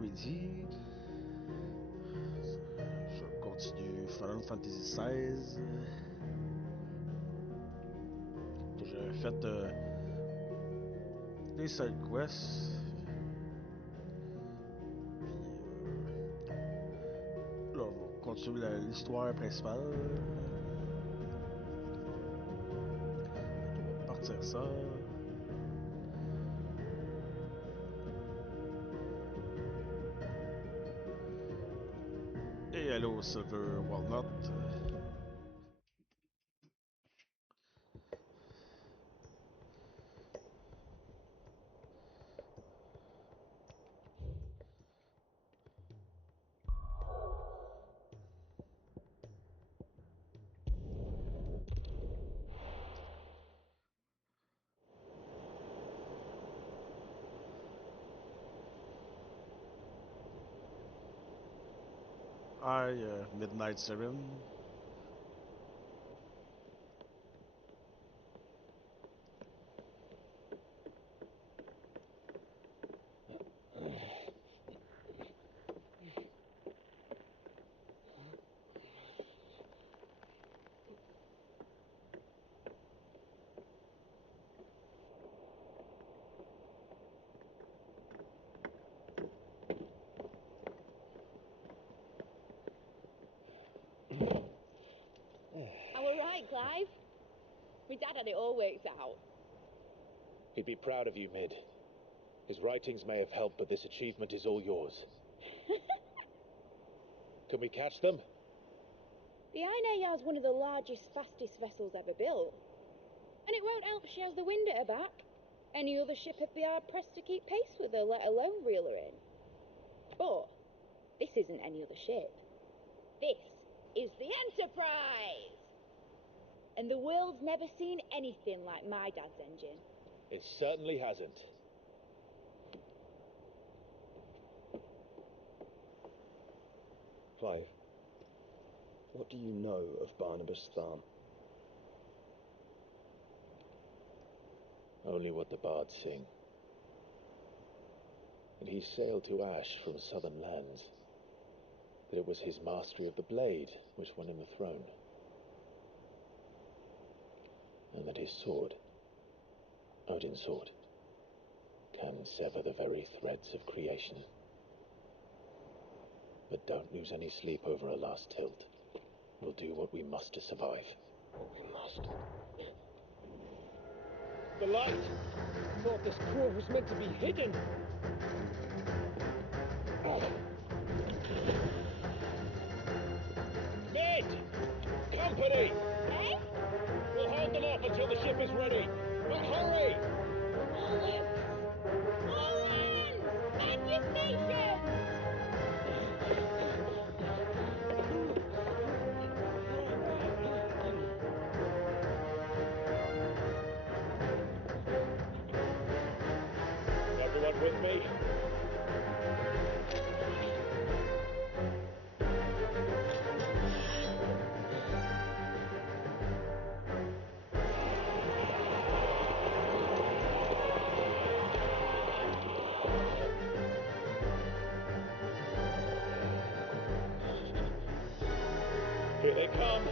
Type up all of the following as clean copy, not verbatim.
l'après-midi. Je continue Final Fantasy XVI. J'avais fait des side quests. Puis là, on va continuer l'histoire principale. On va partir ça. Et aller au Silver Walnut. Midnight Siren. Clive? My dad had it all worked out. He'd be proud of you, Mid. His writings may have helped, but this achievement is all yours. Can we catch them? The Ainayar's one of the largest, fastest vessels ever built. And it won't help she has the wind at her back. Any other ship would be hard-pressed to keep pace with her, let alone reel her in. But this isn't any other ship. This is the Enterprise! And the world's never seen anything like my dad's engine. It certainly hasn't. Clive, what do you know of Barnabas Tharm? Only what the bards sing. And he sailed to Ash from southern lands. That it was his mastery of the blade which won him the throne. And that his sword, Odin's sword, can sever the very threads of creation. But don't lose any sleep over a last tilt. We'll do what we must to survive. What we must. The light! I thought this crew was meant to be hidden. Mid! Company! Eh? We'll hold them off until the ship is ready. But hurry! All hands! Man your stations! Everyone with me? Here they come.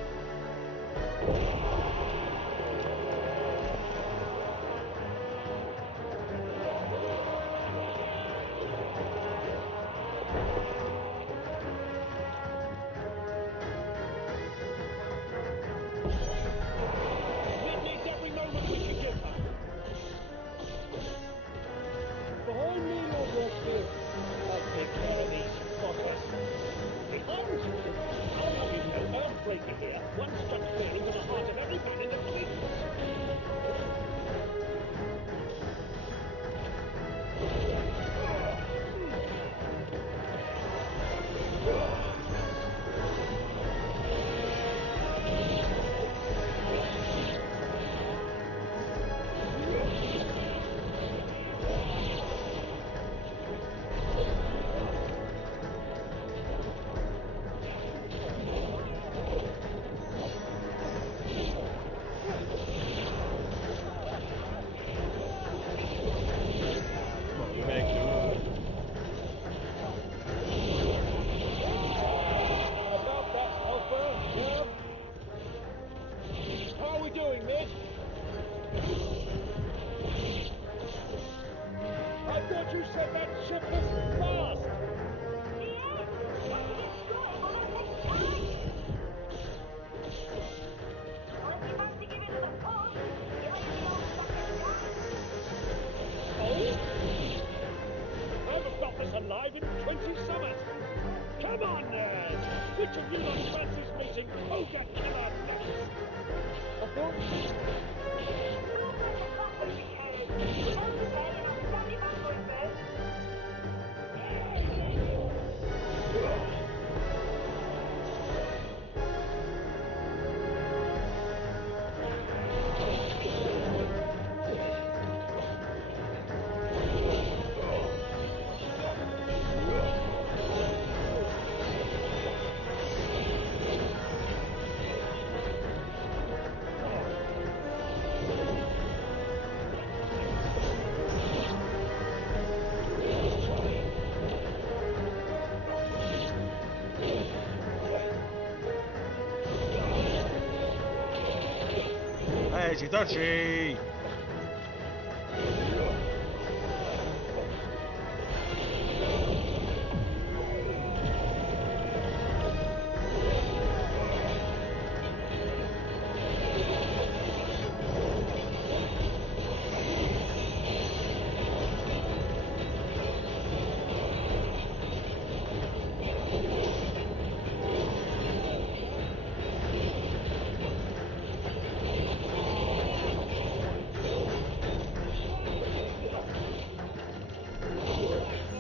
That needs every moment we can give her. Behind me, Lord Rockfield. I'll take care of these fuckers. Behind you? I'll have you know, earthbreaker here. One struck clear into the heart of 520 summers. Come on, nerds! Which of you lot fancies meeting Ogre Killer next? Hey, c'est touché!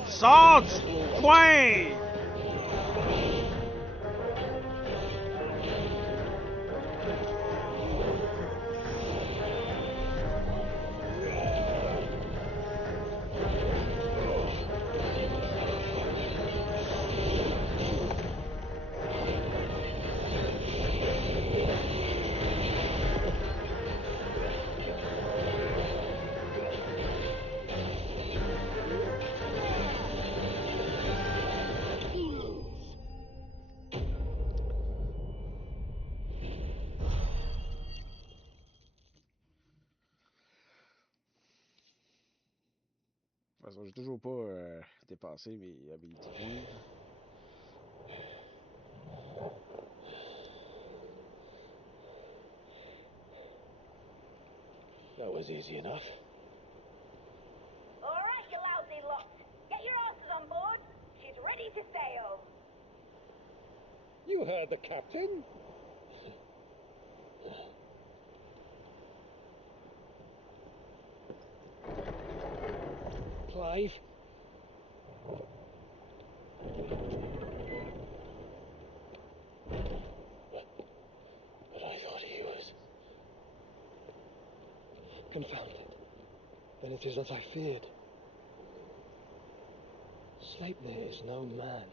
Sors du coin! De toute façon, j'ai toujours pas dépassé mes ability points. That was easy enough. All right, you lousy lot. Get your asses on board. She's ready to sail. You heard the captain. Clive. But I thought he was... Confounded. Then it is as I feared. Sleipnir is no man,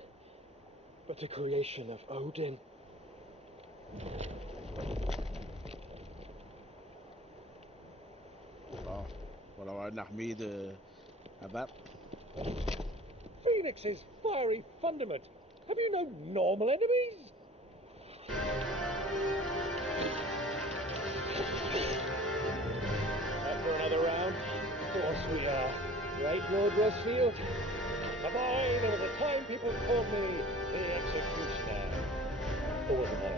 but a creation of Odin. Bon, on va avoir une armée à battre. Phoenix's fiery fundament. Have you no normal enemies? Up for another round? Of course we are. Right, Lord Rossfield? A boy, there was a time people called me the executioner. Or was it that?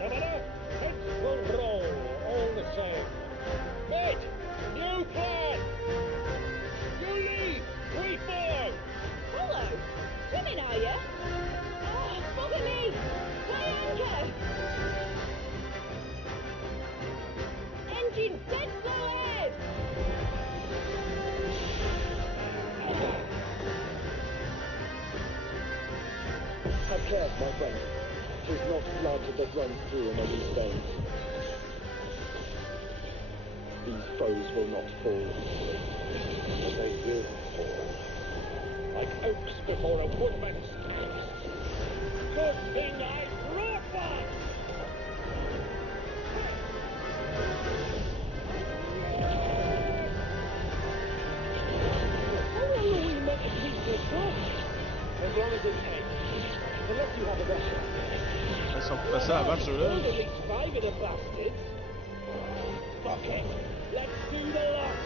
No matter, heads will roll all the same. Mate, new plan! You lead, we follow! Follow? Swimming, are you? Oh, bother me! Play anchor! Engine dead slow ahead! Have care, my friend. 'Tis not blood that runs through Odin's veins. These foes will not fall easily. But they will fall. Like oaks before a woodman's axe. Good thing I brought one! How long are we meant to keep this up? As long as it takes. Unless you have a Russia. Ils ont fait ça avant ceux-là. At least 5 of the bastards. Fuck it. Let's do the lot.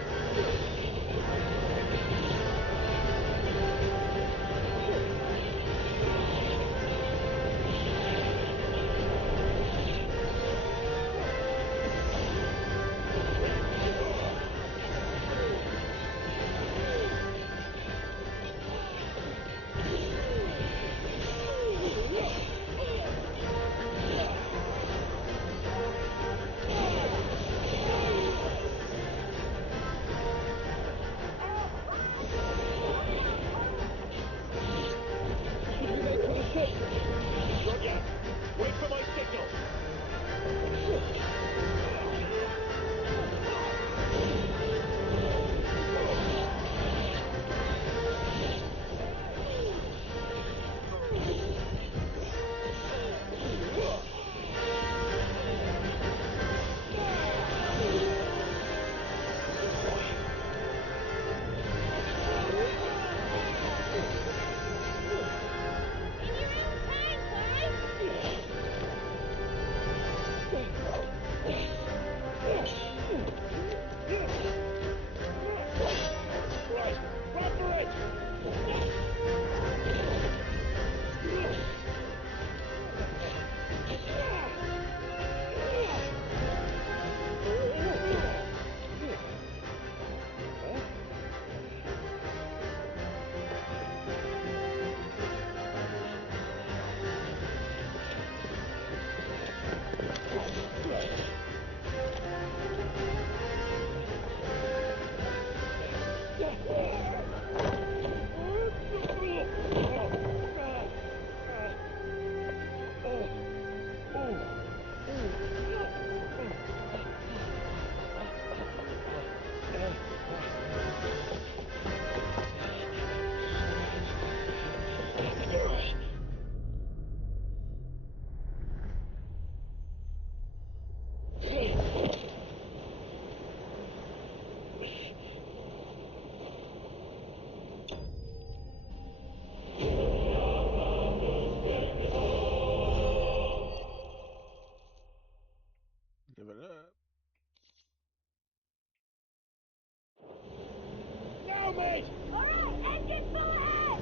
on, mate! Alright, engine full ahead!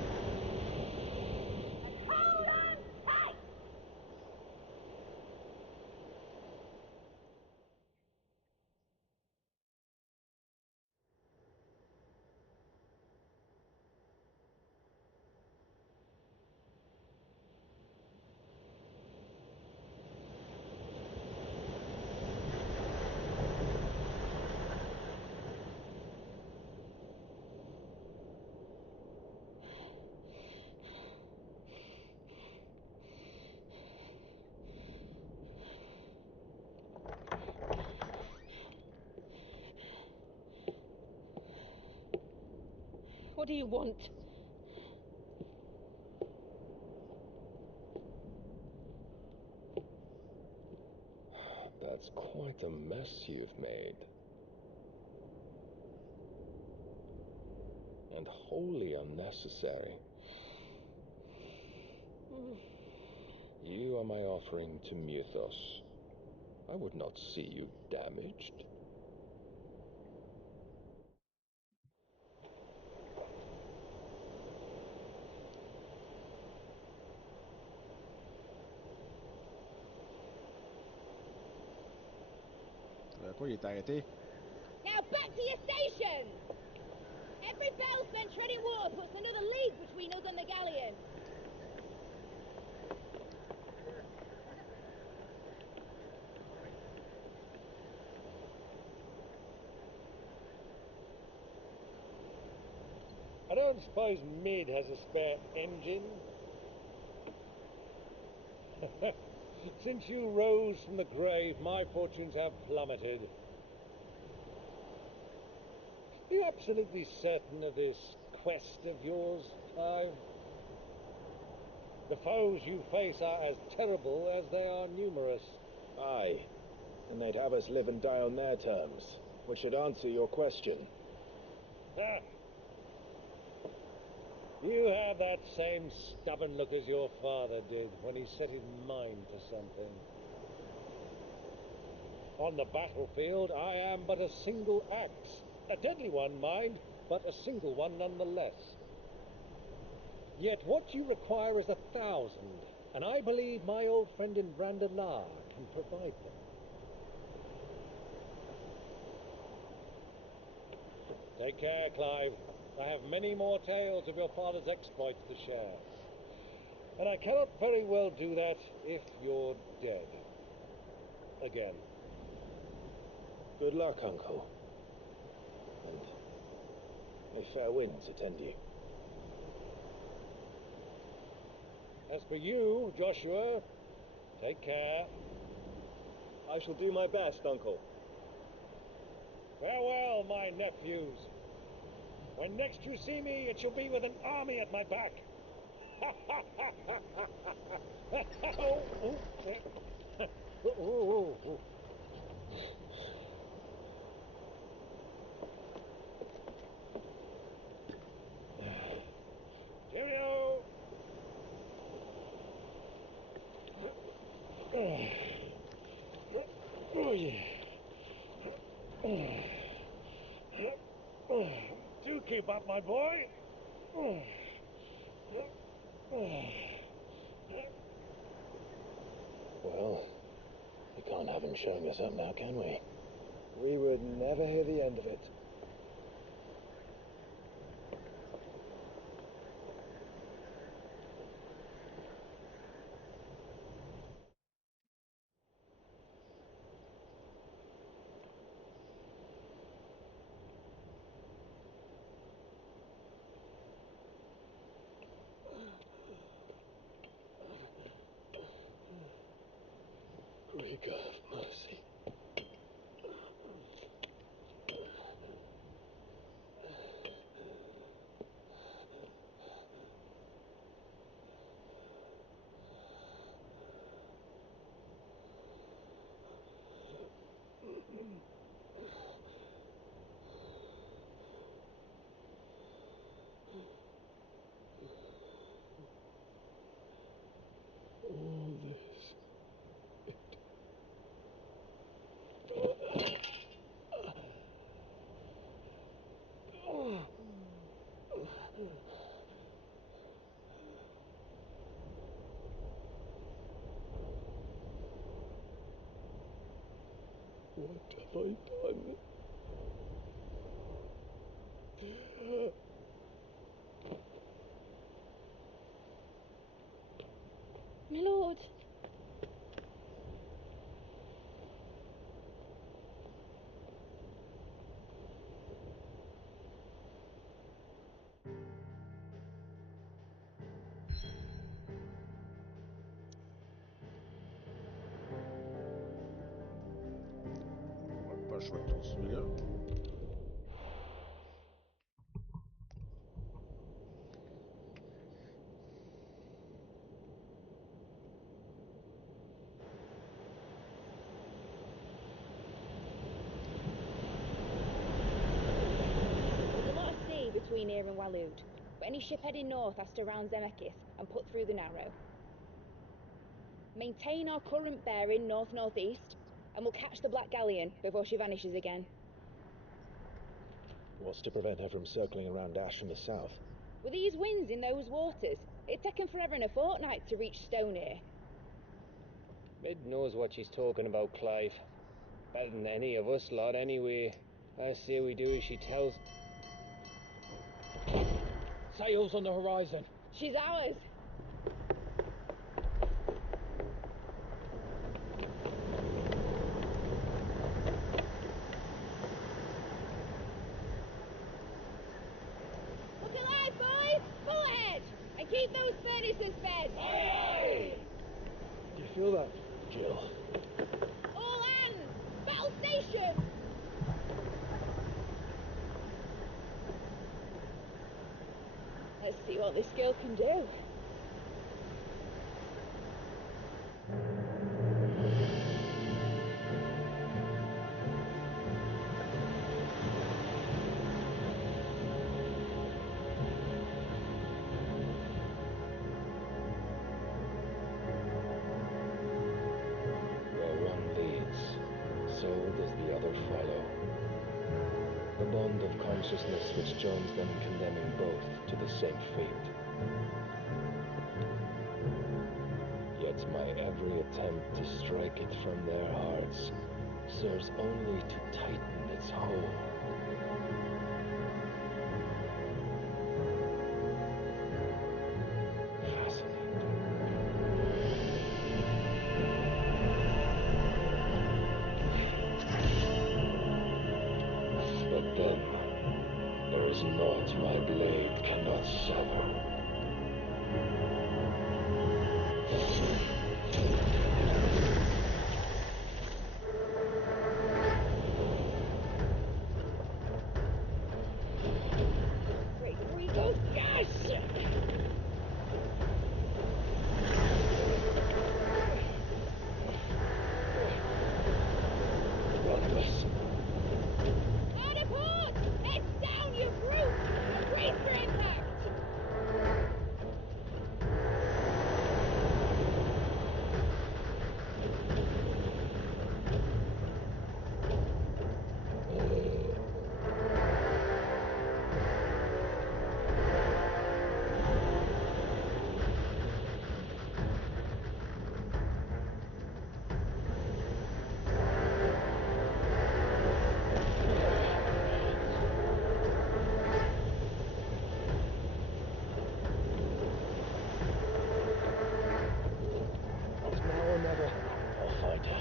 And hold on tight! What do you want? That's quite a mess you've made. And wholly unnecessary. You are my offering to Mythos. I would not see you damaged. Quoi, il est arrêté? Now back to your station! Every bellsman treading water puts another league between us and the galleon. I don't suppose Mid has a spare engine? Since you rose from the grave, my fortunes have plummeted. Are you absolutely certain of this quest of yours, Clive? The foes you face are as terrible as they are numerous. Aye, and they'd have us live and die on their terms, which should answer your question. Ha! You have that same stubborn look as your father did when he set his mind to something. On the battlefield, I am but a single axe. A deadly one, mind, but a single one nonetheless. Yet what you require is 1,000, and I believe my old friend in Brandalar can provide them. Take care, Clive. I have many more tales of your father's exploits to share. And I cannot very well do that if you're dead. Again. Good luck, Uncle. And may fair winds attend you. As for you, Joshua, take care. I shall do my best, Uncle. Farewell, my nephews. When next you see me, it shall be with an army at my back. Cheerio! Do keep up, my boy. Well, we can't have him showing us up now, can we? We would never hear the end of it. Great God of mercy. I done? My lord. On n'a pas le choix de tour celui-là. There's a lot of sea between here and Waloed, but any ship heading north has to round Zemeckis and put through the Narrow. Maintain our current bearing north-northeast, and we'll catch the Black Galleon before she vanishes again. What's to prevent her from circling around Ash from the south? With these winds in those waters, it'd take 'em forever and a fortnight to reach Stonehere. Mid knows what she's talking about, Clive. Better than any of us lot, anyway. I say we do as she tells. Sails on the horizon. She's ours. Look alive, boys! Full ahead! And keep those furnaces fed! Do you feel that, Jill? All hands! Battle station! Let's see what this girl can do. Where one leads, so does the other follow. The bond of consciousness which joins them condemning both to the same fate. Yet my every attempt to strike it from their hearts serves only to tighten its hold. But then, there is naught my blade cannot sever. Great Rico, yes! Reckless. Out of port! Heads down, you brute! Brace for impact! It's now or never. I'll fight it.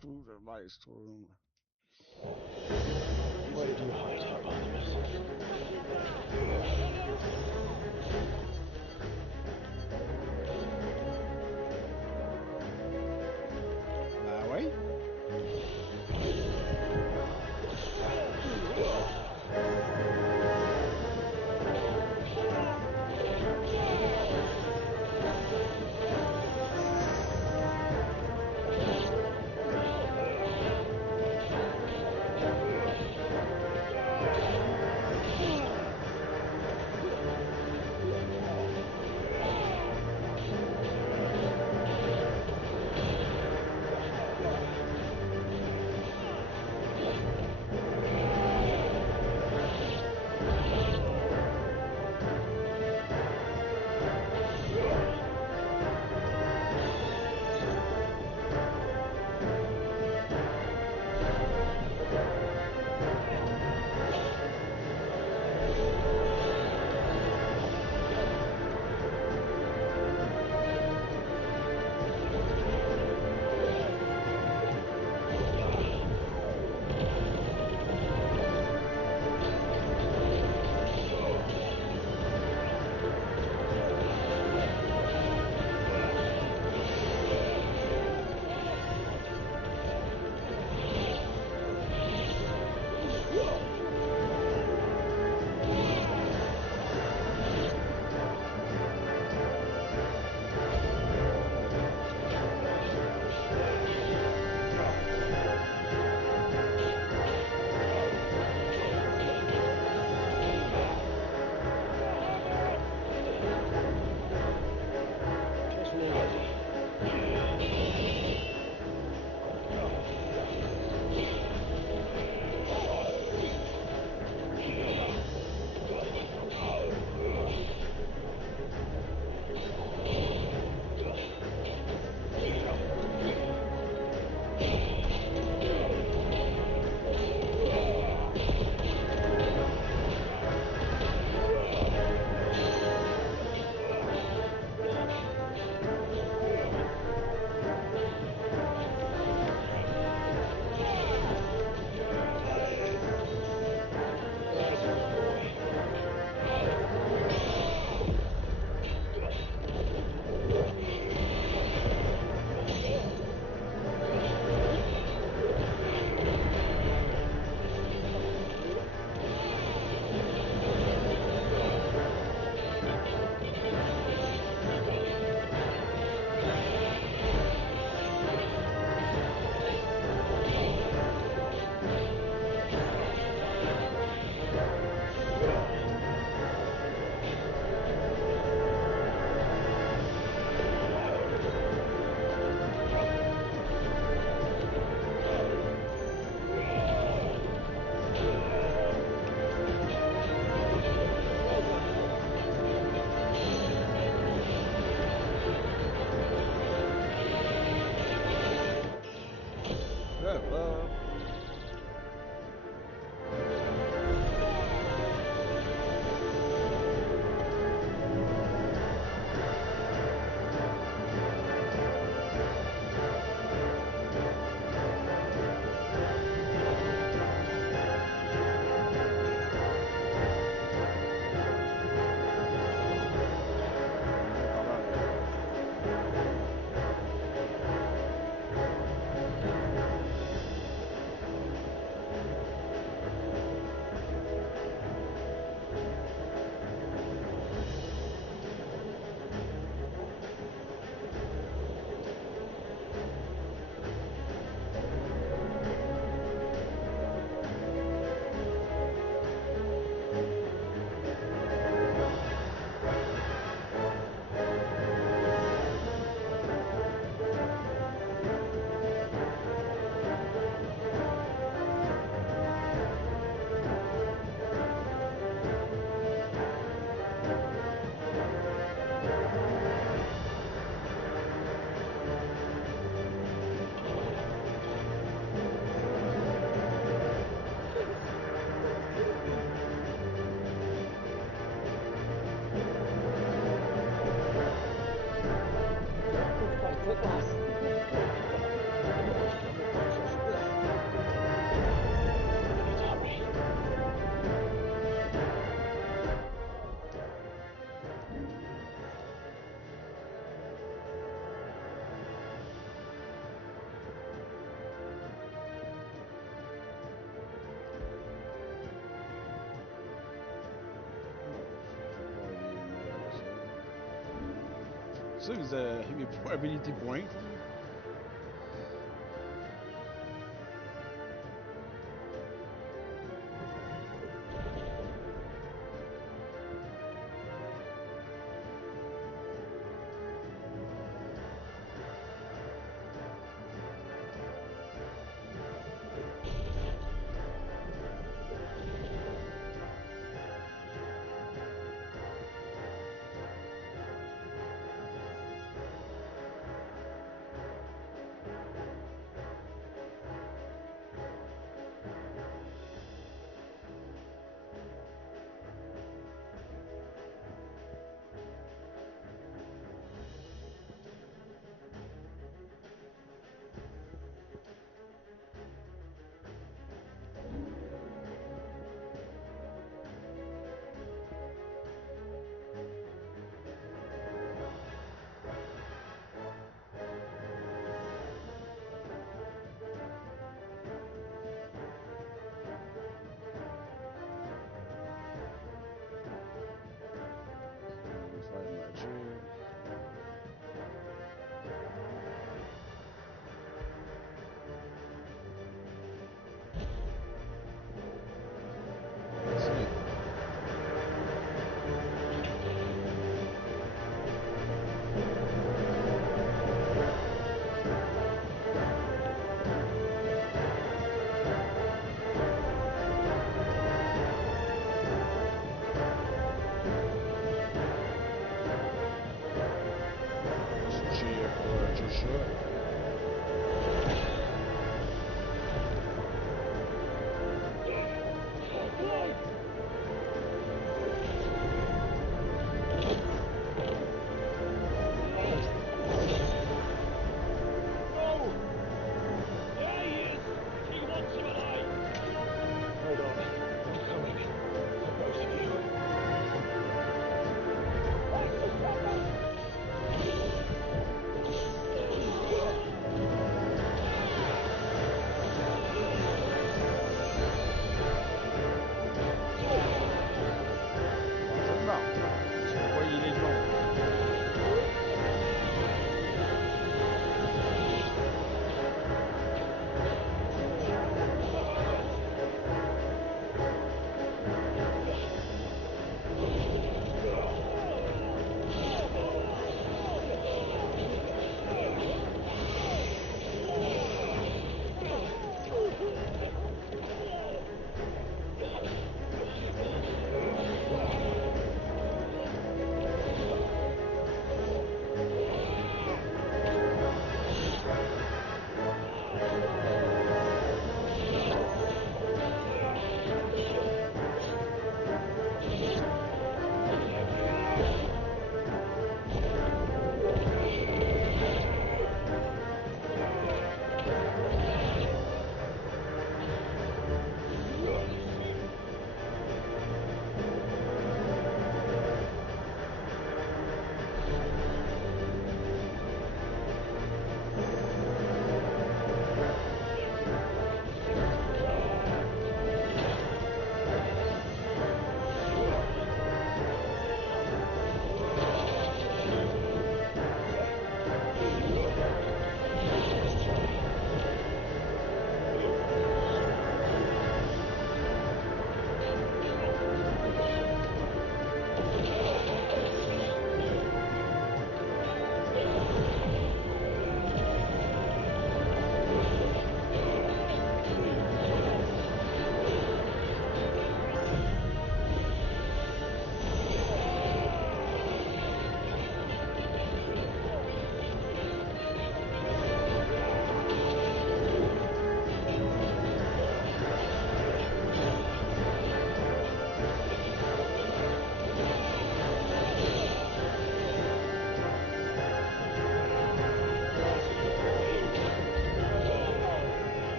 Through the maelstrom. Where did you hide, Hippopotamus? Ben ouais. boss. Let's hurry. Ça, vous avez mes ability points. Hold on. I'm coming. For both of you.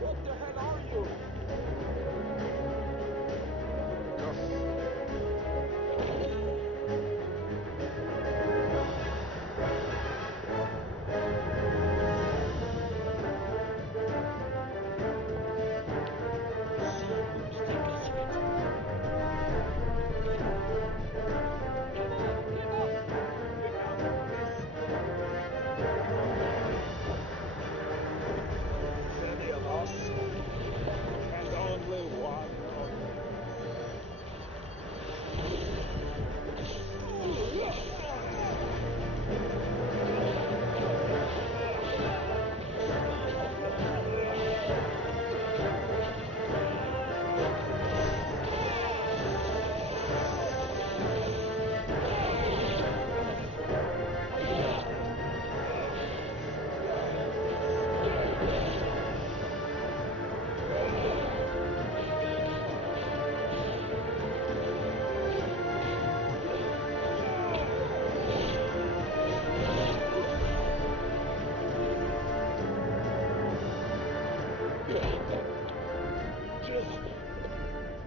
What the hell are you? Many of us, and only one of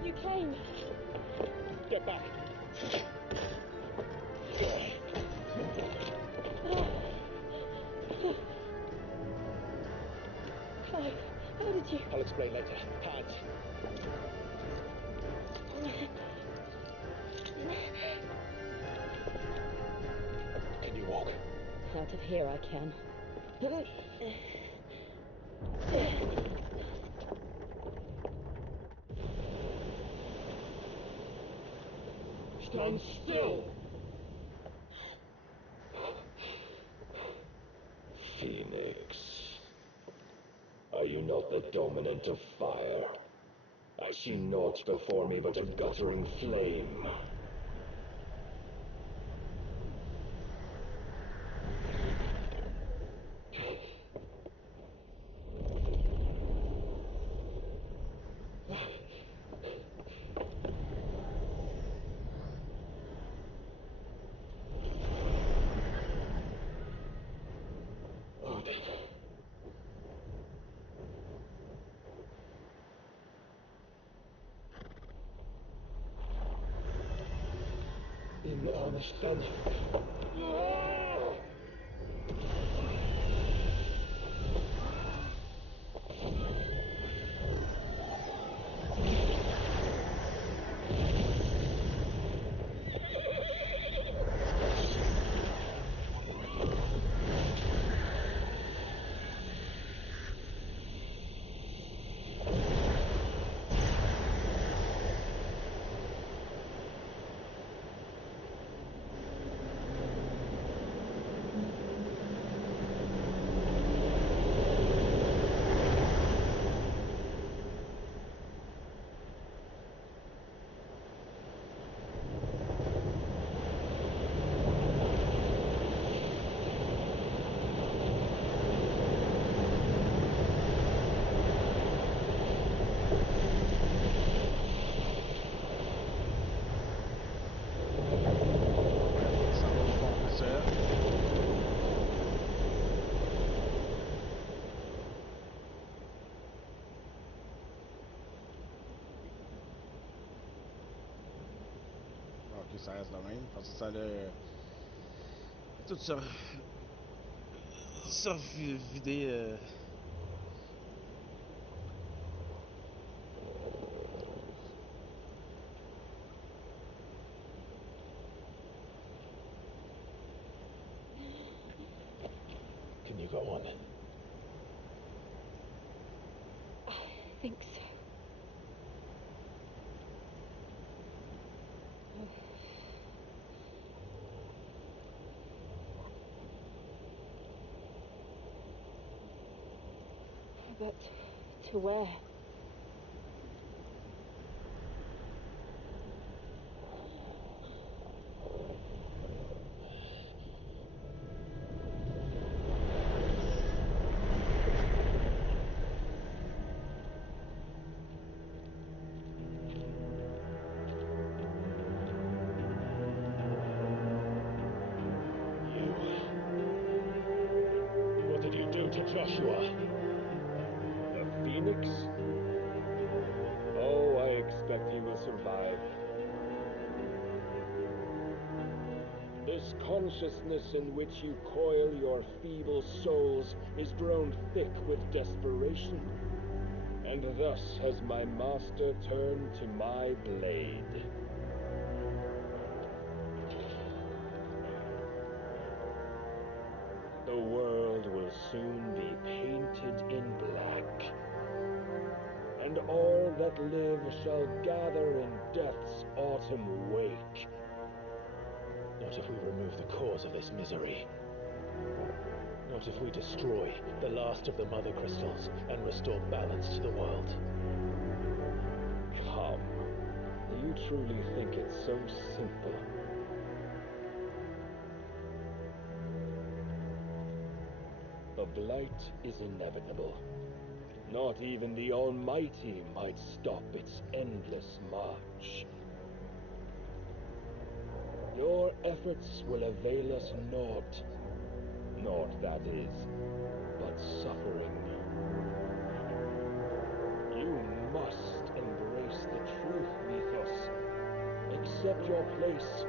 You came. Get back. Clive, how did you... I'll explain later. Hands. Can you walk? Out of here I can. Stand still! Phoenix, are you not the dominant of fire? I see naught before me but a guttering flame. Odin. In earnest then. Ok, ça reste le même. Parce que ça allait tout se vider. Can you go on? I think so. Oh. But to where? survive. This consciousness in which you coil your feeble souls is grown thick with desperation, and thus has my master turned to my blade. The world will soon be painted in black, and all that live shall gather in death's autumn wake. Not if we remove the cause of this misery. Not if we destroy the last of the mother crystals and restore balance to the world. Come, do you truly think it's so simple? The blight is inevitable. Not even the Almighty might stop its endless march. Your efforts will avail us naught. Naught, that is, but suffering. You must embrace the truth, Mythos. Accept your place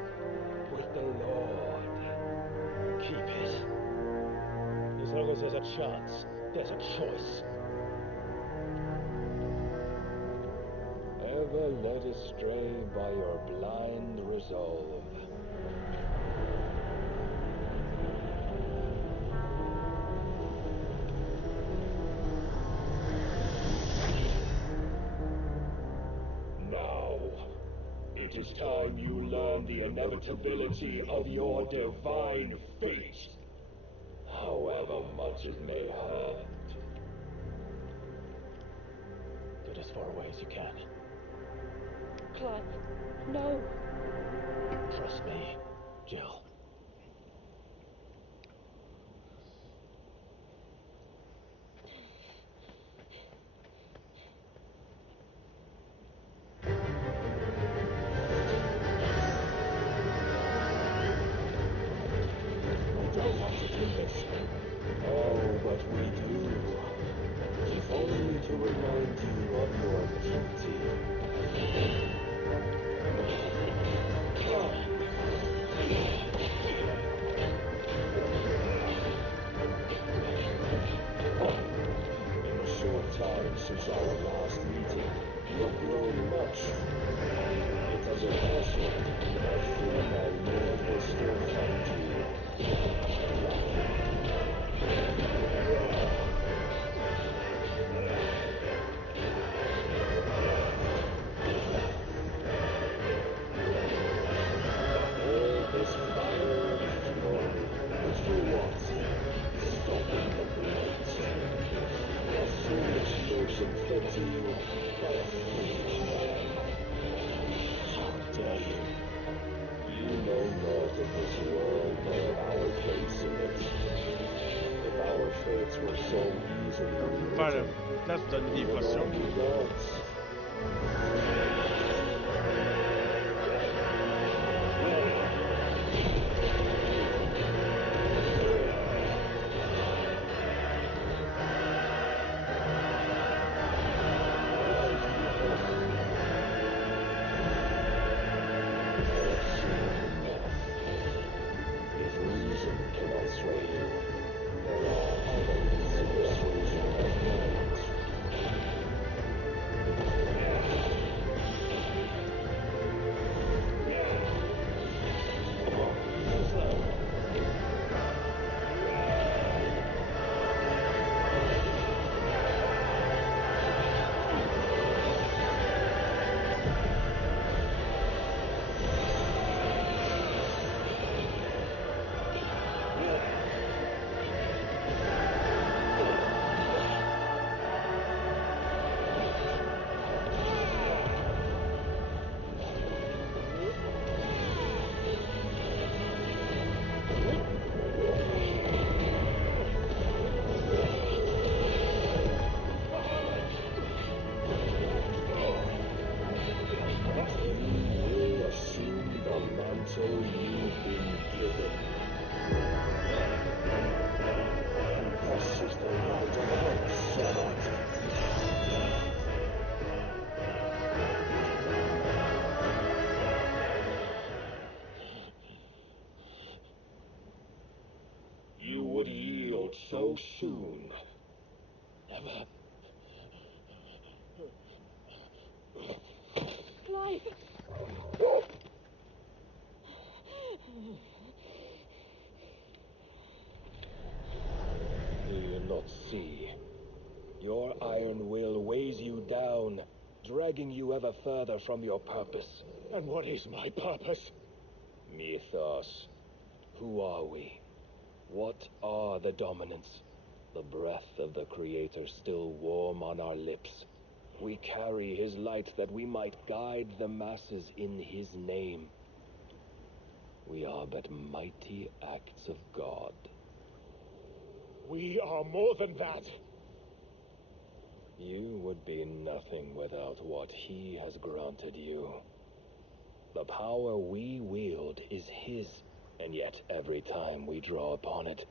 with the Lord. Keep it. As long as there's a chance, there's a choice. Ever led astray by your blind resolve. Now, it is time you learn the inevitability of your divine fate, however much it may hurt. Get as far away as you can. Clive, no. Trust me, Jill. Oh, but we do. If only to remind you of your duty. In the short time since our last meeting, you have grown much. Yet as a airship, I fear my lord will still find you lacking. All this fire and fury, but for what? Stopping the blight. A foolish notion fed to you by a foolish man. How dare you? You know naught of this world nor of our place in it. If our fates were so easily Faire rewritten, place pour donner we des would all potions. be gods. If reason cannot sway you, there are other means of persuasion of mind. so soon. Never. Clive! Do you not see? Your iron will weighs you down, dragging you ever further from your purpose. And what is my purpose? Mythos. Who are we? What are the dominants? The breath of the Creator still warm on our lips. We carry his light that we might guide the masses in his name. We are but mighty acts of God. We are more than that. You would be nothing without what he has granted you. The power we wield is his, and yet every time we draw upon it,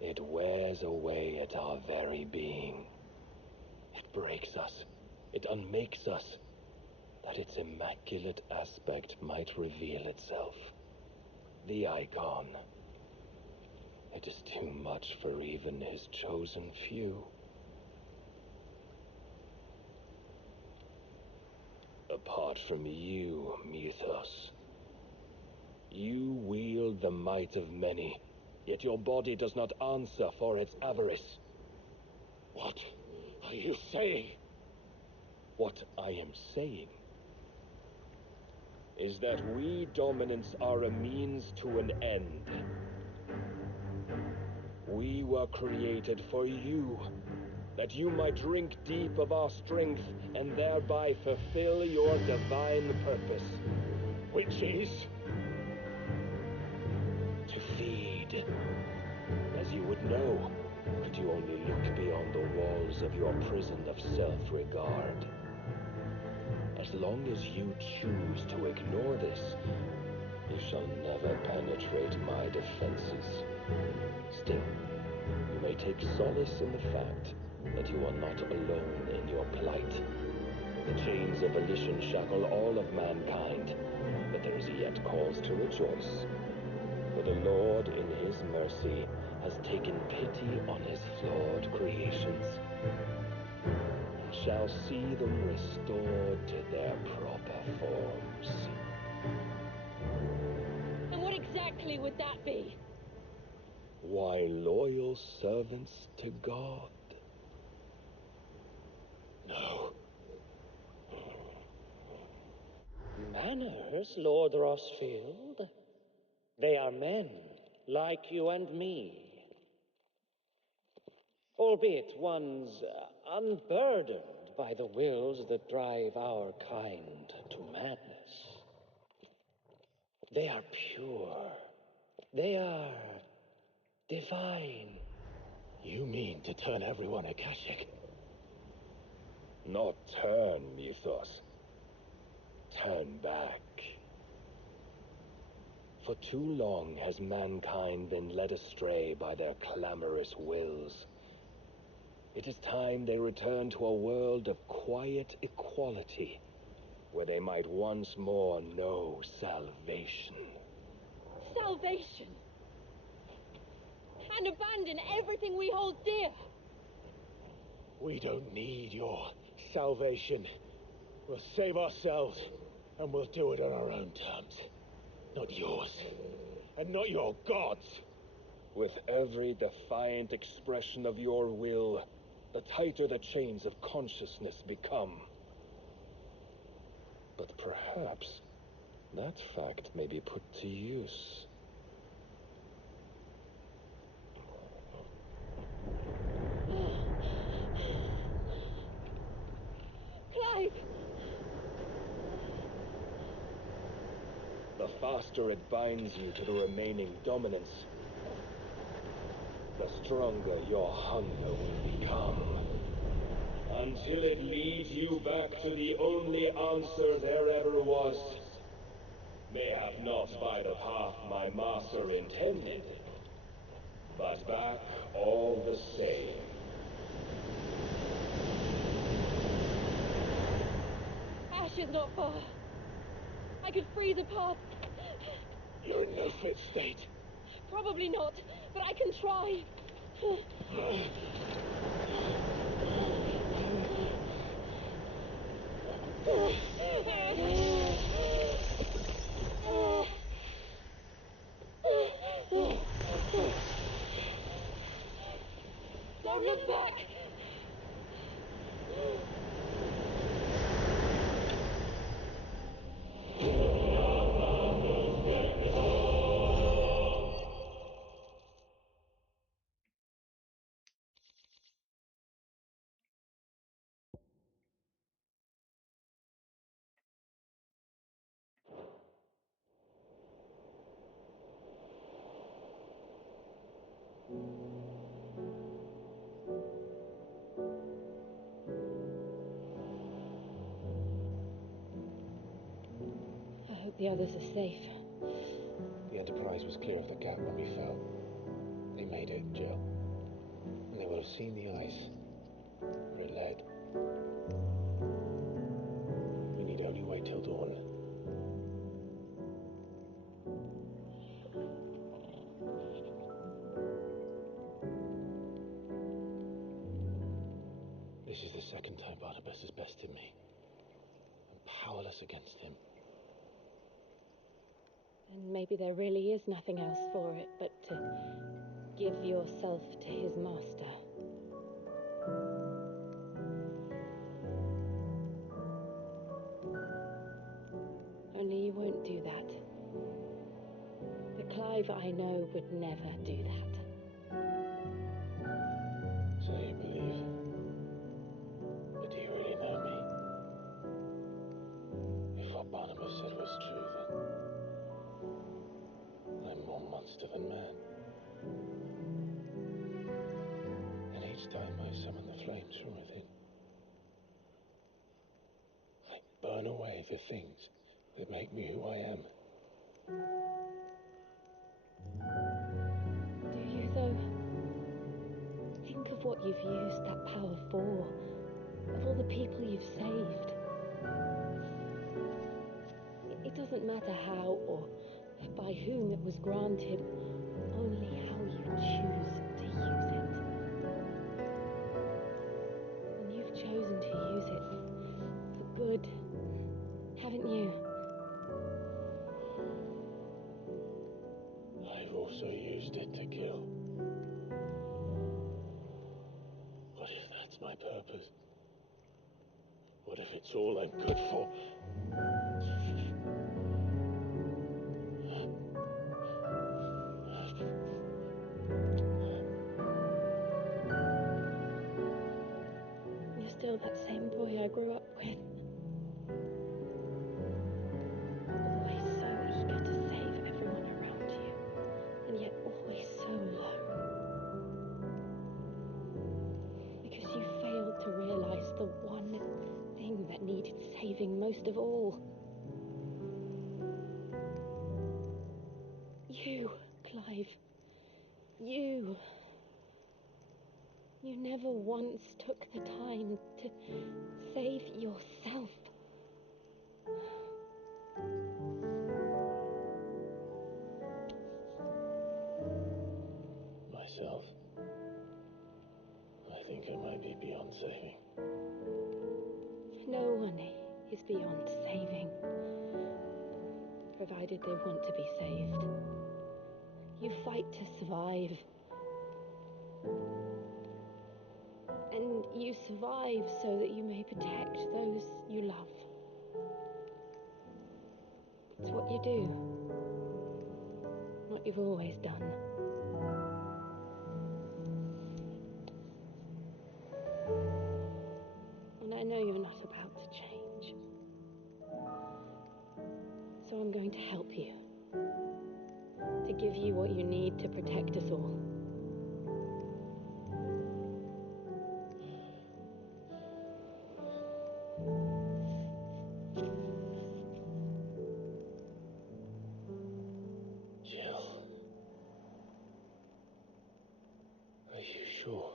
it wears away at our very being. It breaks us, it unmakes us, that its immaculate aspect might reveal itself. The icon. It is too much for even his chosen few. Apart from you, Mythos, you wield the might of many, yet your body does not answer for its avarice. What are you saying? What I am saying is that we dominants are a means to an end. We were created for you, that you might drink deep of our strength and thereby fulfill your divine purpose. Which is? To feed. As you would know, did you only look beyond the walls of your prison of self-regard. As long as you choose to ignore this, you shall never penetrate my defenses. Still, you may take solace in the fact that you are not alone in your plight. The chains of volition shackle all of mankind, but there is yet cause to rejoice. For the Lord, in his mercy, has taken pity on his flawed creations, and shall see them restored to their proper forms. And what exactly would that be? Why, loyal servants to God. No. Manners, Lord Rossfield? They are men, like you and me. Albeit ones unburdened by the wills that drive our kind to madness. They are pure. They are divine. You mean to turn everyone Akashic? Not turn, Mythos. Turn back. For too long has mankind been led astray by their clamorous wills. It is time they return to a world of quiet equality, where they might once more know salvation. Salvation! And abandon everything we hold dear! We don't need your salvation. We'll save ourselves, and we'll do it on our own terms. Not yours, and not your gods. With every defiant expression of your will, the tighter the chains of consciousness become. But perhaps that fact may be put to use. Clive! The faster it binds you to the remaining dominance, the stronger your hunger will become. Until it leads you back to the only answer there ever was. Mayhap not by the path my master intended, but back all the same. Ash is not far. I could freeze a path. You're in no fit state. Probably not, but I can try. Don't look back! I hope the others are safe. The Enterprise was clear of the gap when we fell. They made it, Jill. And they will have seen the ice where it led. We need only wait till dawn. This is the second time Barnabas has bested me. I'm powerless against him. And maybe there really is nothing else for it but to give yourself to his master. Only you won't do that. The Clive I know would never do that. So you believe. But do you really know me? If what Barnabas said was true, then I'm more monster than man. And each time I summon the flames from within, I burn away the things that make me who I am. Do you, though? Think of what you've used that power for, of all the people you've saved. It doesn't matter how or by whom it was granted, only how you choose to use it. And you've chosen to use it for good, haven't you? I've also used it to kill. What if that's my purpose? What if it's all I'm good for? You're still that same boy I grew up with. Always so eager to save everyone around you, and yet always so alone. Because you failed to realize the one thing that needed saving most of all. You, Clive. You. You never once took the time to save yourself. Myself. I think I might be beyond saving. No one is beyond saving, provided they want to be saved. You fight to survive. And you survive so that you may protect those you love. It's what you do. What you've always done. And I know you're not about to change. So I'm going to help you. To give you what you need to protect us all. Jill. Are you sure?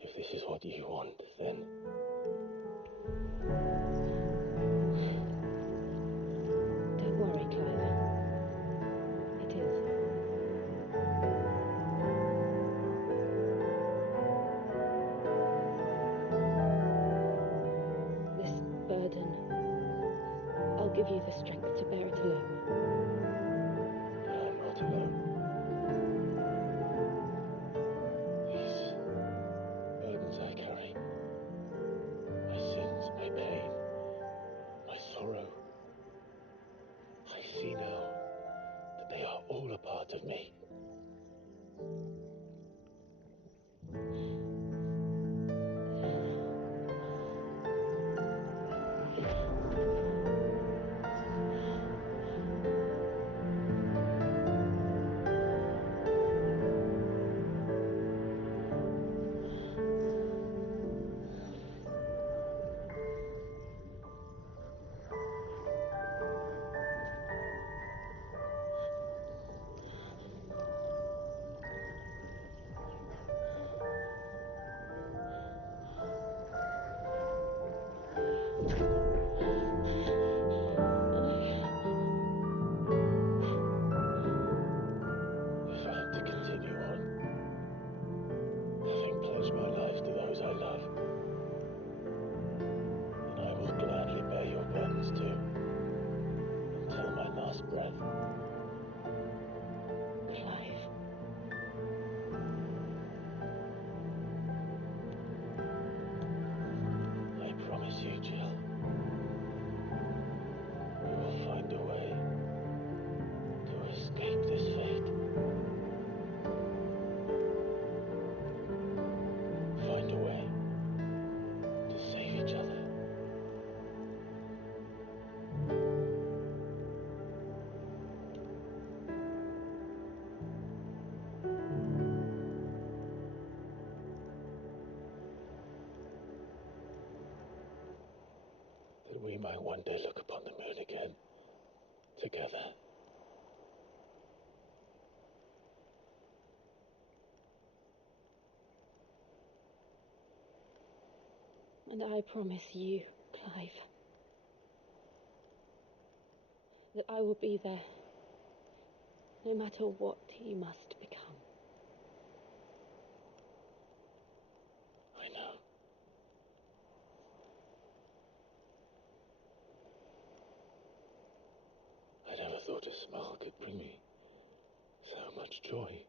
If this is what you want, then... Don't worry, Clive. give you the strength to bear it alone. I'm not alone. These burdens I carry, my sins, my pain, my sorrow, I see now that they are all a part of me. If I am to continue on, having pledged my life to those I love, then I will gladly bear your burdens too, until my last breath. Clive. I promise you, Jill, we will find a way to escape this fate. Find a way to save each other. That we might one day look upon the moon again, together. And I promise you, Clive, that I will be there, no matter what you must become. I know. I never thought a smile could bring me so much joy.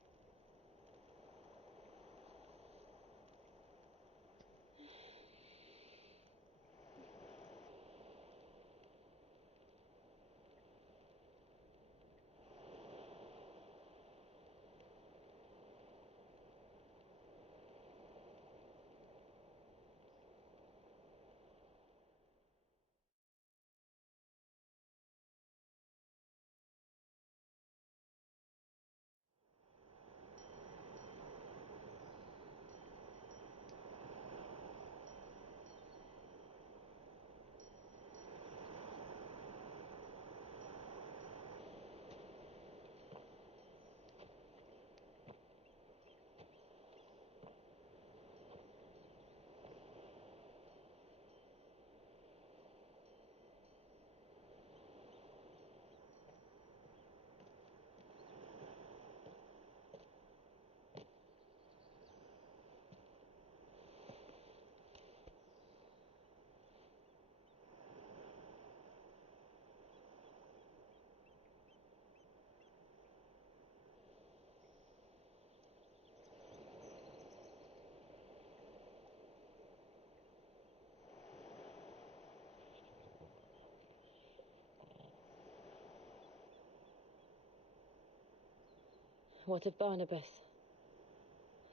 What of Barnabas?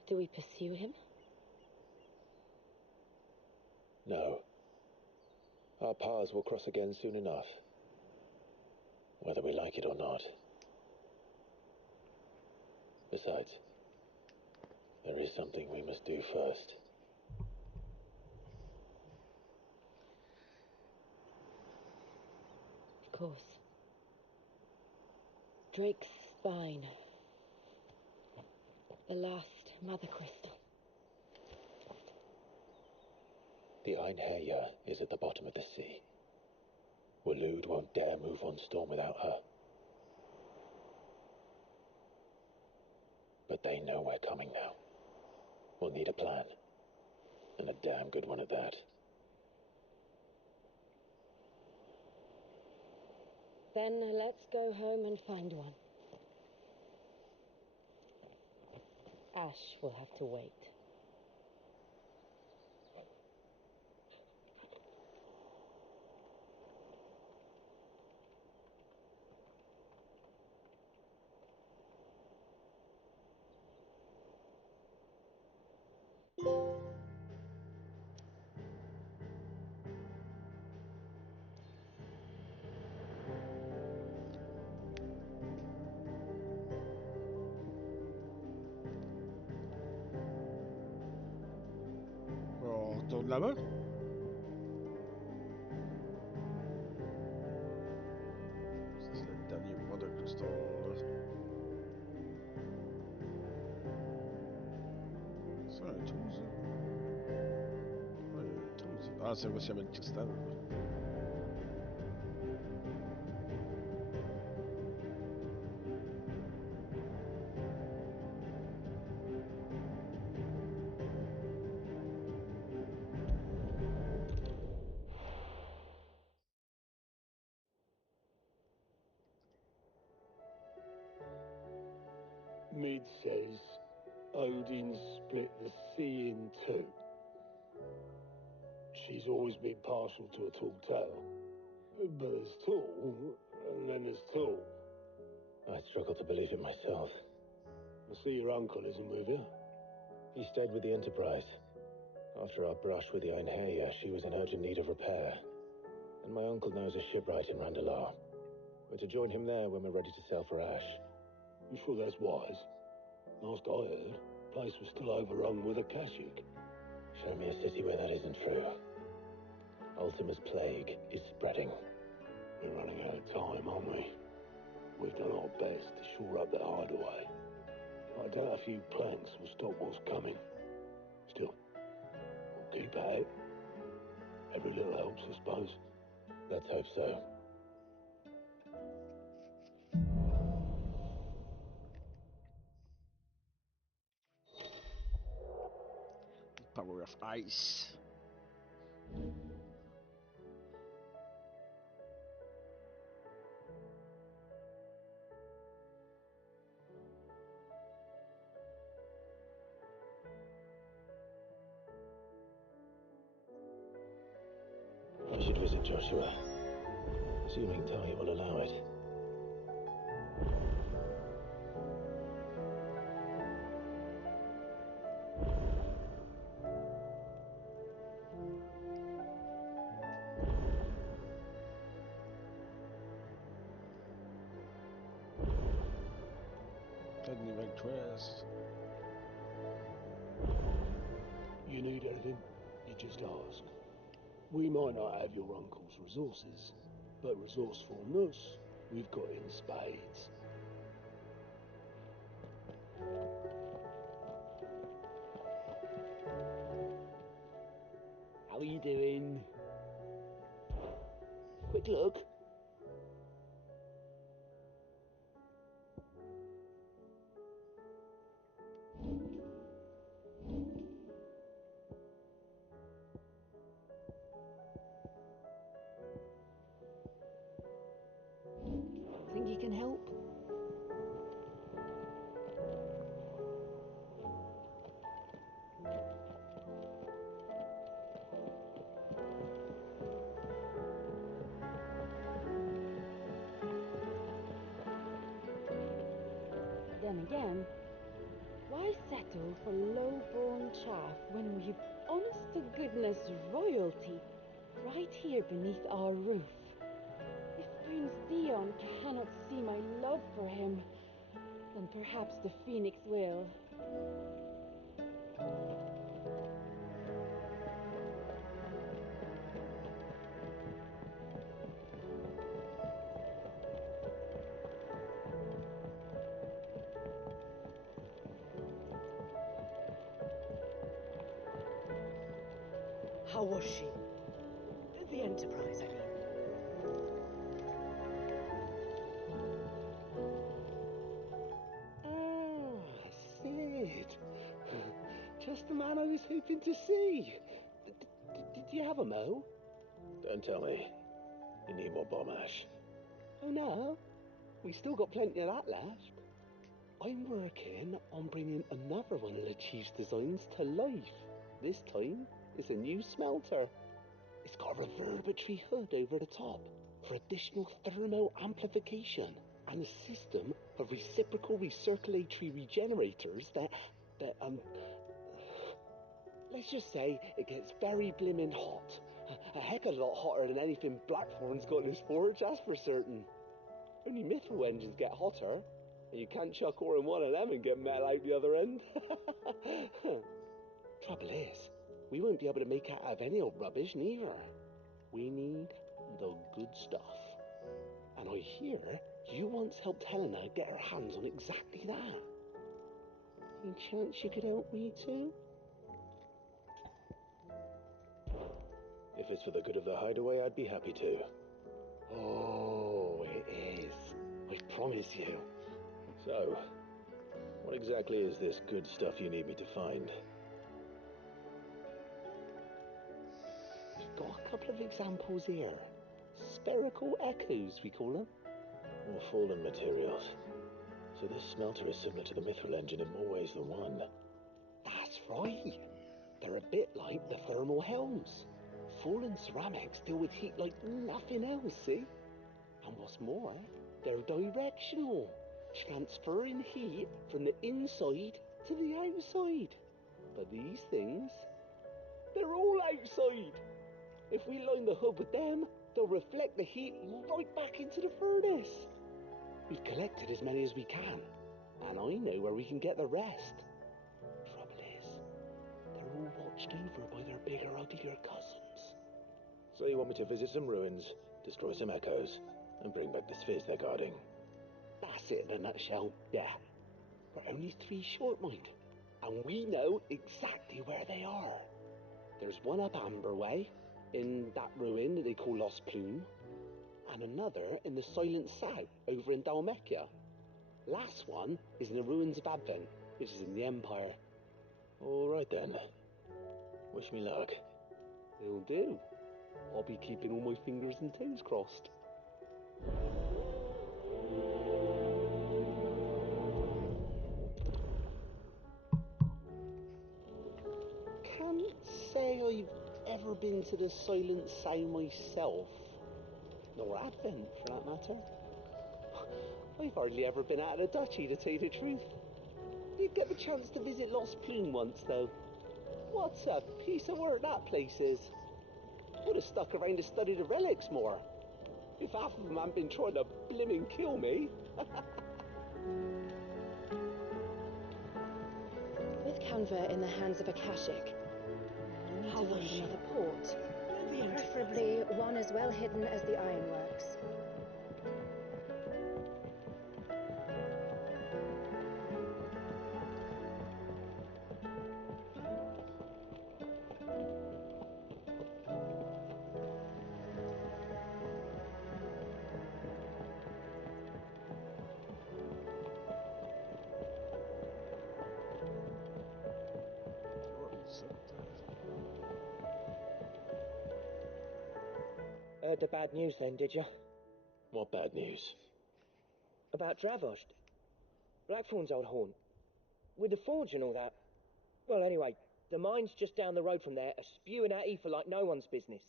Do we pursue him? No. Our paths will cross again soon enough, whether we like it or not. Besides, there is something we must do first. Of course. Drake's spine. The last mother crystal. The JIIIILLLLLL is at the bottom of the sea. Waloed won't dare move on Storm without her. But they know we're coming now. We'll need a plan. And a damn good one at that. Then let's go home and find one. Ash will have to wait. On retourne là-bas? C'est le dernier mois de l'histoire, là. C'est un trou, ça? Ouais, un trou, ça. Ah, c'est où il y avait le cristal, là. Mid says Odin split the sea in two. She's always been partial to a tall tale. But there's tall, and then there's tall. I struggle to believe it myself. I see your uncle isn't with you. He stayed with the Enterprise. After our brush with the JIIIILLLLL, she was in urgent need of repair. And my uncle knows a shipwright in Randalar. We're to join him there when we're ready to sail for Ash. You sure that's wise? Last I heard, the place was still overrun with Akashic. Show me a city where that isn't true. Ultima's plague is spreading. We're running out of time, aren't we? We've done our best to shore up that hideaway. I doubt a few planks will stop what's coming. Still, we'll keep at it. Every little helps, I suppose. Let's hope so. Power of Ice. I should visit Joshua, assuming Tali will allow it. Technical quest. You need anything, you just ask. We might not have your uncle's resources, but resourcefulness we've got in spades. How are you doing? Quick look. Think you can help? Then again, why settle for low-born chaff when we've honest-to-goodness royalty right here beneath our roof? If Prince Dion cannot see my love for him, then perhaps the Phoenix will. How was she? The Enterprise, I mean. Ah, Sid. Just the man I was hoping to see. Did you have a mo? Don't tell me. You need more bomb ash. Oh no, we still got plenty of that left. I'm working on bringing another one of the Chief's designs to life. This time, it's a new smelter. It's got a reverberatory hood over the top for additional thermal amplification and a system of reciprocal recirculatory regenerators that let's just say it gets very blimmin' hot. A heck of a lot hotter than anything Blackthorn's got in his forge, that's for certain. Only mithril engines get hotter, and you can't chuck ore in one of them and get metal out the other end. Trouble is, we won't be able to make it out of any old rubbish neither. We need the good stuff. And I hear you once helped Helena get her hands on exactly that. Any chance you could help me too? If it's for the good of the hideaway, I'd be happy to. Oh, it is. I promise you. So, what exactly is this good stuff you need me to find? We've got a couple of examples here. Spherical echoes, we call them. More fallen materials. So this smelter is similar to the mithril engine in more ways than one. That's right. They're a bit like the thermal helms. Fallen ceramics deal with heat like nothing else, see? And what's more, they're directional, transferring heat from the inside to the outside. But these things, they're all outside. If we line the hood with them, they'll reflect the heat right back into the furnace. We've collected as many as we can, and I know where we can get the rest. Trouble is, they're all watched over by their bigger, uglier cousins. So you want me to visit some ruins, destroy some echoes, and bring back this fizz they're guarding? That's it in a nutshell, yeah. We're only 3 short, mind, and we know exactly where they are. There's one up Amber Way, in that ruin that they call Lost Plume, and another in the Silent South, over in Dalmekia. Last one is in the ruins of Advent, which is in the Empire. All right then. Wish me luck. Will do. I'll be keeping all my fingers and toes crossed. Can't say I've ever been to the Silent South myself. Nor Advent, for that matter. I've hardly ever been out of the duchy, to tell you the truth. Did get the chance to visit Lost Plume once, though. What a piece of work that place is. Would have stuck around to study the relics more. If half of them hadn't been trying to blimmin' kill me. With Canva in the hands of a Kashik, we need to find another port. Preferably one as well hidden as the ironworks. Heard the bad news then, did you? What bad news? About Dravost. Blackthorn's old haunt. With the forge and all that. Well, anyway, the mine's just down the road from there are spewing out ether like no one's business.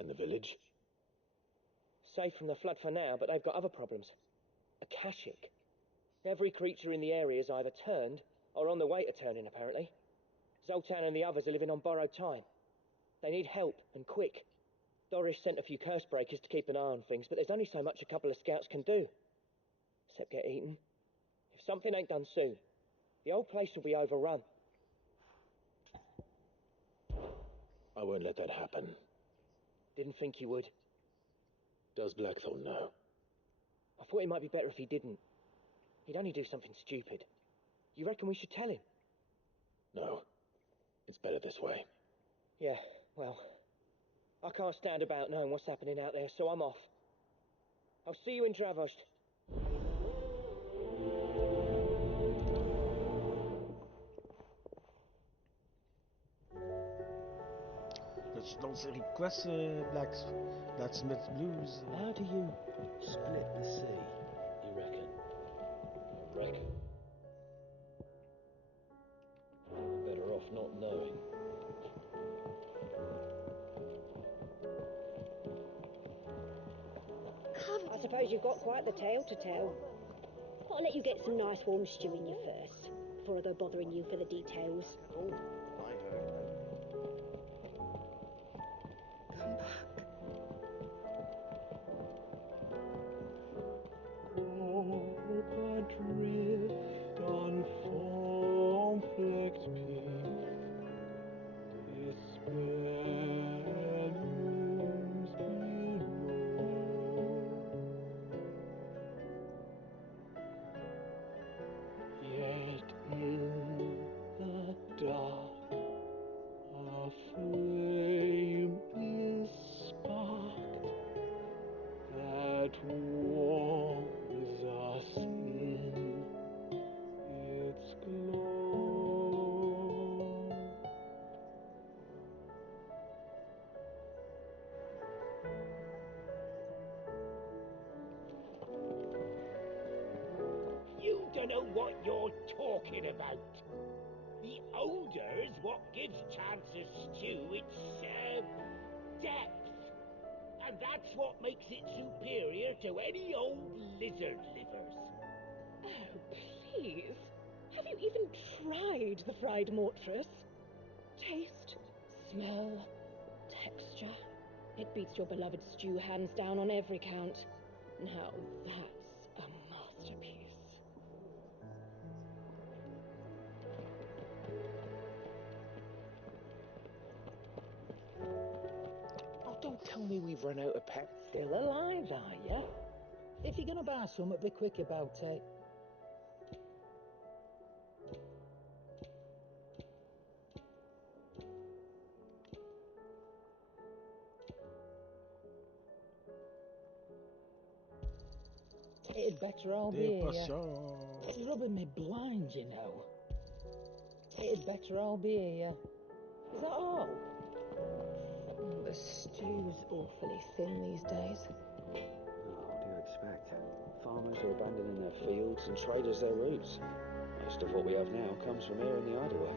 And the village? Safe from the flood for now, but they've got other problems. A Kashik. Every creature in the area is either turned or on the way to turning, apparently. Zoltan and the others are living on borrowed time. They need help, and quick. Doris sent a few curse breakers to keep an eye on things, but there's only so much a couple of scouts can do. Except get eaten. If something ain't done soon, the old place will be overrun. I won't let that happen. Didn't think you would. Does Blackthorn know? I thought it might be better if he didn't. He'd only do something stupid. You reckon we should tell him? No. It's better this way. Yeah, well, I can't stand about knowing what's happening out there, so I'm off. I'll see you in Dravost. Good Donc c'est quoi ce Blacksmith Blues? How do you split the sea, you reckon? I reckon. We're better off not knowing. I suppose you've got quite the tale to tell. I'll let you get some nice warm stew in you first, before I go bothering you for the details. Oh, I heard that. Come back. Warp adrift on foam-flecked peak, despair looms below. Yet in the dark, a flame is sparked that warms us in its glow. You don't know what you're talking about. The odour's what gives Chance's stew its depth. And that's what makes it superior to any old lizard livers. Oh, please. Have you even tried the fried mortress? Taste, smell, texture. It beats your beloved stew hands down on every count. Now that's a masterpiece. Oh, don't tell me we've run out of pep. Still alive, are ya? If you're gonna buy some, be quick about it. It'd better all be Des here. potions. It's rubbing me blind, you know. It'd better all be here. Is that all? The stew's awfully thin these days. Oh, what do you expect? Farmers are abandoning their fields and traders their roots. Most of what we have now comes from here in the Idleway.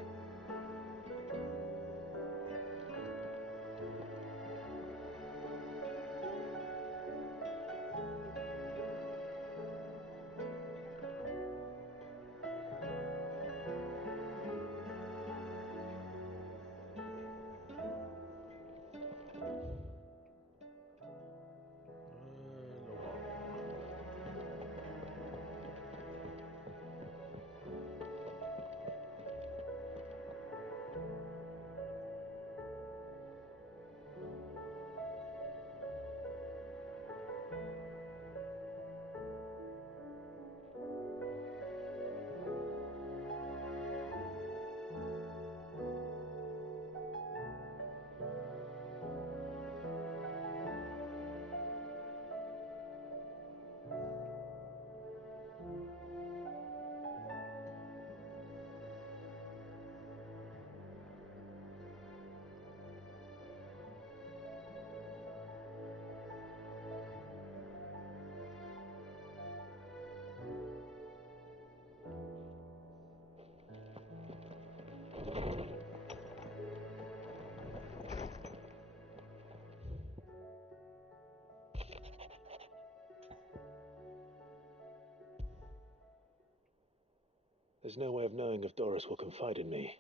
There's no way of knowing if Doris will confide in me,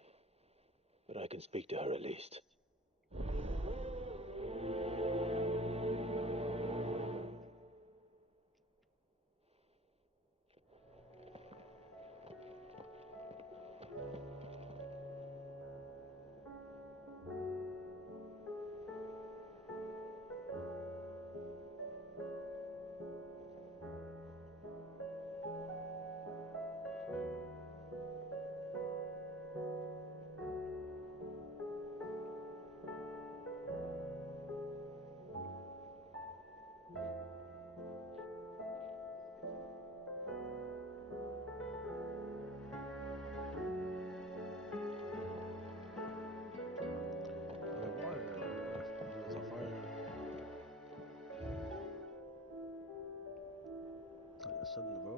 but I can speak to her at least. Personne ne va.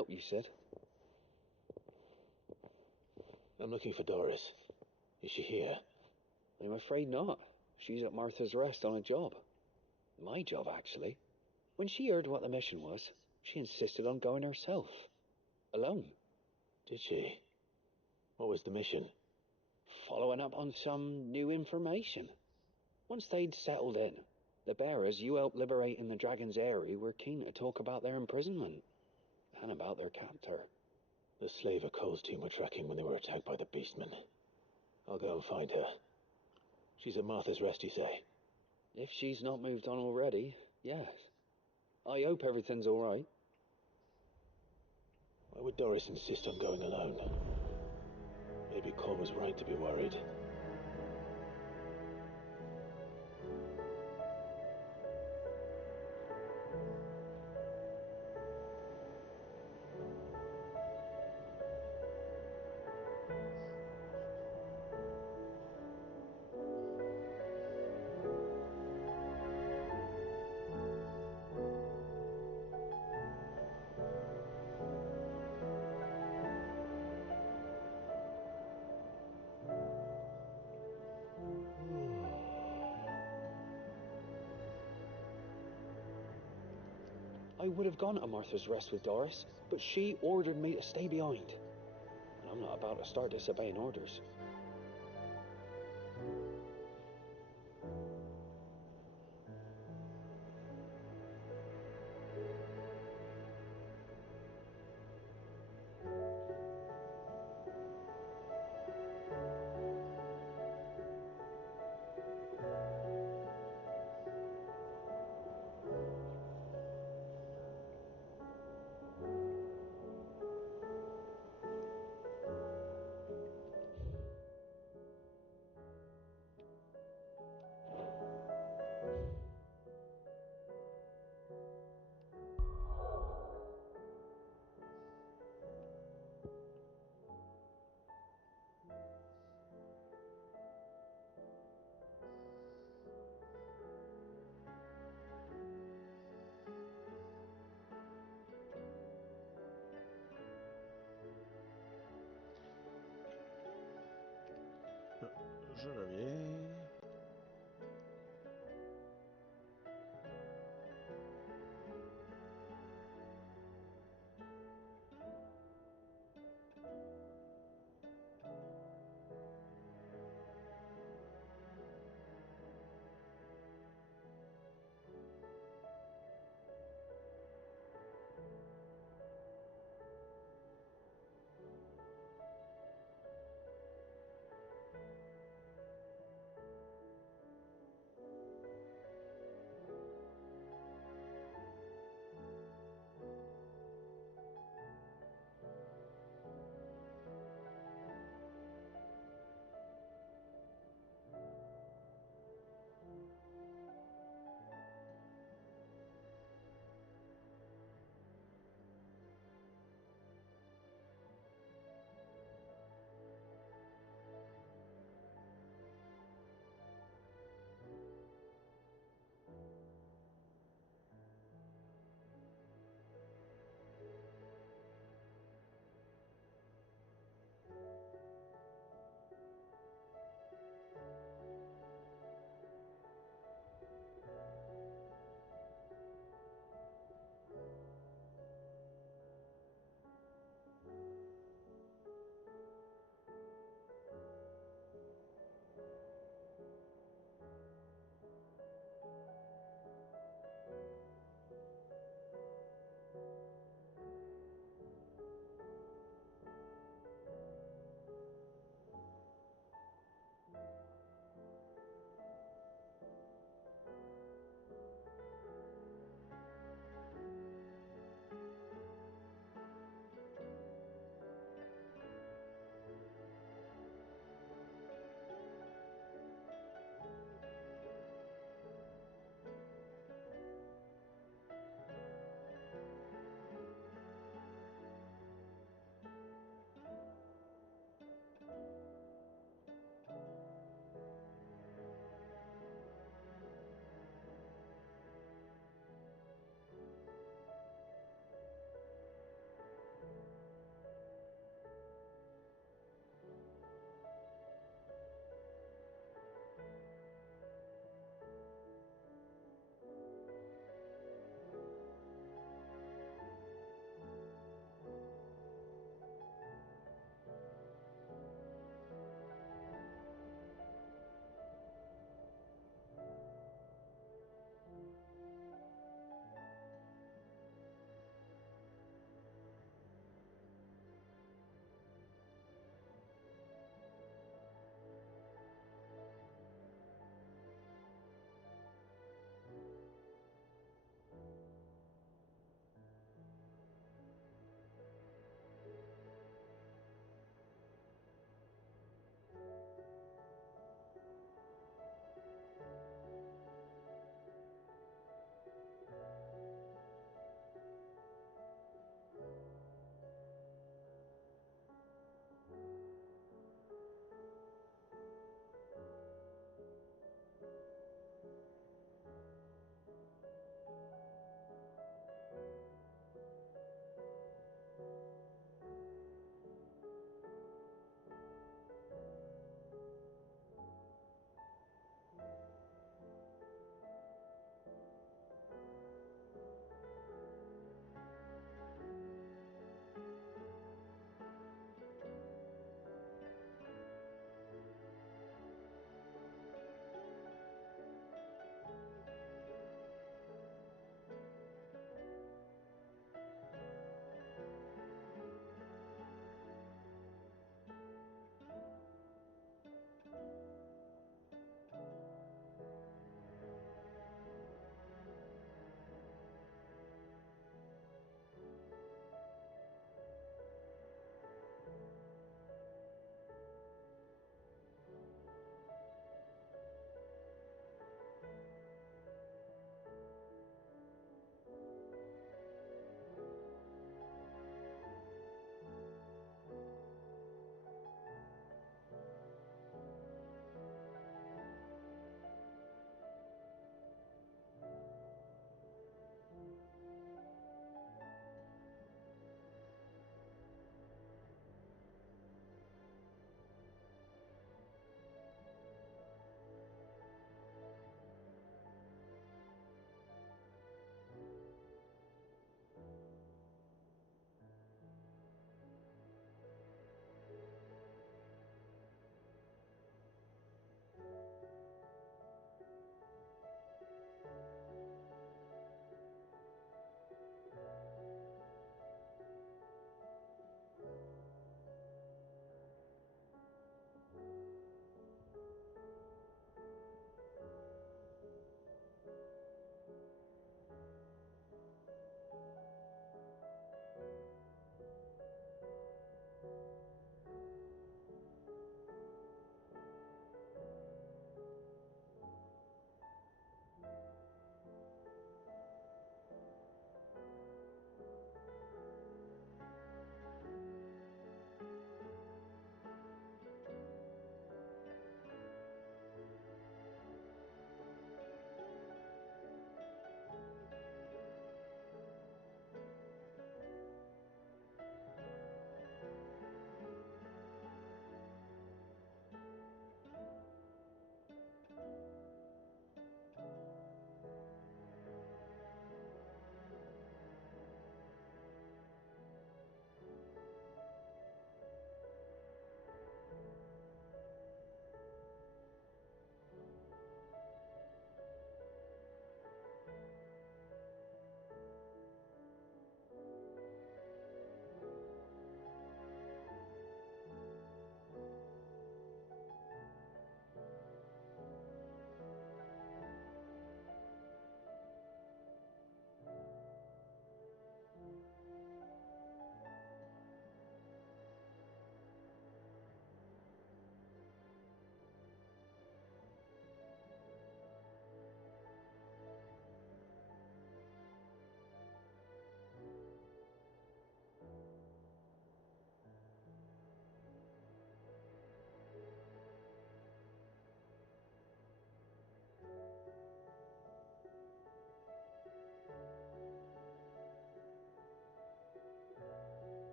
help, you said? I'm looking for Doris. Is she here? I'm afraid not. She's at Martha's Rest on a job. My job, actually. When she heard what the mission was, she insisted on going herself. Alone. Did she? What was the mission? Following up on some new information. Once they'd settled in, the bearers you helped liberate in the Dragon's Eyrie were keen to talk about their imprisonment. And about their captor. The slaver Cole's team were tracking when they were attacked by the beastmen. I'll go and find her. She's at Martha's Rest, you say? If she's not moved on already, yes. I hope everything's all right. Why would Doris insist on going alone? Maybe Cole was right to be worried. I would have gone to Martha's Rest with Doris, but she ordered me to stay behind. And I'm not about to start disobeying orders. Je reviens.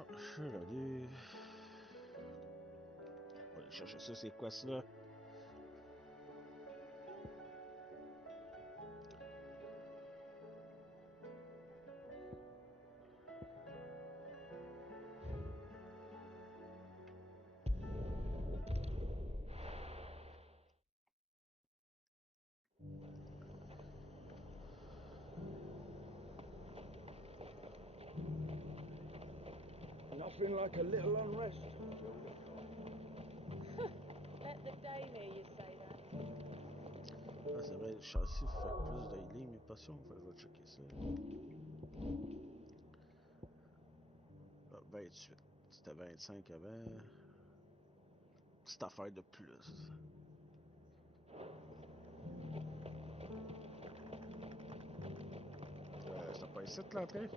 Ah, je vais regarder. On va aller chercher ça, c'est quoi ça? Nothing like a little unrest. Let the Dane hear you say that. Ah, c'est vrai, le châssis fait plus de lignes, mais passion, je vais checker ça. Ah, 28. C'était 25 avant. Petite affaire de plus. C'est pas ici l'entrée?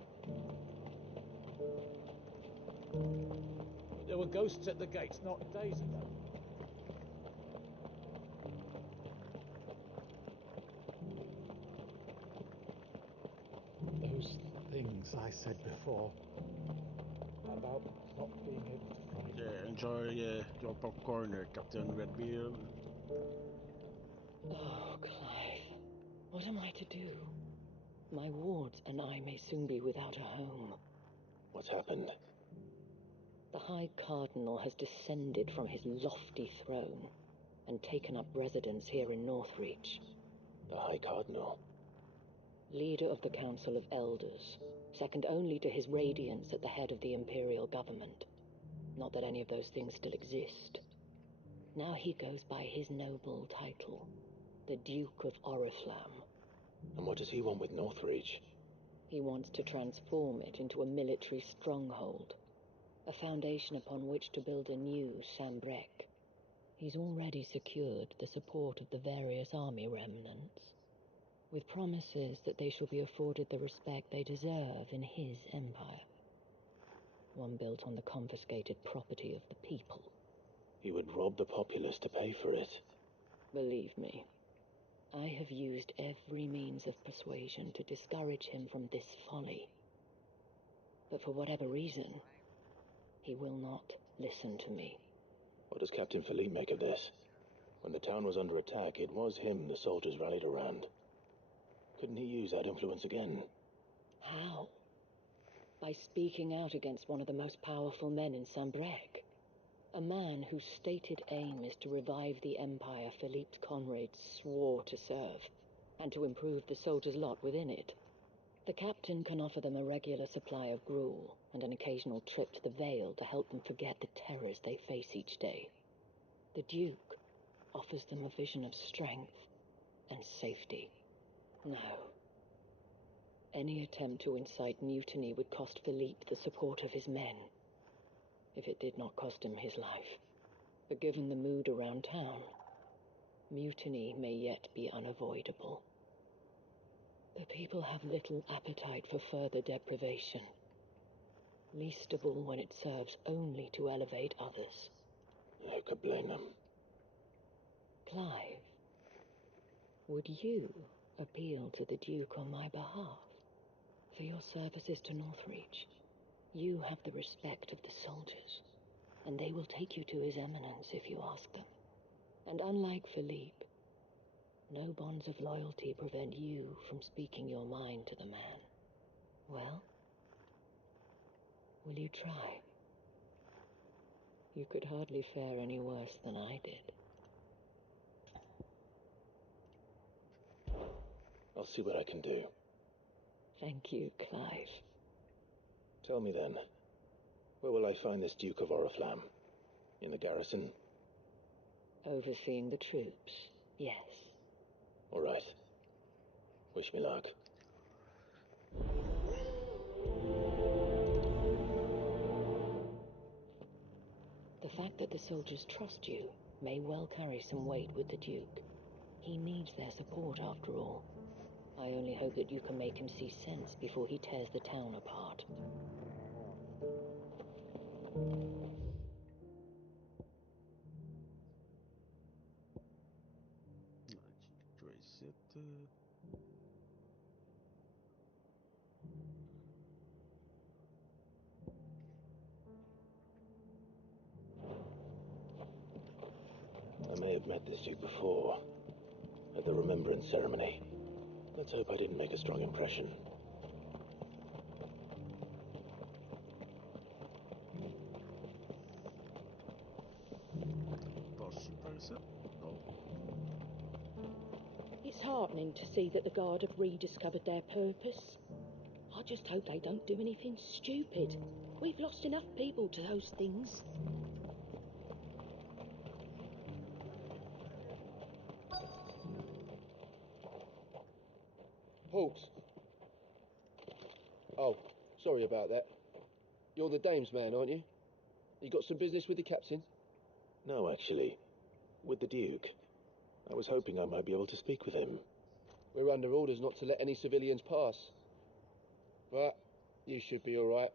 There were ghosts at the gates not days ago. Those things I said before about not being able to find. Yeah, enjoy your popcorn, Captain Redbeard. Oh, Clive. What am I to do? My wards and I may soon be without a home. What's happened? The High Cardinal has descended from his lofty throne and taken up residence here in Northreach. The High Cardinal? Leader of the Council of Elders, second only to his Radiance at the head of the Imperial government. Not that any of those things still exist. Now he goes by his noble title, the Duke of Oriflamme. And what does he want with Northreach? He wants to transform it into a military stronghold, a foundation upon which to build a new Sambrec. He's already secured the support of the various army remnants, with promises that they shall be afforded the respect they deserve in his empire. One built on the confiscated property of the people. He would rob the populace to pay for it. Believe me, I have used every means of persuasion to discourage him from this folly. But for whatever reason, he will not listen to me. What does Captain Philippe make of this? When the town was under attack, it was him the soldiers rallied around. Couldn't he use that influence again? How? By speaking out against one of the most powerful men in Sambrec. A man whose stated aim is to revive the empire Philippe's comrades swore to serve, and to improve the soldiers' lot within it. The captain can offer them a regular supply of gruel, and an occasional trip to the Vale to help them forget the terrors they face each day. The Duke offers them a vision of strength and safety. No. Any attempt to incite mutiny would cost Philippe the support of his men, if it did not cost him his life. But given the mood around town, mutiny may yet be unavoidable. The people have little appetite for further deprivation, least of all when it serves only to elevate others. Who could blame them? Clive, would you appeal to the Duke on my behalf? For your services to Northreach, you have the respect of the soldiers, and they will take you to His Eminence if you ask them. And unlike Philippe, no bonds of loyalty prevent you from speaking your mind to the man. Well, will you try? You could hardly fare any worse than I did. I'll see what I can do. Thank you, Clive. Tell me then, where will I find this Duke of Oriflamme? In the garrison? Overseeing the troops, yes. All right. Wish me luck. The fact that the soldiers trust you may well carry some weight with the Duke. He needs their support, after all. I only hope that you can make him see sense before he tears the town apart. Trace it. I've met this Duke before. At the Remembrance Ceremony. Let's hope I didn't make a strong impression. Posso pensa? No. It's heartening to see that the Guard have rediscovered their purpose. I just hope they don't do anything stupid. We've lost enough people to those things. Halt! Oh, sorry about that. You're the dame's man, aren't you? You got some business with the captain? No, actually. With the Duke. I was hoping I might be able to speak with him. We're under orders not to let any civilians pass. But you should be all right.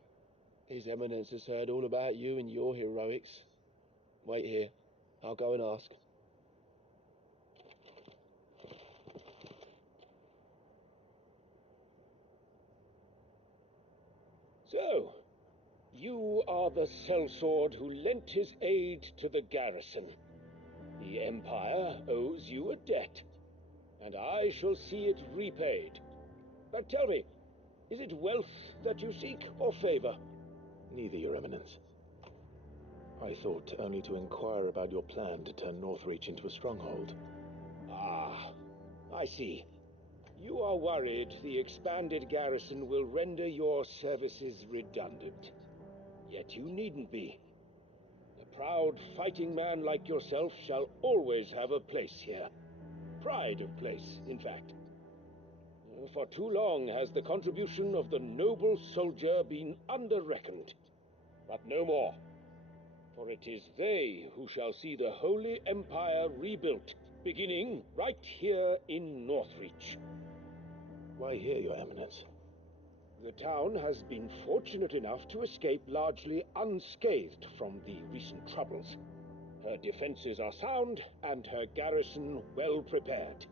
His Eminence has heard all about you and your heroics. Wait here. I'll go and ask. So, you are the sellsword who lent his aid to the garrison. The Empire owes you a debt, and I shall see it repaid. But tell me, is it wealth that you seek, or favor? Neither, Your Eminence. I thought only to inquire about your plan to turn Northreach into a stronghold. Ah, I see. You are worried the expanded garrison will render your services redundant. Yet you needn't be. A proud fighting man like yourself shall always have a place here. Pride of place, in fact. For too long has the contribution of the noble soldier been under-reckoned. But no more. For it is they who shall see the Holy Empire rebuilt, beginning right here in Northreach. Why here, Your Eminence? The town has been fortunate enough to escape largely unscathed from the recent troubles. Her defenses are sound, and her garrison well prepared.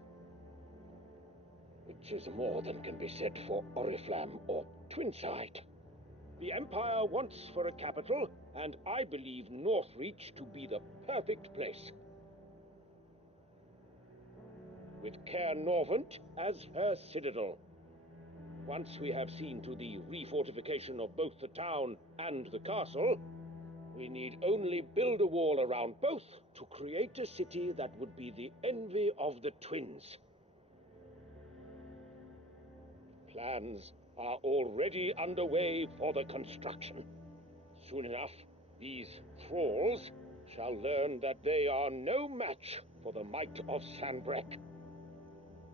Which is more than can be said for Oriflamme or Twinside. The Empire wants for a capital, and I believe Northreach to be the perfect place. With Caer Norvent as her citadel. Once we have seen to the refortification of both the town and the castle, we need only build a wall around both to create a city that would be the envy of the twins. Plans are already underway for the construction. Soon enough, these thralls shall learn that they are no match for the might of Sanbreque.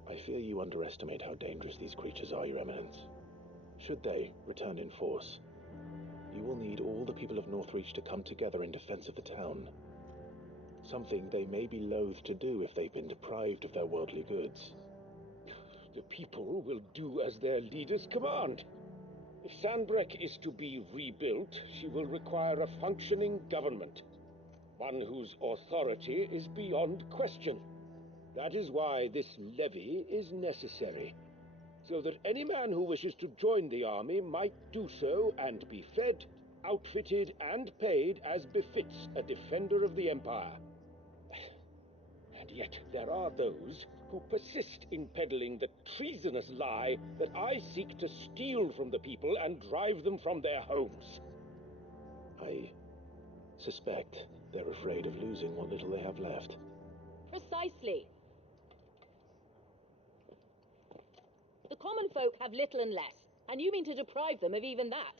I fear you underestimate how dangerous these creatures are, Your Eminence. Should they return in force, you will need all the people of Northreach to come together in defense of the town. Something they may be loath to do if they've been deprived of their worldly goods. The people will do as their leaders command. If Sanbreque is to be rebuilt, she will require a functioning government. One whose authority is beyond question. That is why this levy is necessary, so that any man who wishes to join the army might do so and be fed, outfitted, and paid as befits a defender of the Empire. And yet there are those who persist in peddling the treasonous lie that I seek to steal from the people and drive them from their homes. I suspect they're afraid of losing what little they have left. Precisely. The common folk have little and less, and you mean to deprive them of even that.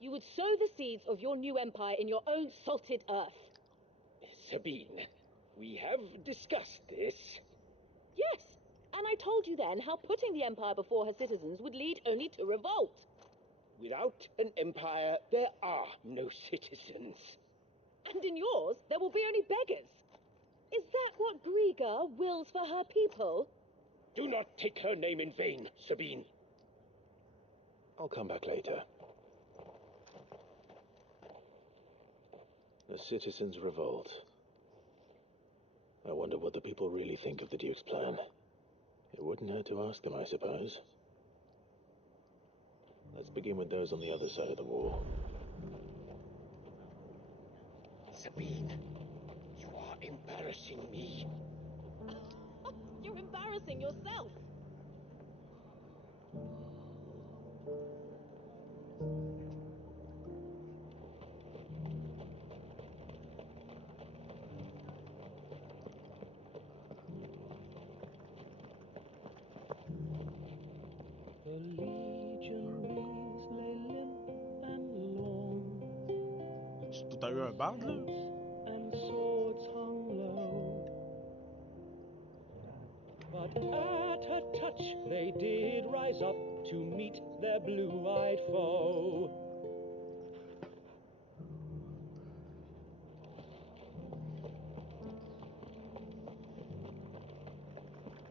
You would sow the seeds of your new empire in your own salted earth. Sabine, we have discussed this. Yes, and I told you then how putting the empire before her citizens would lead only to revolt. Without an empire, there are no citizens. And in yours, there will be only beggars. Is that what Griga wills for her people? Do not take her name in vain, Sabine. I'll come back later. The citizens revolt. I wonder what the people really think of the Duke's plan. It wouldn't hurt to ask them, I suppose. Let's begin with those on the other side of the wall. Sabine, you are impatient. embarrassing me. You're embarrassing yourself. The Legion wings lay limp and long, Tout a eu un barde, là? and swords hung low. But at her touch they did rise up to meet their blue-eyed foe.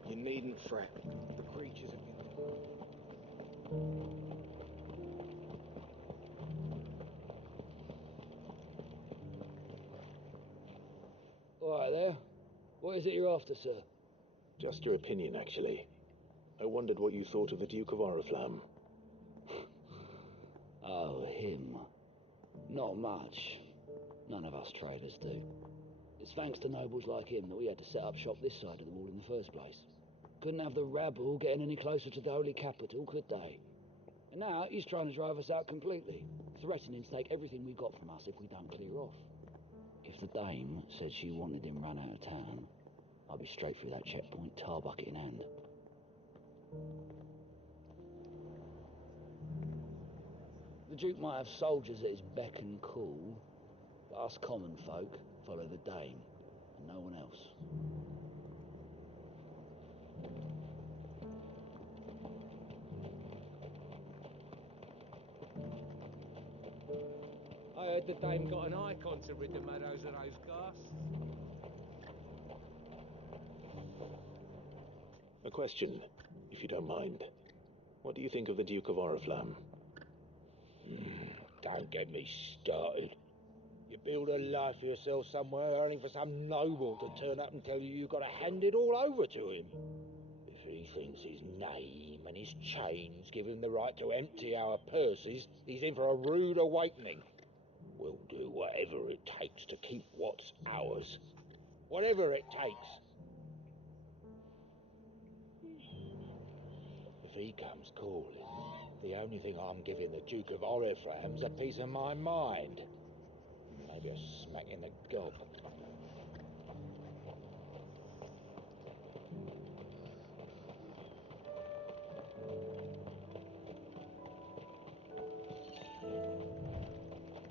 You needn't fret. The creatures have been... All right there. What is it you're after, sir? Just your opinion, actually. I wondered what you thought of the Duke of Oriflamme. Oh, him. Not much. None of us traders do. It's thanks to nobles like him that we had to set up shop this side of the wall in the first place. Couldn't have the rabble getting any closer to the holy capital, could they? And now he's trying to drive us out completely, threatening to take everything we've got from us if we don't clear off. If the dame said she wanted him run out of town, I'd be straight through that checkpoint, tar bucket in hand. The Duke might have soldiers at his beck and call, but us common folk follow the dame, and no one else. I heard the dame got an icon to rid the meadows of those ghasts. A question, if you don't mind. What do you think of the Duke of Oriflamme? Don't get me started. You build a life for yourself somewhere, only for some noble to turn up and tell you you've got to hand it all over to him. If he thinks his name and his chains give him the right to empty our purses, he's in for a rude awakening. We'll do whatever it takes to keep what's ours. Whatever it takes. If he comes calling, the only thing I'm giving the Duke of Oriflamme's a piece of my mind. Maybe a smack in the gob.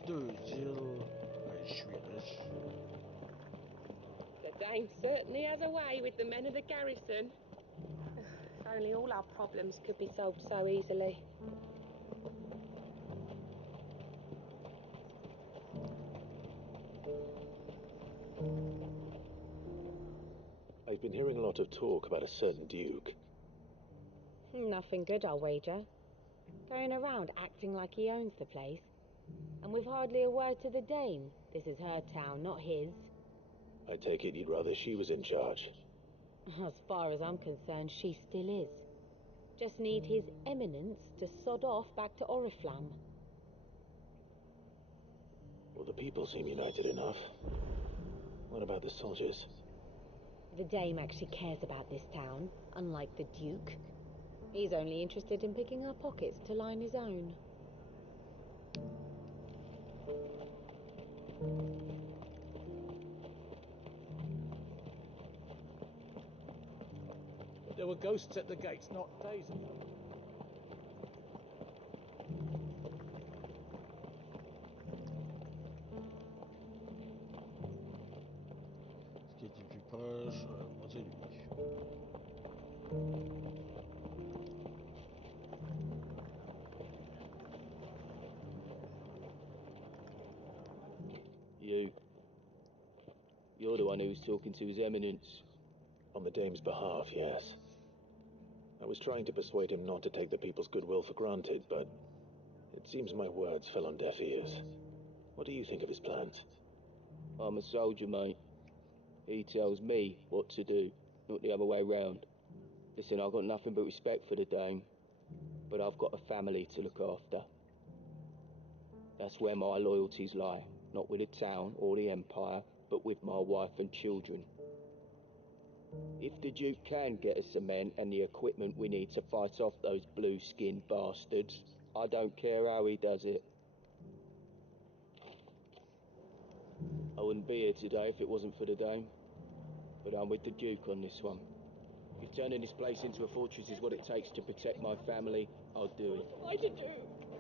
Deux îles. Je suis riche. The dame certainly has a way with the men of the garrison. If only all our problems could be solved so easily. I've been hearing a lot of talk about a certain duke. Nothing good, I'll wager. Going around acting like he owns the place. And with hardly a word to the dame. This is her town, not his. I take it you'd rather she was in charge. As far as I'm concerned, she still is. Just need his eminence to sod off back to Oriflamme. Well, the people seem united enough. What about the soldiers? The dame actually cares about this town, unlike the Duke. He's only interested in picking our pockets to line his own. But there were ghosts at the gates not days ago. Ce qui est le plus proche, moi c'est lui. You're the one who was talking to His Eminence. On the dame's behalf, yes. I was trying to persuade him not to take the people's goodwill for granted, but it seems my words fell on deaf ears. What do you think of his plans? I'm a soldier, mate. He tells me what to do, not the other way round. Listen, I've got nothing but respect for the dame, but I've got a family to look after. That's where my loyalties lie, not with the town or the empire, but with my wife and children. If the Duke can get us cement and the equipment we need to fight off those blue-skinned bastards, I don't care how he does it. I wouldn't be here today if it wasn't for the Dame, but I'm with the Duke on this one. If turning this place into a fortress is what it takes to protect my family, I'll do it. What am I to do?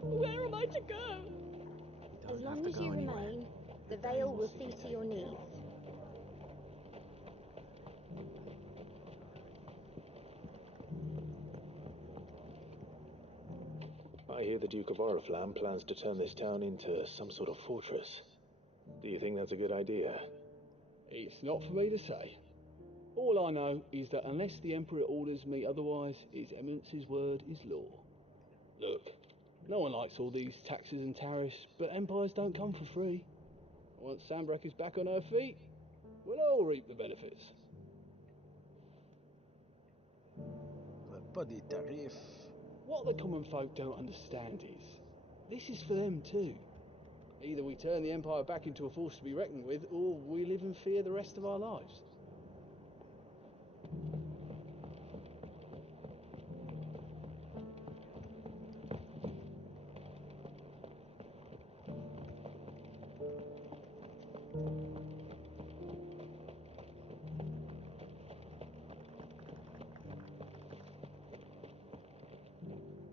Where am I to go? As long as you remain, the veil will see to your needs. I hear the Duke of Oriflamme plans to turn this town into some sort of fortress. Do you think that's a good idea? It's not for me to say. All I know is that unless the Emperor orders me otherwise, His Eminence's word is law. Look, no one likes all these taxes and tariffs, but empires don't come for free. Once Sanbreque is back on her feet, we'll all reap the benefits. Pas des tarifs. What the common folk don't understand is, this is for them too. Either we turn the Empire back into a force to be reckoned with, or we live in fear the rest of our lives.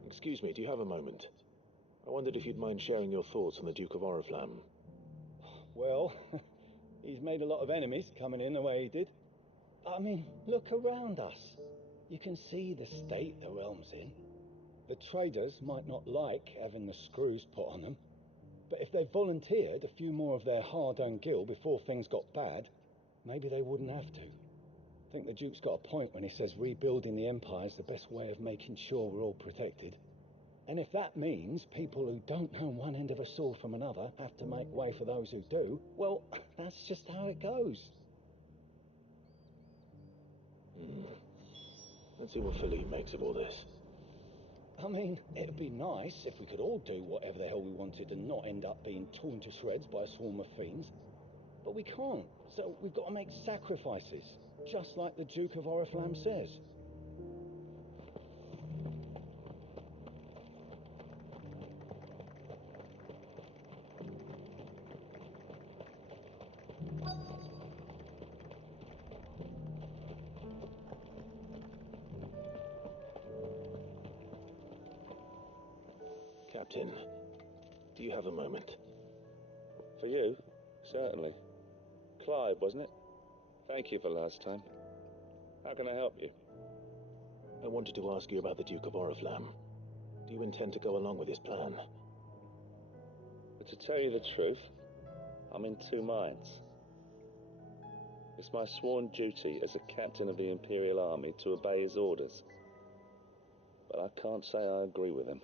Excuse me, do you have a moment? I wondered if you'd mind sharing your thoughts on the Duke of Oriflamme. Well, he's made a lot of enemies coming in the way he did. I mean, look around us. You can see the state the realm's in. The traders might not like having the screws put on them, but if they volunteered a few more of their hard-earned gil before things got bad, maybe they wouldn't have to. I think the Duke's got a point when he says rebuilding the Empire's the best way of making sure we're all protected. And if that means people who don't know one end of a sword from another have to make way for those who do, well, that's just how it goes. Let's see what Philippe makes of all this. I mean, it'd be nice if we could all do whatever the hell we wanted and not end up being torn to shreds by a swarm of fiends. But we can't, so we've got to make sacrifices, just like the Duke of Oriflamme says. Captain, do you have a moment? For you? Certainly. Clive, wasn't it? Thank you for last time. How can I help you? I wanted to ask you about the Duke of Oriflamme. Do you intend to go along with his plan? But to tell you the truth, I'm in two minds. It's my sworn duty as a captain of the Imperial Army to obey his orders. But I can't say I agree with him.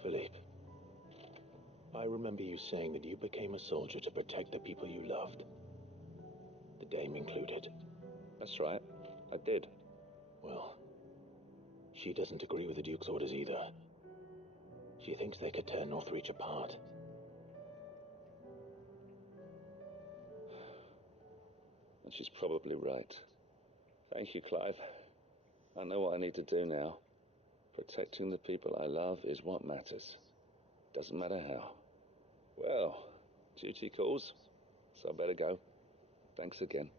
Philippe, I remember you saying that you became a soldier to protect the people you loved. The Dame included. That's right, I did. Well, she doesn't agree with the Duke's orders either. She thinks they could tear Northreach apart. And she's probably right. Thank you, Clive. I know what I need to do now. Protecting the people I love is what matters. Doesn't matter how. Well, duty calls, so I better go. Thanks again.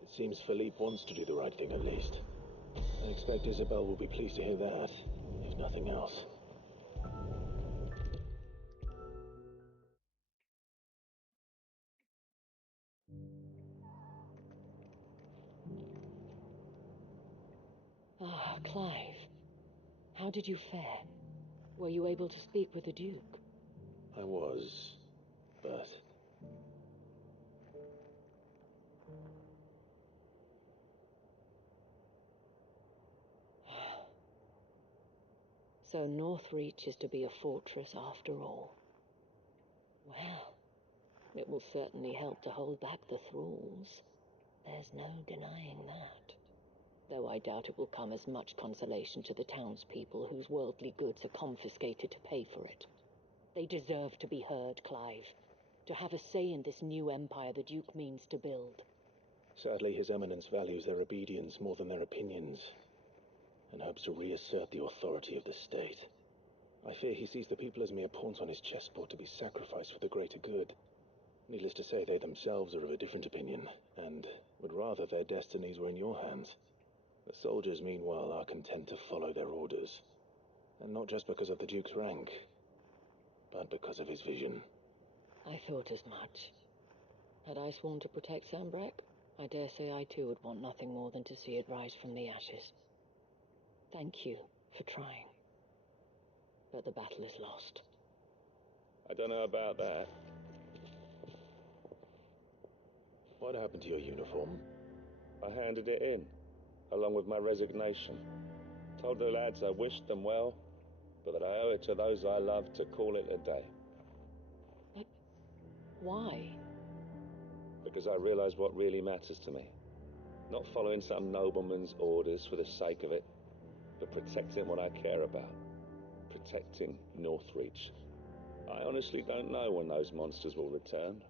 It seems Philippe wants to do the right thing at least. I expect Isabel will be pleased to hear that, if nothing else. Ah, Clive. How did you fare? Were you able to speak with the Duke? I was, but... So Northreach is to be a fortress after all. Well, it will certainly help to hold back the thralls. There's no denying that. though I doubt it will come as much consolation to the townspeople whose worldly goods are confiscated to pay for it. They deserve to be heard, Clive, to have a say in this new empire the Duke means to build. Sadly, His Eminence values their obedience more than their opinions, and hopes to reassert the authority of the state. I fear he sees the people as mere pawns on his chessboard to be sacrificed for the greater good. Needless to say, they themselves are of a different opinion, and would rather their destinies were in your hands. The soldiers, meanwhile, are content to follow their orders, and not just because of the Duke's rank, but because of his vision. I thought as much. Had I sworn to protect Sanbreque, I dare say I too would want nothing more than to see it rise from the ashes. Thank you for trying. But the battle is lost. I don't know about that. What happened to your uniform? I handed it in, along with my resignation. Told the lads I wished them well, but that I owe it to those I love to call it a day. But why? Because I realize what really matters to me. Not following some nobleman's orders for the sake of it, but protecting what I care about. Protecting Northreach. I honestly don't know when those monsters will return,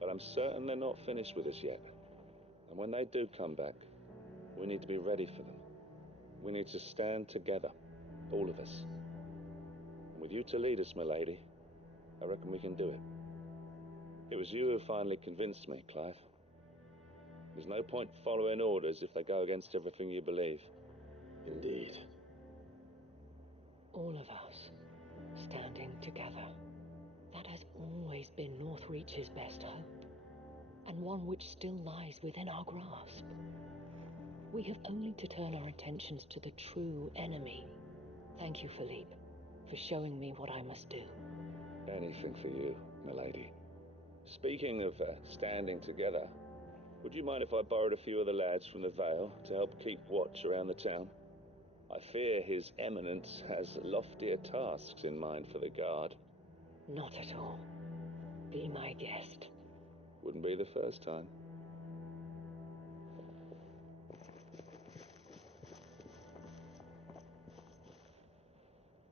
but I'm certain they're not finished with us yet. And when they do come back, we need to be ready for them. We need to stand together, all of us. And with you to lead us, milady, I reckon we can do it. It was you who finally convinced me, Clive. There's no point following orders if they go against everything you believe. Indeed. All of us, standing together. That has always been Northreach's best hope, and one which still lies within our grasp. We have only to turn our attentions to the true enemy. Thank you, Philippe, for showing me what I must do. Anything for you, milady. Speaking of standing together, would you mind if I borrowed a few of the lads from the Vale to help keep watch around the town? I fear His Eminence has loftier tasks in mind for the guard. Not at all. Be my guest. Wouldn't be the first time.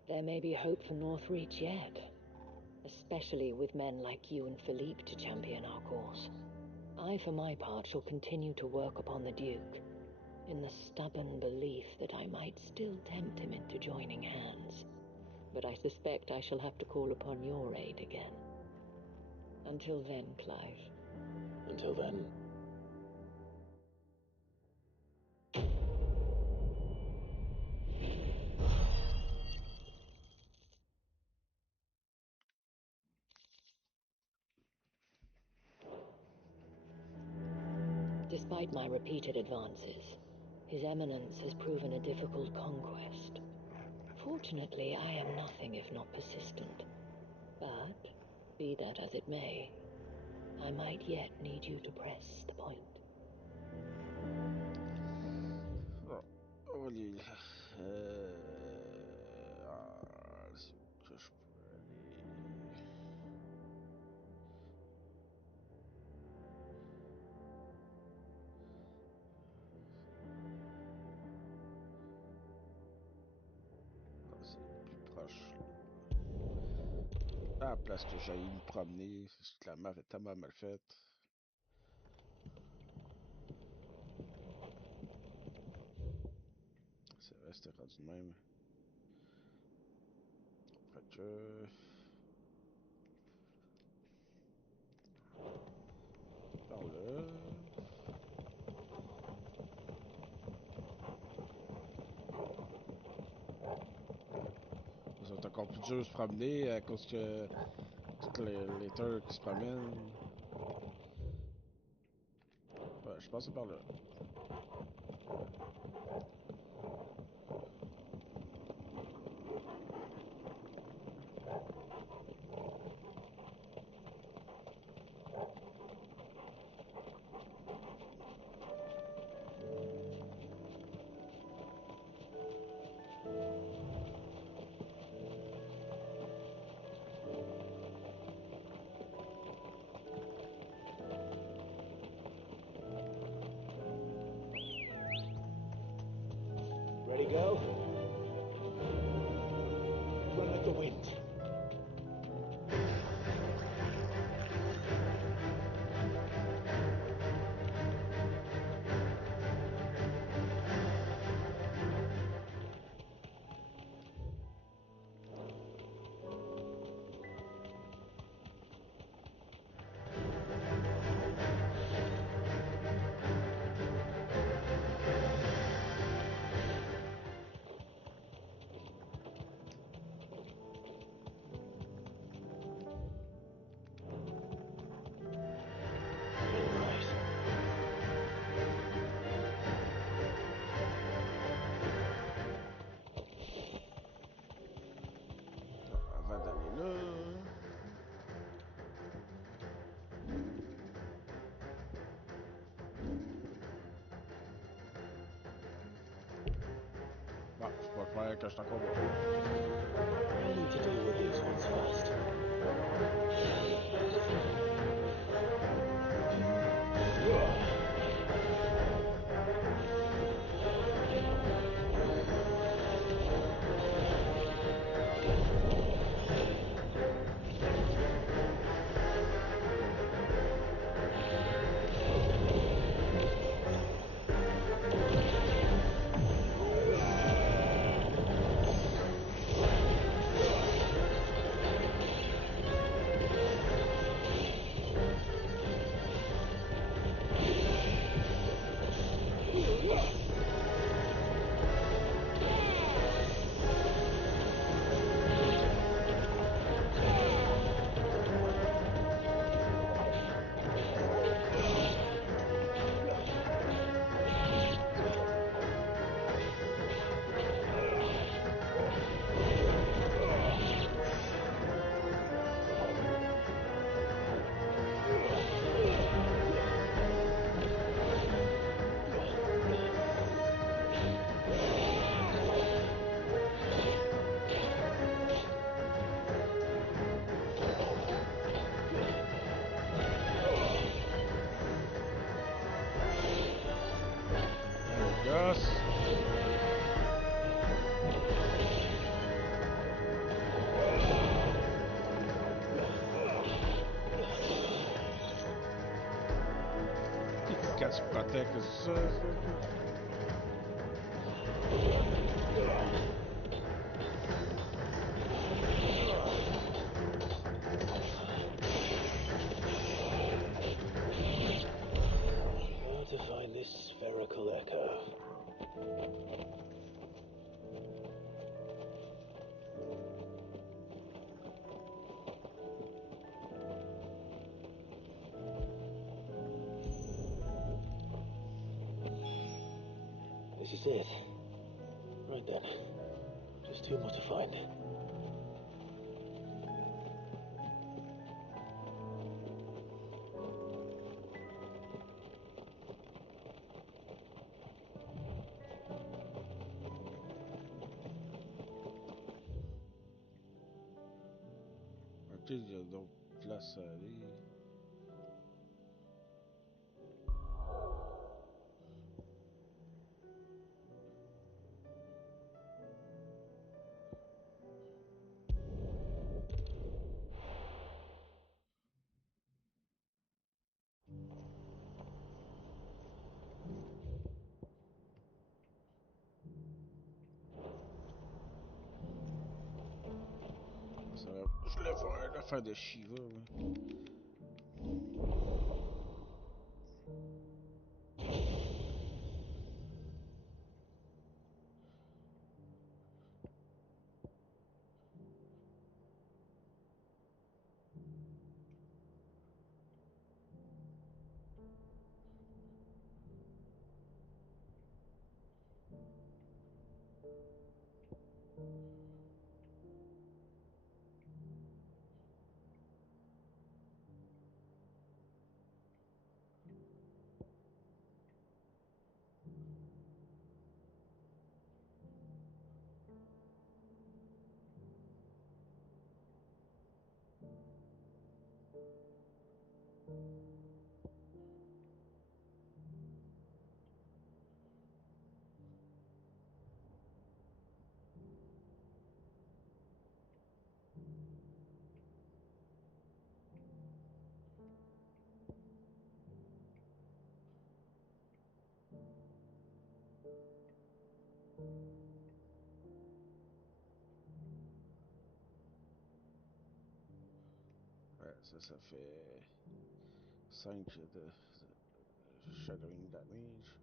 There may be hope for Northreach yet, especially with men like you and Philippe to champion our cause. I, for my part, shall continue to work upon the Duke, in the stubborn belief that I might still tempt him into joining hands. But I suspect I shall have to call upon your aid again. Until then, Clive. Until then. Despite my repeated advances, His Eminence has proven a difficult conquest. Fortunately, I am nothing if not persistent. But, be that as it may, I might yet need you to press the point. On va aller là. C'est où que je peux aller? Ah, c'est plus proche. À la place que j'aille me promener, c'est que la map est tellement mal faite. C'est vrai, c'était rendu de même. Fait que... Par là... Ça va être encore plus dur de se promener à cause que toutes les turcs qui se promènent. Ouais, je pense que c'est par là. we go. Run with the wind. Va d'aller là. Bon, je peux pas faire que je suis encore bon. I need to deal with these ones first. Yes. Quand tu protèges ça. Where to find this spherical echo? This is it. Right then. Just two more to find. Ok, il y a d'autres places à aller. Ça va. Je voulais voir l'affaire de Shiva. Ouais. ça fait 5 de shattering damage.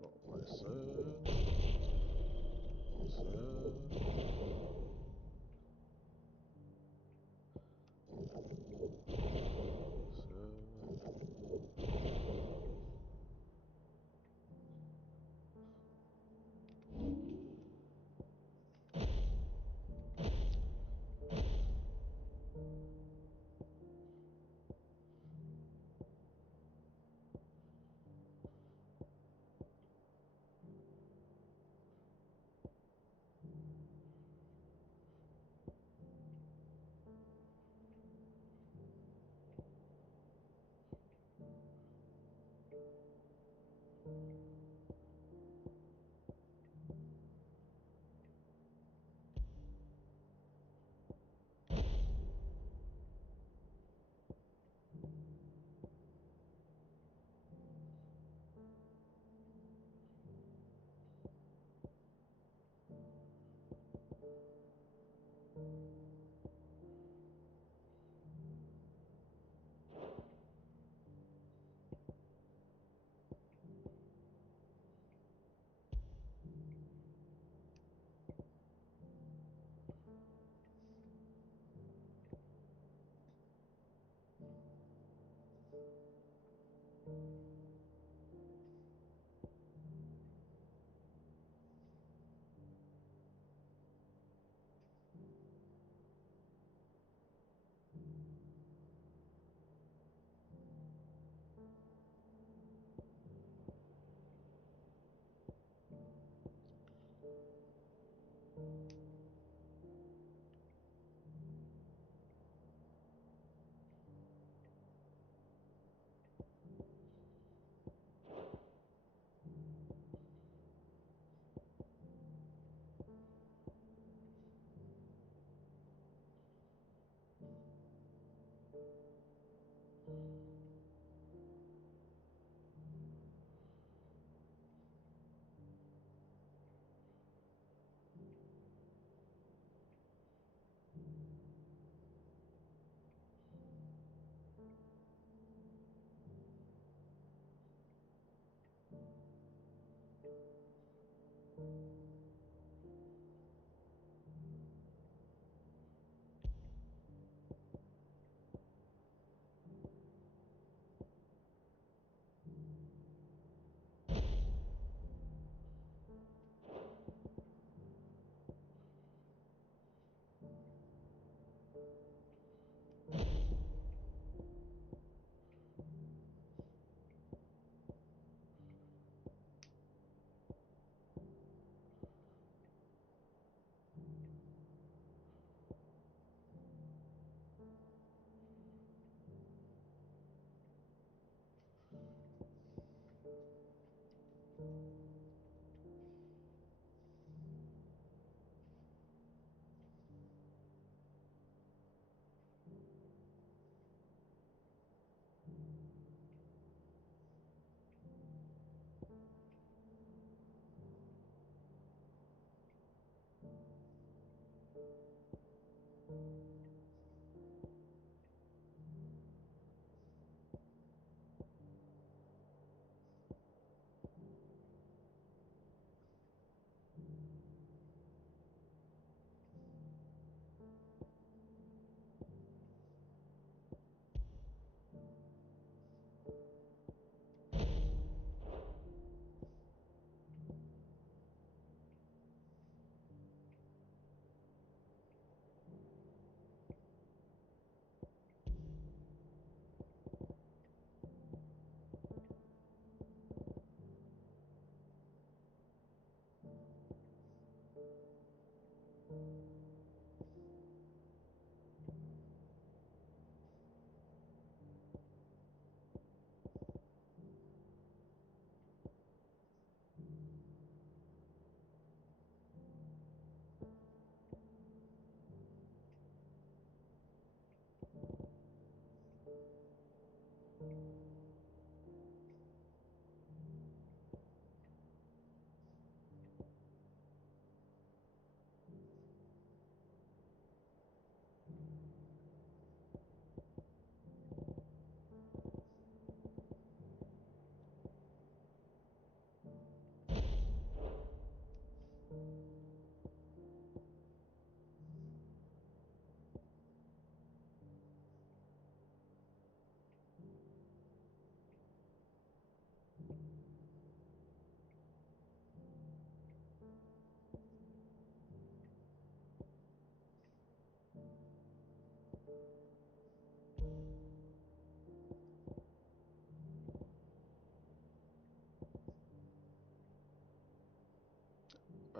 Bon, on va ça.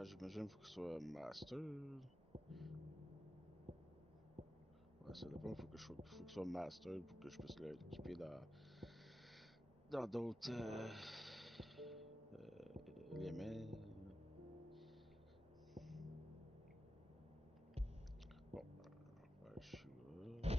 Ah, j'imagine qu'il faut que ce soit master. Ouais, ça dépend, faut que ce soit master pour que je puisse l'équiper dans d'autres éléments. Bon, ouais, je suis là.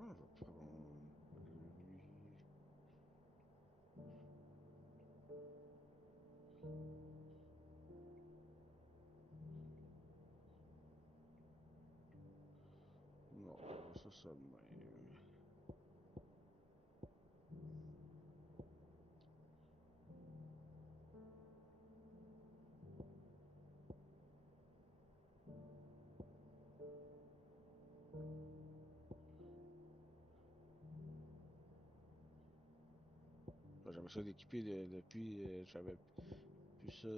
On va prendre lui. Non, ça de même. J'avais ça d'équiper depuis, j'avais plus ça.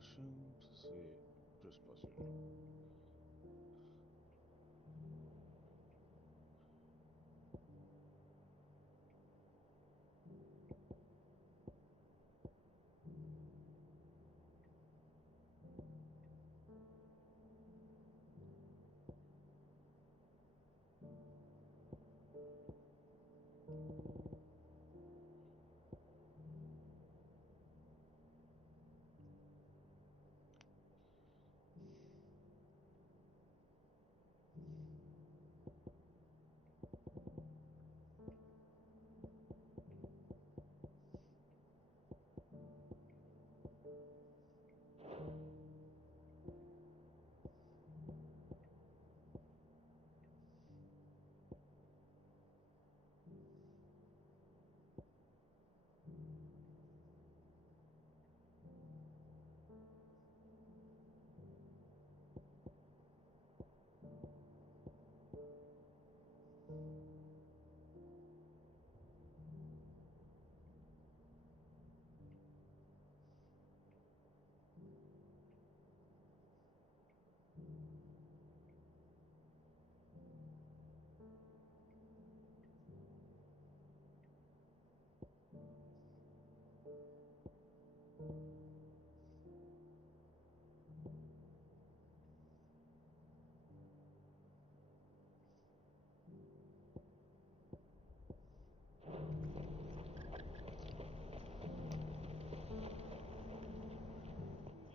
potion, ça c'est plus potion.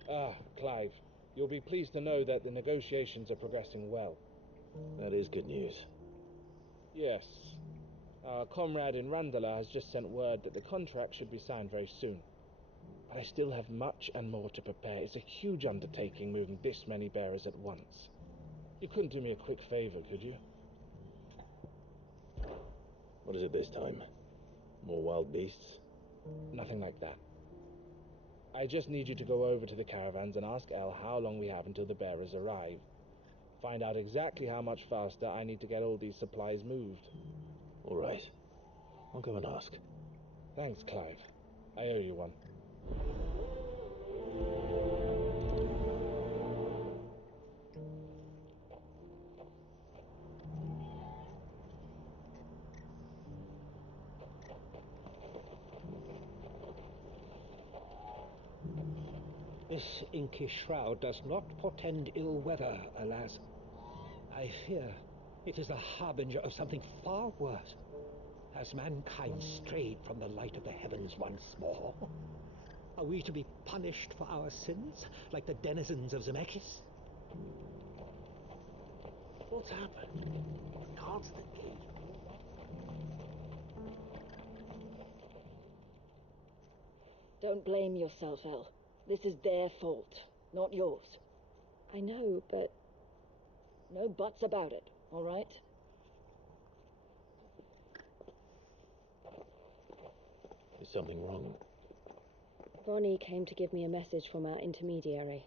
Ah, Clive, you'll be pleased to know that the negotiations are progressing well. That is good news. Yes. Our comrade in Randala has just sent word that the contract should be signed very soon. But I still have much and more to prepare. It's a huge undertaking moving this many bearers at once. You couldn't do me a quick favor, could you? What is it this time? More wild beasts? Nothing like that. I just need you to go over to the caravans and ask El how long we have until the bearers arrive. Find out exactly how much faster I need to get all these supplies moved. All right. I'll go and ask. Thanks, Clive. I owe you one. This inky shroud does not portend ill weather, alas. I fear it is a harbinger of something far worse. Has mankind strayed from the light of the heavens once more? Are we to be punished for our sins, like the denizens of Zemeckis? What's happened? Can't the gate? Don't blame yourself, El. This is their fault, not yours. I know, but... No buts about it, all right? Is something wrong? Vonnie came to give me a message from our intermediary.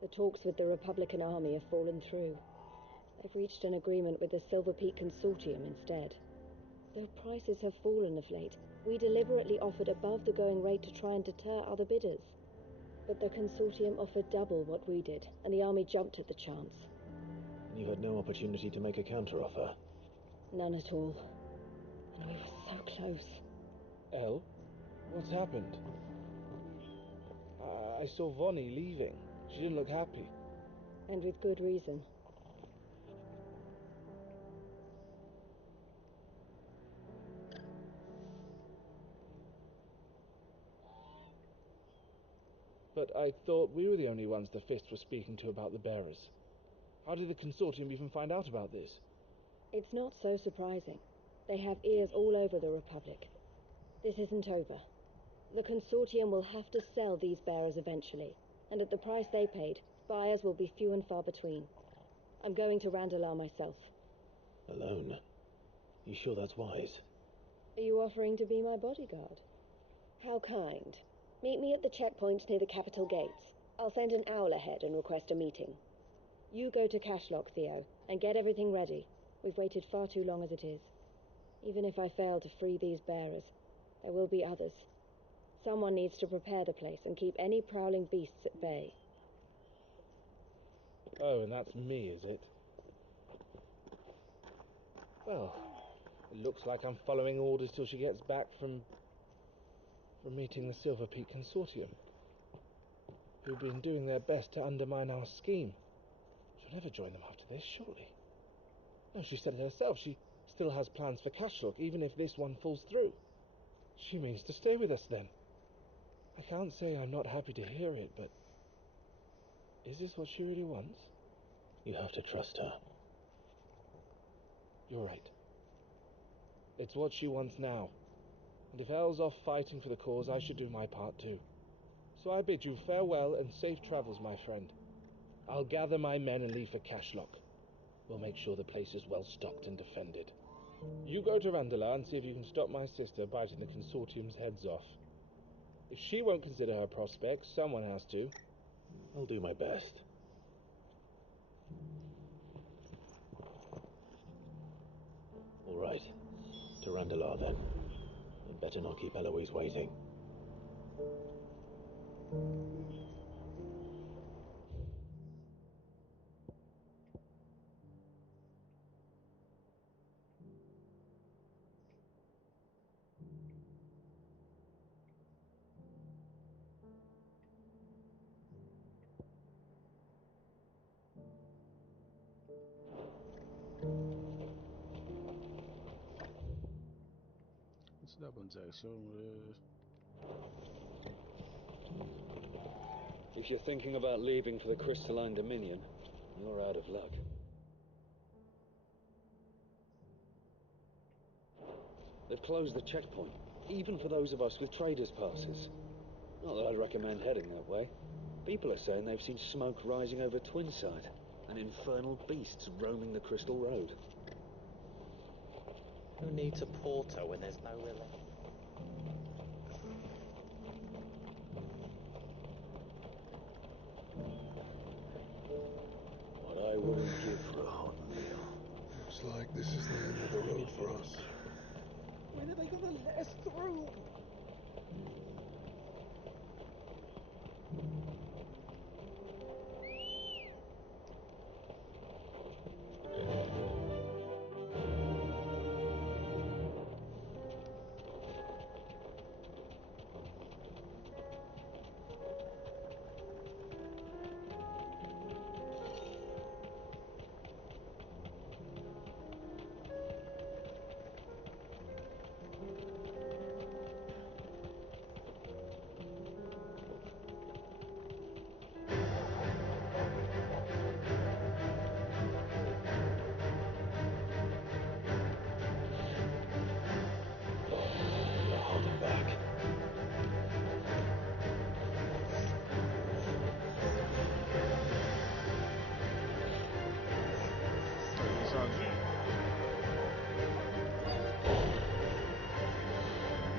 The talks with the Republican Army have fallen through. They've reached an agreement with the Silver Peak Consortium instead. Though prices have fallen of late, we deliberately offered above the going rate to try and deter other bidders. But the Consortium offered double what we did, and the Army jumped at the chance. And you had no opportunity to make a counteroffer? None at all. And we were so close. El? What's happened? I saw Vonnie leaving. She didn't look happy. And with good reason. But I thought we were the only ones the Fist were speaking to about the bearers. How did the Consortium even find out about this? It's not so surprising. They have ears all over the Republic. This isn't over. The Consortium will have to sell these bearers eventually, and at the price they paid, buyers will be few and far between. I'm going to Randalar myself. Alone? You sure that's wise? Are you offering to be my bodyguard? How kind. Meet me at the checkpoint near the capital gates. I'll send an owl ahead and request a meeting. You go to Cashlock, Theo, and get everything ready. We've waited far too long as it is. Even if I fail to free these bearers, there will be others. Someone needs to prepare the place and keep any prowling beasts at bay. Oh, and that's me, is it? Well, it looks like I'm following orders till she gets back from meeting the Silver Peak Consortium, who've been doing their best to undermine our scheme. She'll never join them after this, surely. No, she said it herself. She still has plans for Cashlock, even if this one falls through. She means to stay with us, then. I can't say I'm not happy to hear it, but... is this what she really wants? You have to trust her. You're right. It's what she wants now. And if Elle's off fighting for the cause, I should do my part too. So I bid you farewell and safe travels, my friend. I'll gather my men and leave for Cashlock. We'll make sure the place is well stocked and defended. You go to Randala and see if you can stop my sister biting the Consortium's heads off. If she won't consider her prospects, someone has to. I'll do my best. All right. To Randala, then. I'd better not keep Eloise waiting. C'est la bonne direction. If you're thinking about leaving for the Crystalline Dominion, you're out of luck. They've closed the checkpoint, even for those of us with traders' passes. Not that I'd recommend heading that way. People are saying they've seen smoke rising over Twinside, and infernal beasts roaming the Crystal Road. Who needs a porter when there's nowhere left? What I wouldn't give for a hot meal. Looks like this is the end of the road for us. When are they gonna let us through?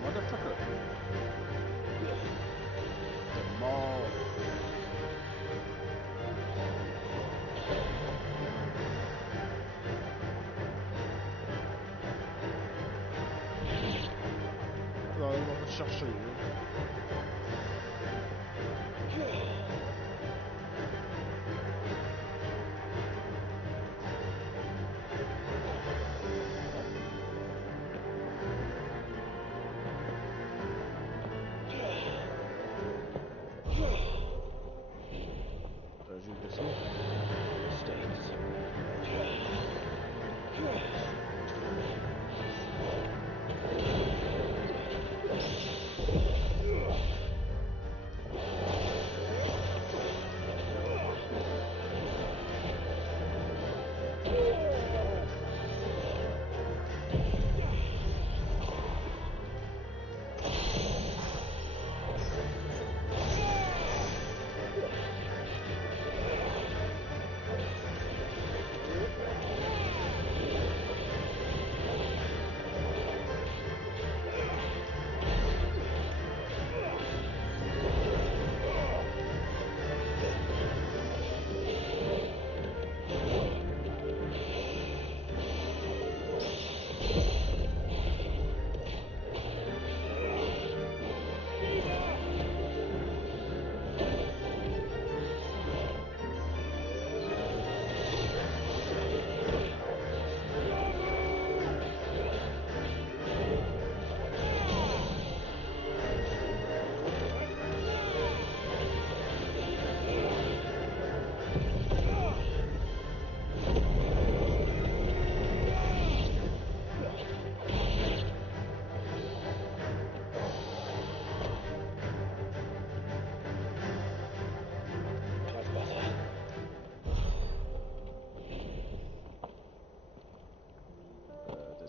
Motherfucker. The mall. Alors, on va chercher. J'ai le dessin.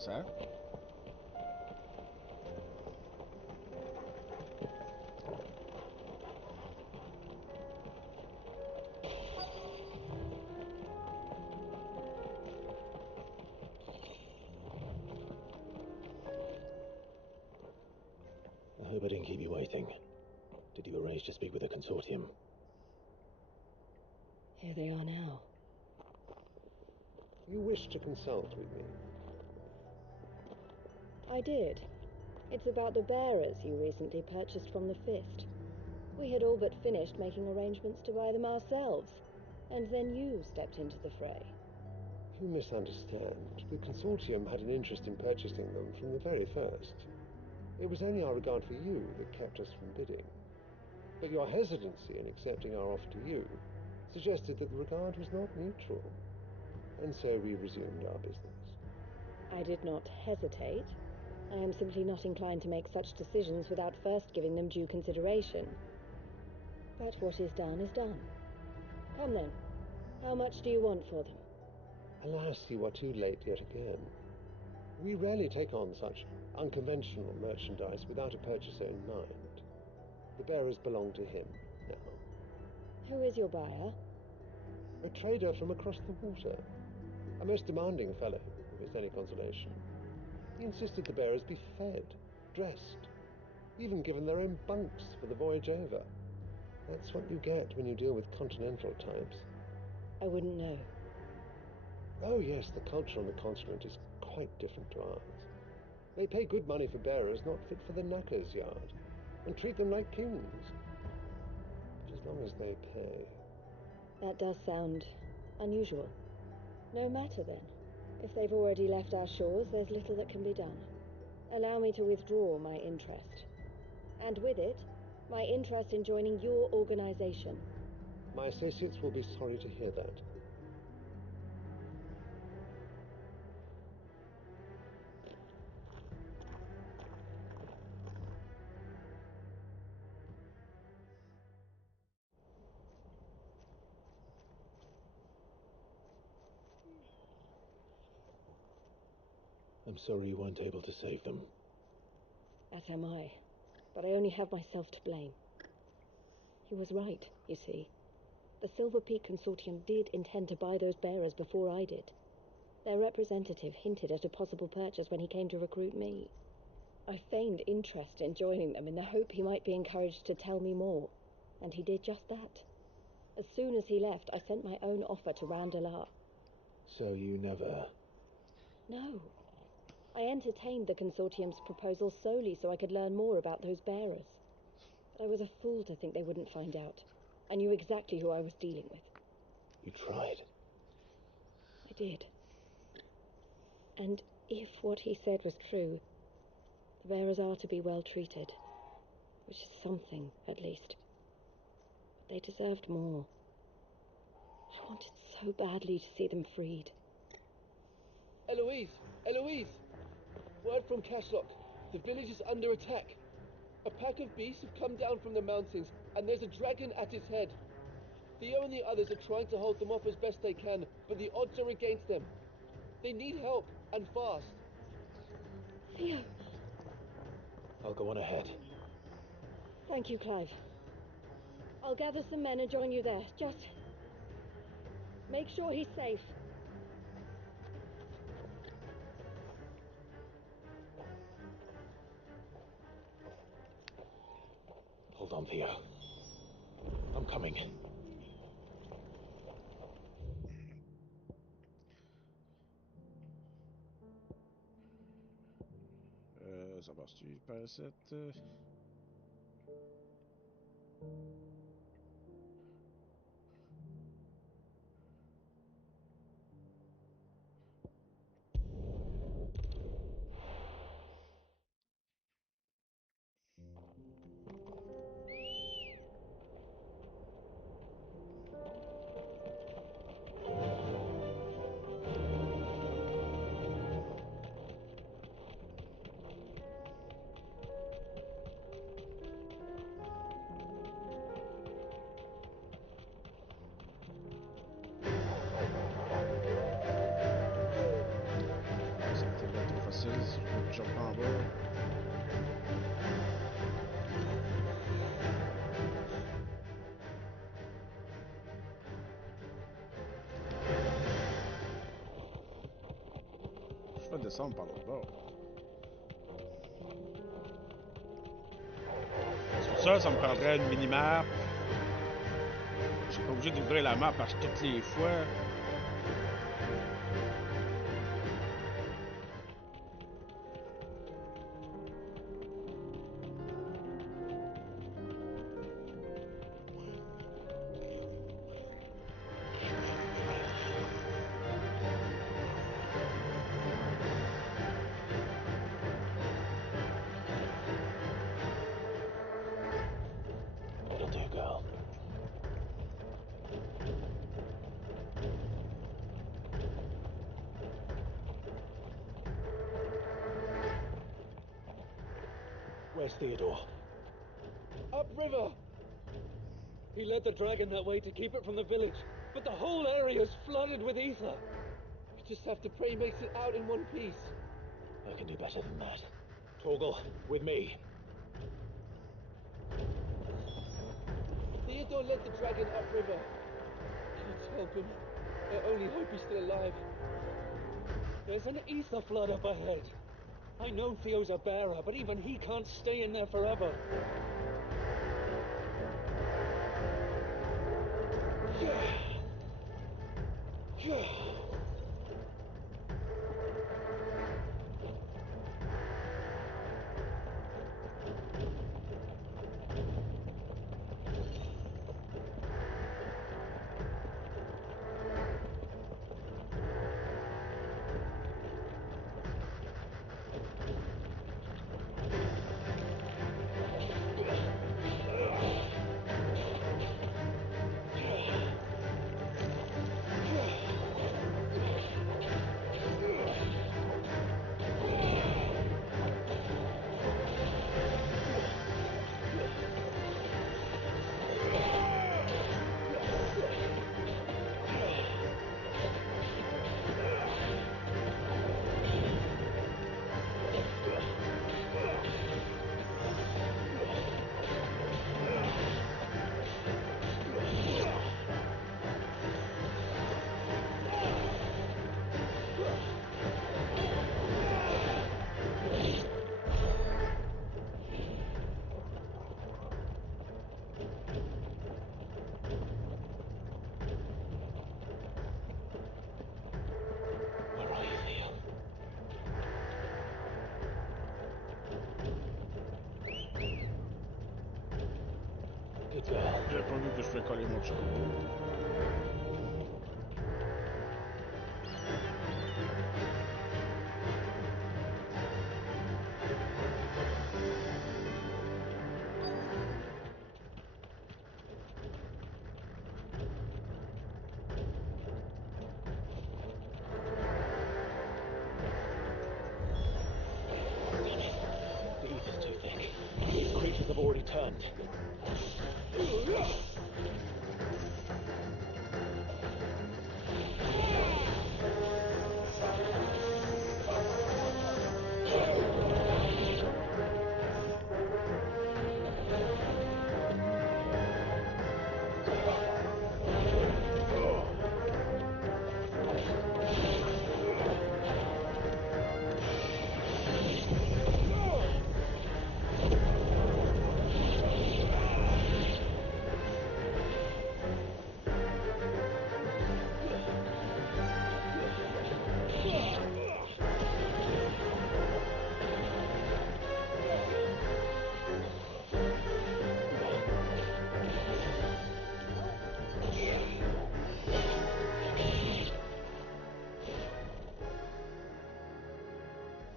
ça? I hope I didn't keep you waiting. Did you arrange to speak with the consortium? Here they are now. You wish to consult with me? I did. It's about the bearers you recently purchased from the Fist. We had all but finished making arrangements to buy them ourselves, and then you stepped into the fray. You misunderstand. The consortium had an interest in purchasing them from the very first. It was only our regard for you that kept us from bidding. But your hesitancy in accepting our offer to you suggested that the regard was not mutual. And so we resumed our business. I did not hesitate. I am simply not inclined to make such decisions without first giving them due consideration. But what is done is done. Come then, how much do you want for them? Alas, you are too late yet again. We rarely take on such unconventional merchandise without a purchaser in mind. The bearers belong to him now. Who is your buyer? A trader from across the water. A most demanding fellow, if it's any consolation. He insisted the bearers be fed, dressed, even given their own bunks for the voyage over. That's what you get when you deal with continental types. I wouldn't know. Oh yes, the culture on the continent is quite different to ours. They pay good money for bearers not fit for the knacker's yard, and treat them like kings. But as long as they pay. That does sound unusual. No matter then. If they've already left our shores, there's little that can be done. Allow me to withdraw my interest. And with it, my interest in joining your organization. My associates will be sorry to hear that. I'm sorry you weren't able to save them. As am I. But I only have myself to blame. He was right, you see. The Silver Peak Consortium did intend to buy those bearers before I did. Their representative hinted at a possible purchase when he came to recruit me. I feigned interest in joining them in the hope he might be encouraged to tell me more, and he did just that. As soon as he left, I sent my own offer to Randalar. So you never... No. I entertained the consortium's proposal solely so I could learn more about those bearers. But I was a fool to think they wouldn't find out. I knew exactly who I was dealing with. You tried. I did. And if what he said was true, the bearers are to be well treated. Which is something, at least. But they deserved more. I wanted so badly to see them freed. Eloise! Eloise! Word from Cashlock. The village is under attack. A pack of beasts have come down from the mountains, and there's a dragon at its head. Theo and the others are trying to hold them off as best they can, but the odds are against them. They need help, and fast. Theo! I'll go on ahead. Thank you, Clive. I'll gather some men and join you there. Just... make sure he's safe. Hold on, Theo. I'm coming. Ça passe-tu par cette... ça prend en bas. Je peux descendre par l'autre bord. Sur ça me prendrait une mini-map. Je suis pas obligé d'ouvrir la map à toutes les fois. It'll do, girl. Where's Theodore? Upriver! He led the dragon that way to keep it from the village, but the whole area's flooded with ether. We just have to pray he makes it out in one piece. I can do better than that. Torgal, with me. Theodore led the dragon upriver. Let's help him. I only hope he's still alive. There's an ether flood up ahead. I know Theo's a bearer, but even he can't stay in there forever. J'avais pas vu que je fais coller mon chat. The ether's too thick. These creatures have already turned.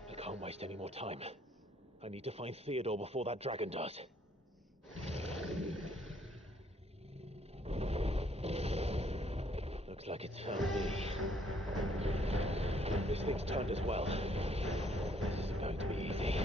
I can't waste any more time. I need to find Theodore before that dragon does. Looks like it's found me. This thing's turned as well. This isn't going to be easy.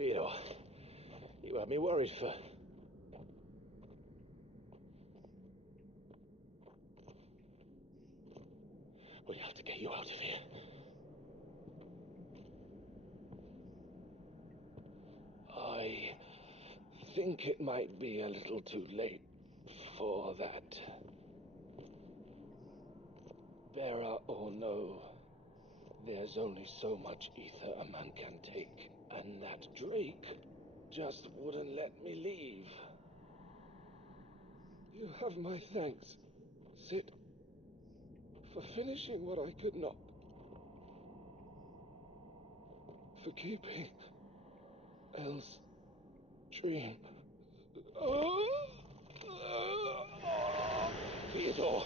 Theodore, you had me worried for... We have to get you out of here. I think it might be a little too late for that. Bearer or no, there's only so much ether a man can take, and that Drake just wouldn't let me leave. You have my thanks, Sid, for finishing what I could not. For keeping Elle's dream. Theodore!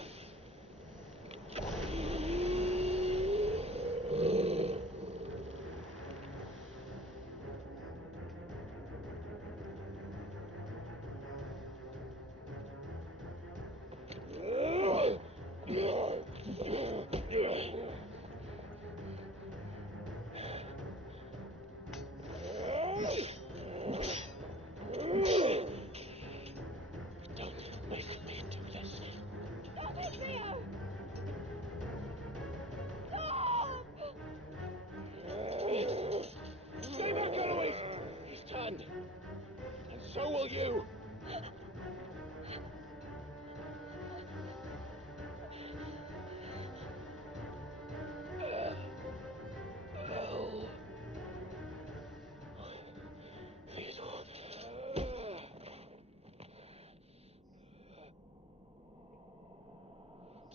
So will you! Hell. Theodore.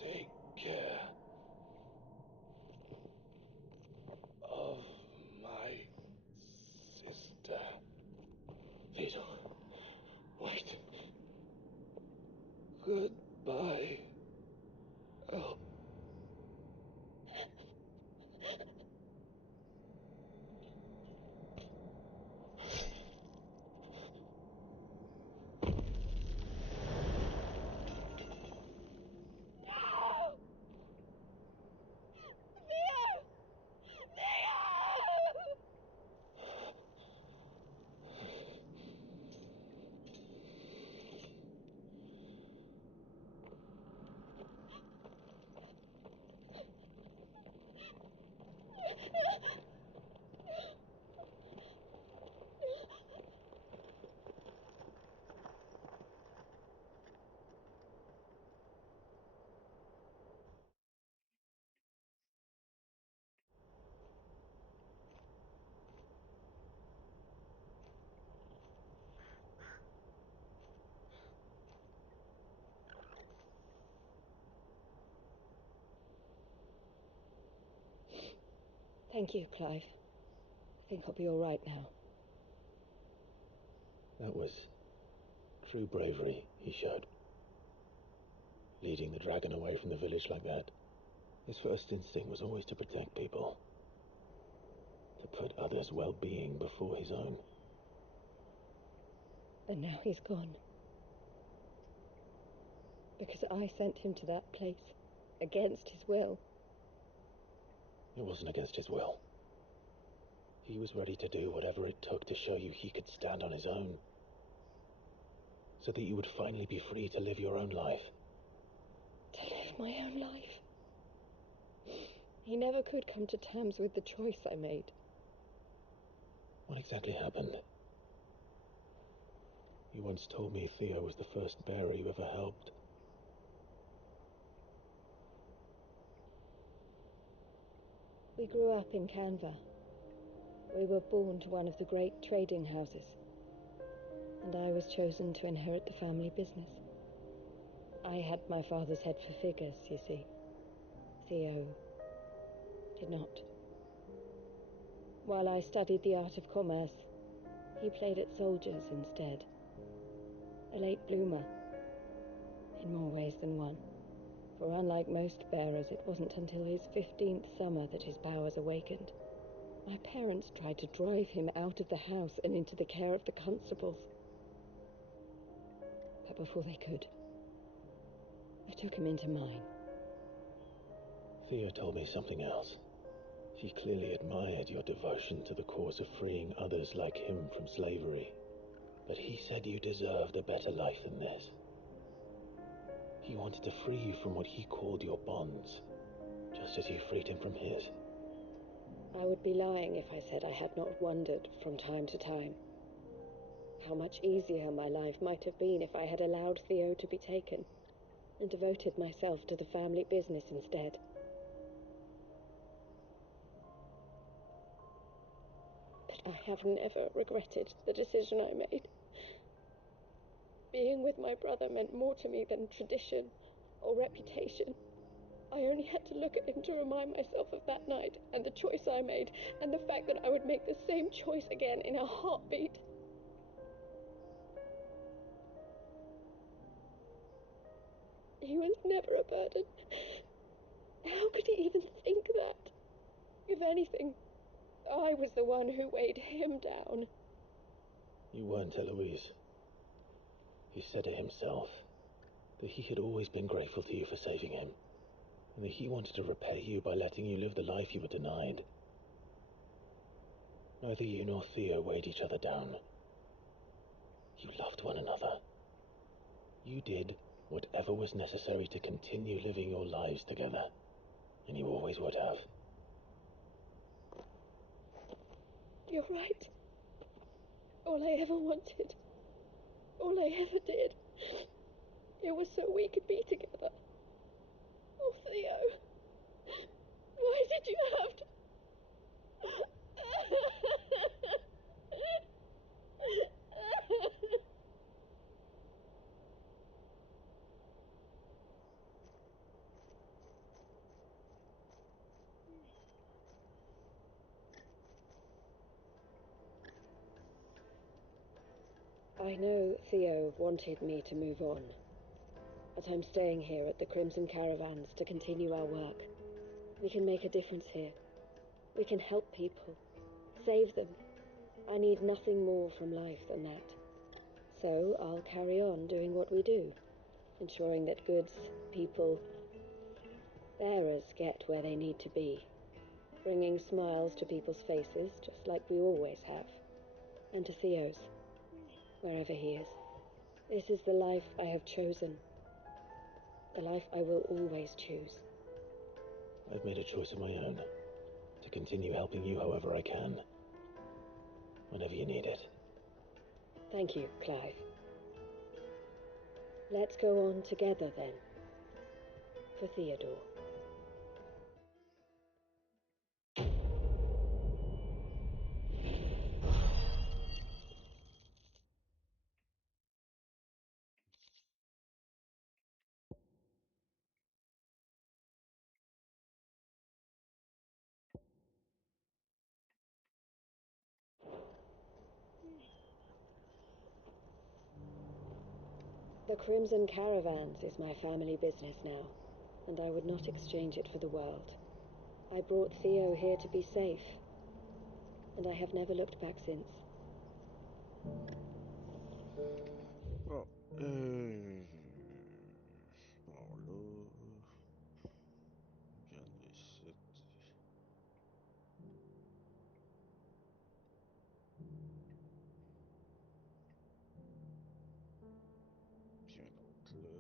Take care of my sister. Theodore. Wait. Goodbye. Oh. Thank you, Clive. I think I'll be all right now. That was true bravery he showed. Leading the dragon away from the village like that. His first instinct was always to protect people. To put others' well-being before his own. And now he's gone. Because I sent him to that place. Against his will. It wasn't against his will. He was ready to do whatever it took to show you he could stand on his own. So that you would finally be free to live your own life. To live my own life. He never could come to terms with the choice I made. What exactly happened? You once told me Theo was the first bearer you ever helped. We grew up in Canva. We were born to one of the great trading houses. And I was chosen to inherit the family business. I had my father's head for figures, you see. Theo did not. While I studied the art of commerce, he played at soldiers instead. A late bloomer, in more ways than one. For unlike most bearers, it wasn't until his 15th summer that his powers awakened. My parents tried to drive him out of the house and into the care of the constables. But before they could, I took him into mine. Theo told me something else. He clearly admired your devotion to the cause of freeing others like him from slavery. But he said you deserved a better life than this. He wanted to free you from what he called your bonds, just as you freed him from his. I would be lying if I said I had not wondered from time to time how much easier my life might have been if I had allowed Theo to be taken and devoted myself to the family business instead. But I have never regretted the decision I made. Being with my brother meant more to me than tradition or reputation. I only had to look at him to remind myself of that night and the choice I made and the fact that I would make the same choice again in a heartbeat. He was never a burden. How could he even think that? If anything, I was the one who weighed him down. You weren't, Eloise. He said it himself, that he had always been grateful to you for saving him, and that he wanted to repay you by letting you live the life you were denied. Neither you nor Theo weighed each other down. You loved one another. You did whatever was necessary to continue living your lives together, and you always would have. You're right. All I ever wanted I ever did. It was so we could be together. Oh, Theo. Why did you have to... I know Theo wanted me to move on, but I'm staying here at the Crimson Caravans to continue our work. We can make a difference here. We can help people, save them. I need nothing more from life than that. So I'll carry on doing what we do, ensuring that goods, people, bearers get where they need to be, bringing smiles to people's faces just like we always have, and to Theo's, wherever he is. This is the life I have chosen, the life I will always choose. I've made a choice of my own, to continue helping you however I can, whenever you need it. Thank you, Clive. Let's go on together then, for Theodore. The Crimson Caravans is my family business now, and I would not exchange it for the world. I brought Theo here to be safe, and I have never looked back since. Bon, bon là, regardez ici. Puis un autre là.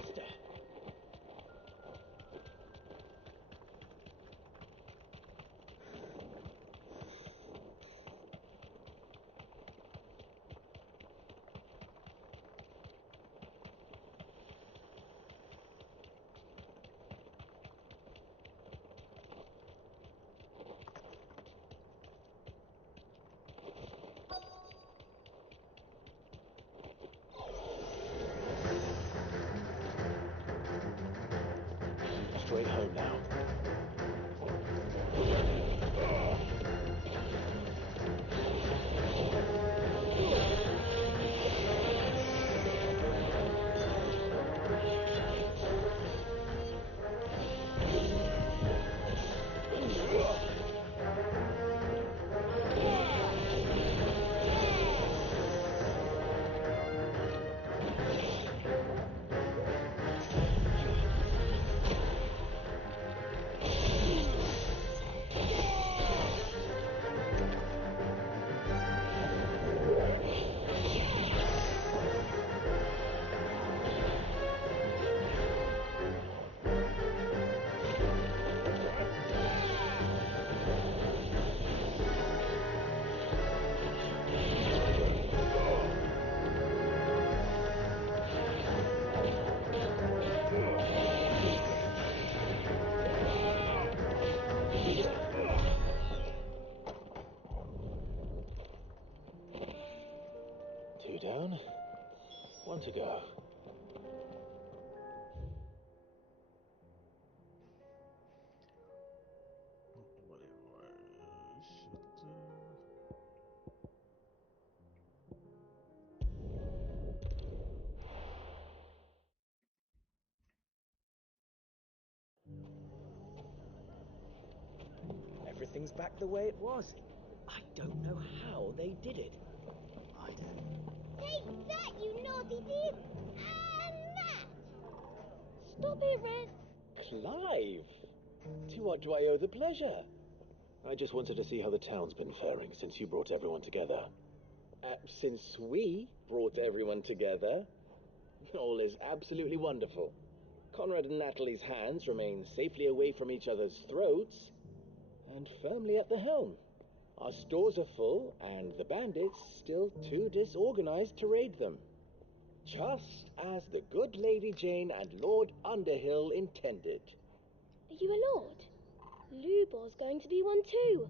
faster. Straight home now. Two down, one to go. Everything's back the way it was. I don't know how they did it. I do. Take that, you naughty thief! And that! Stop it, Red! Clive! To what do I owe the pleasure? I just wanted to see how the town's been faring since you brought everyone together. Since we brought everyone together, all is absolutely wonderful. Conrad and Natalie's hands remain safely away from each other's throats and firmly at the helm. Our stores are full, and the bandits still too disorganized to raid them. Just as the good Lady Jane and Lord Underhill intended. Are you a lord? Lubor's going to be one too.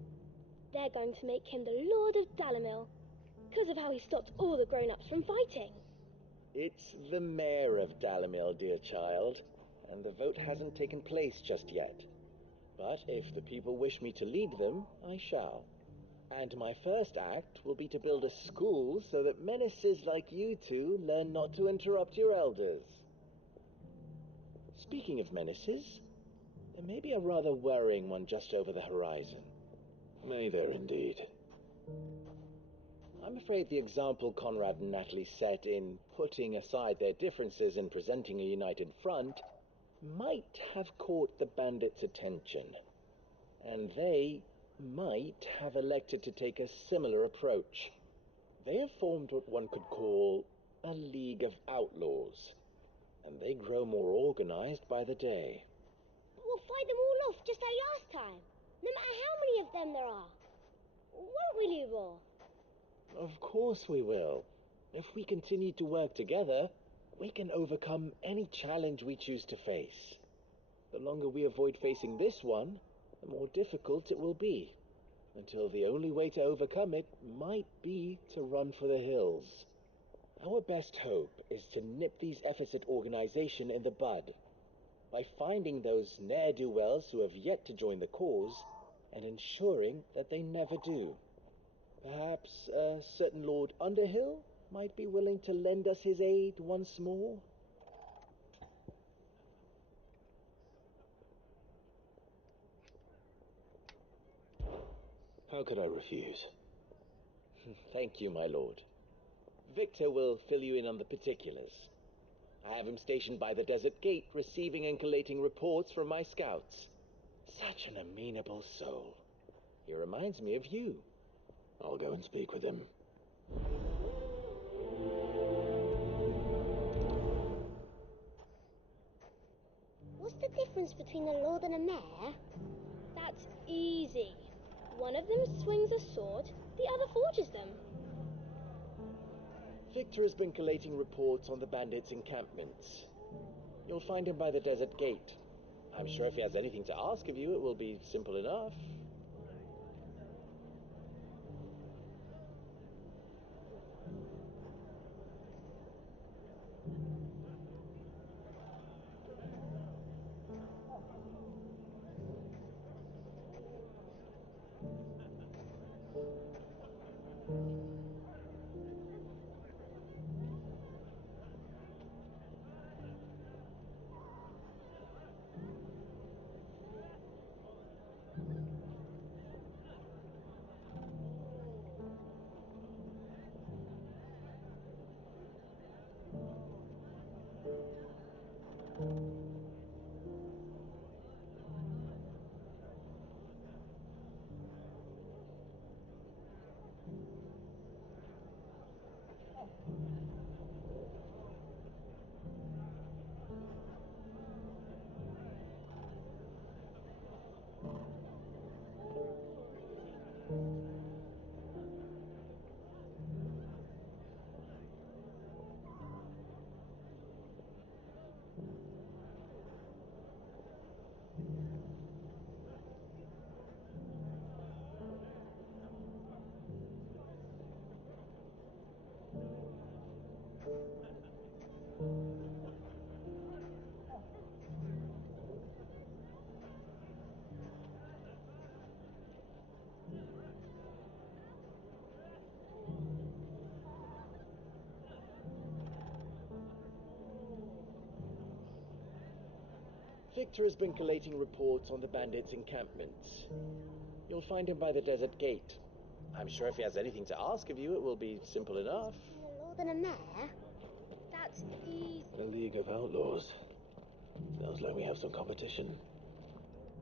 They're going to make him the Lord of Dalimil, because of how he stopped all the grown-ups from fighting. It's the mayor of Dalimil, dear child, and the vote hasn't taken place just yet. But if the people wish me to lead them, I shall. And my first act will be to build a school so that menaces like you two learn not to interrupt your elders. Speaking of menaces, there may be a rather worrying one just over the horizon. May there indeed. I'm afraid the example Conrad and Natalie set in putting aside their differences and presenting a united front might have caught the bandits' attention. And they might have elected to take a similar approach. They have formed what one could call a League of Outlaws, and they grow more organized by the day. But we'll fight them all off just like last time, no matter how many of them there are. Won't we, Lubor? Of course we will. If we continue to work together, we can overcome any challenge we choose to face. The longer we avoid facing this one, the more difficult it will be, until the only way to overcome it might be to run for the hills. Our best hope is to nip these efforts at organization in the bud, by finding those ne'er-do-wells who have yet to join the cause, and ensuring that they never do. Perhaps a certain Lord Underhill might be willing to lend us his aid once more? How could I refuse? Thank you, my lord. Victor will fill you in on the particulars. I have him stationed by the desert gate, receiving and collating reports from my scouts. Such an amenable soul. He reminds me of you. I'll go and speak with him. difference between a lord and a mayor? That's easy. One of them swings a sword, the other forges them. Victor has been collating reports on the bandits' encampments. You'll find him by the desert gate. I'm sure if he has anything to ask of you, it will be simple enough. Victor has been collating reports on the bandits' encampments. You'll find him by the desert gate. I'm sure if he has anything to ask of you, it will be simple enough. A lord and a mayor? That's easy. A league of outlaws. Sounds like we have some competition.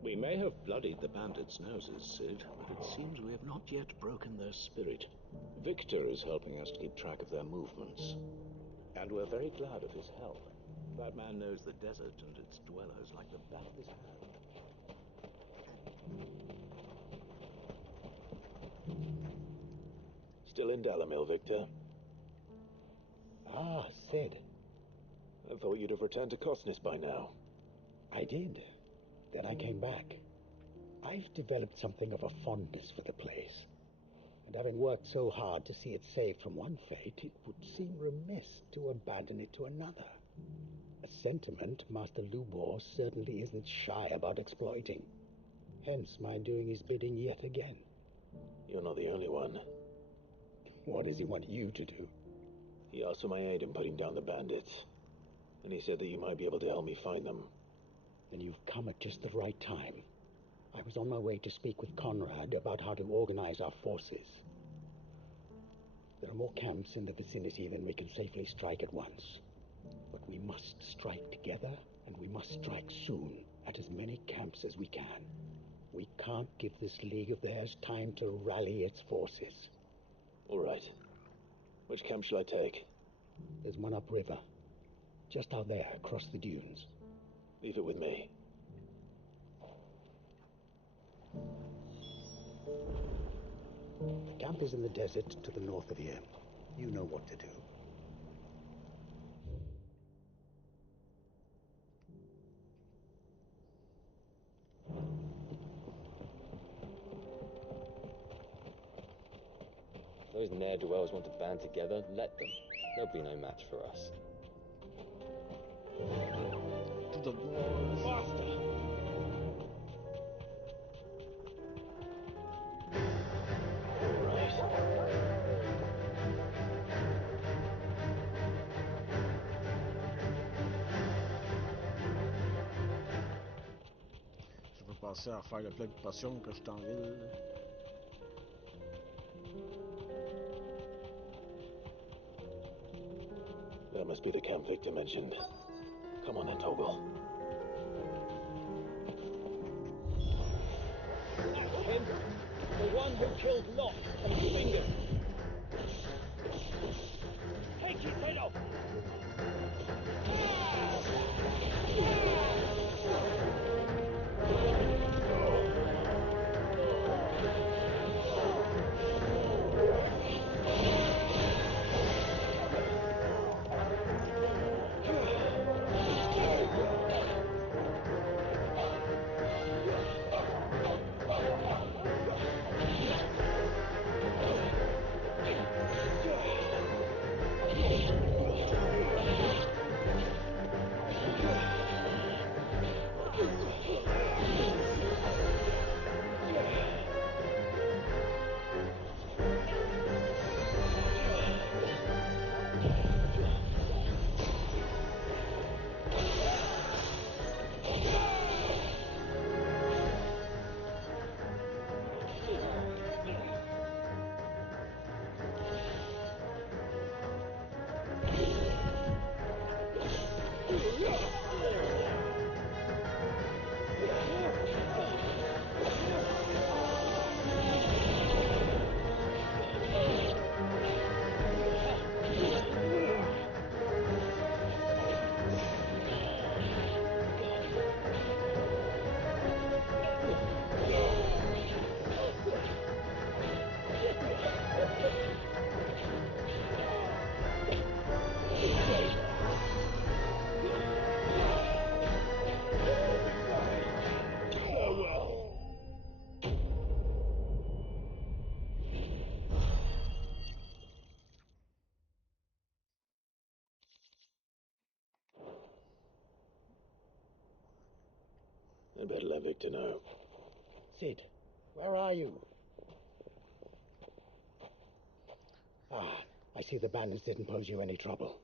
We may have bloodied the bandits' noses, Sid, but it seems we have not yet broken their spirit. Victor is helping us to keep track of their movements. And we're very glad of his help. That man knows the desert and its dwellers like the back of his hand. Still in Dalamil, Victor? Ah, Sid. I thought you'd have returned to Cosnis by now. I did. Then I came back. I've developed something of a fondness for the place. And having worked so hard to see it saved from one fate, it would seem remiss to abandon it to another. A sentiment Master Lubor certainly isn't shy about exploiting. Hence my doing his bidding yet again. You're not the only one. What does he want you to do? He asked for my aid in putting down the bandits. And he said that you might be able to help me find them. Then you've come at just the right time. I was on my way to speak with Conrad about how to organize our forces. There are more camps in the vicinity than we can safely strike at once. But we must strike together, and we must strike soon, at as many camps as we can. We can't give this league of theirs time to rally its forces. All right. Which camp shall I take? There's one upriver. Just out there, across the dunes. Leave it with me. The camp is in the desert to the north of here. You know what to do. Those ne'er-do-wells want to band together, let them. They'll be no match for us. To the wall. Faster! Je peux passer à faire le plein de potions que je suis en ville. That must be the camp Victor mentioned. Come on then, Toggle. That's him! The one who killed Lot and Fingers! Take his head off! my victor know. Sid, where are you? Ah, I see the bandits didn't pose you any trouble.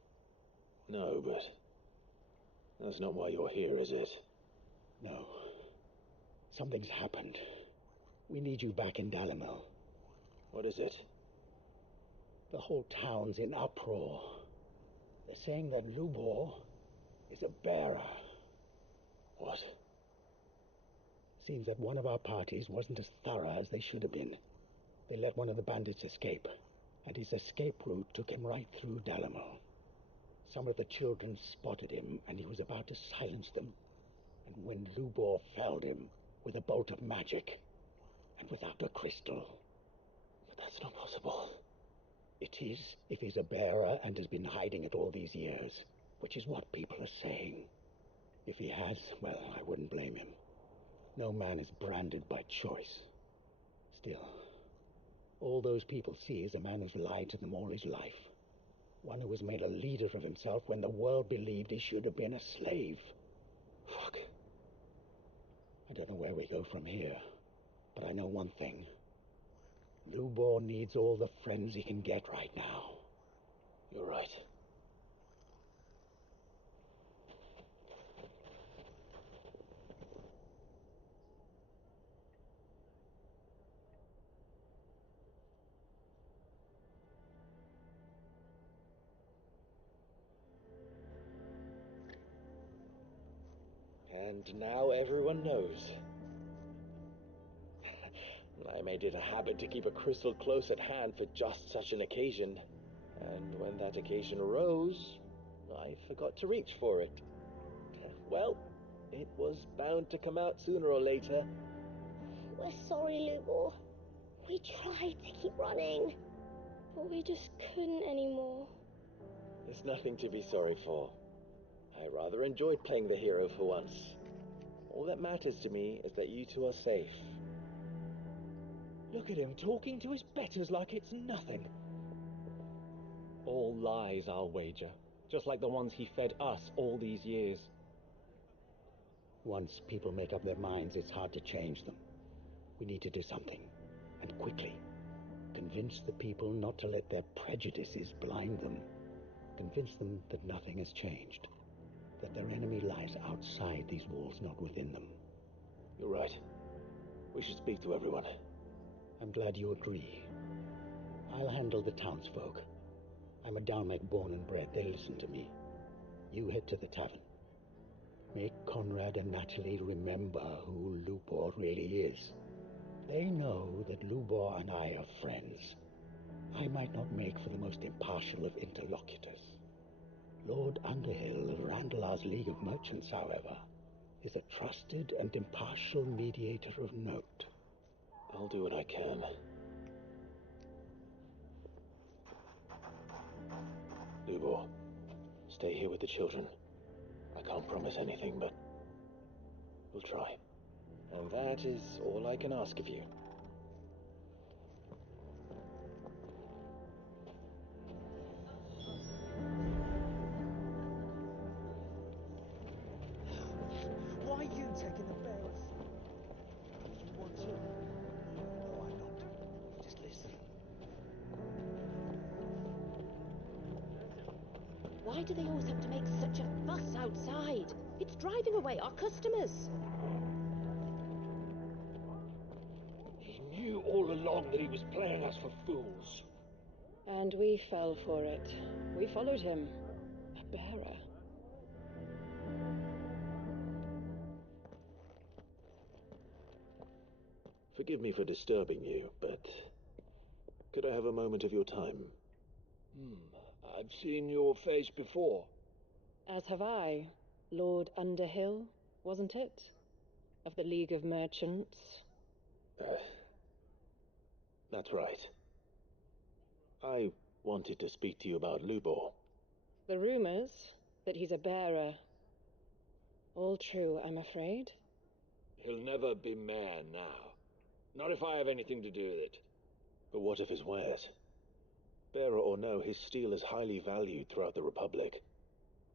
No, but that's not why you're here, is it? No. Something's happened. We need you back in Dalimil. What is it? The whole town's in uproar. They're saying that Lubor is a bearer. What? Seems that one of our parties wasn't as thorough as they should have been. They let one of the bandits escape, and his escape route took him right through Dalimil. Some of the children spotted him, and he was about to silence them. And when Lubor felled him with a bolt of magic, and without a crystal. But that's not possible. It is, if he's a bearer and has been hiding it all these years, which is what people are saying. If he has, well, I wouldn't blame him. No man is branded by choice. Still, all those people see is a man who's lied to them all his life. One who has made a leader of himself when the world believed he should have been a slave. Fuck. I don't know where we go from here, but I know one thing. Lubor needs all the friends he can get right now. You're right. And now everyone knows. I made it a habit to keep a crystal close at hand for just such an occasion. And when that occasion arose, I forgot to reach for it. Well, it was bound to come out sooner or later. We're sorry, Lubor. We tried to keep running, but we just couldn't anymore. There's nothing to be sorry for. I rather enjoyed playing the hero for once. All that matters to me is that you two are safe. Look at him talking to his betters like it's nothing. All lies, I'll wager. Just like the ones he fed us all these years. Once people make up their minds, it's hard to change them. We need to do something, and quickly. Convince the people not to let their prejudices blind them. Convince them that nothing has changed. That their enemy lies outside these walls, not within them. You're right. We should speak to everyone. I'm glad you agree. I'll handle the townsfolk. I'm a Dalmek born and bred. They listen to me. You head to the tavern. Make Conrad and Natalie remember who Lubor really is. They know that Lubor and I are friends. I might not make for the most impartial of interlocutors. Lord Underhill of Randalar's League of Merchants, however, is a trusted and impartial mediator of note. I'll do what I can. Lubor, stay here with the children. I can't promise anything, but we'll try. And that is all I can ask of you. Why are you taking the bearers? You want to? No, I'm not. Just listen. Why do they always have to make such a fuss outside? It's driving away our customers. He knew all along that he was playing us for fools. And we fell for it. We followed him. A bearer. Forgive me for disturbing you, but could I have a moment of your time? I've seen your face before. As have I. Lord Underhill, wasn't it? Of the League of Merchants. That's right. I wanted to speak to you about Lubor. The rumors that he's a bearer. All true, I'm afraid. He'll never be mayor now. Not if I have anything to do with it. But what of his wares? Bearer or no, his steel is highly valued throughout the Republic.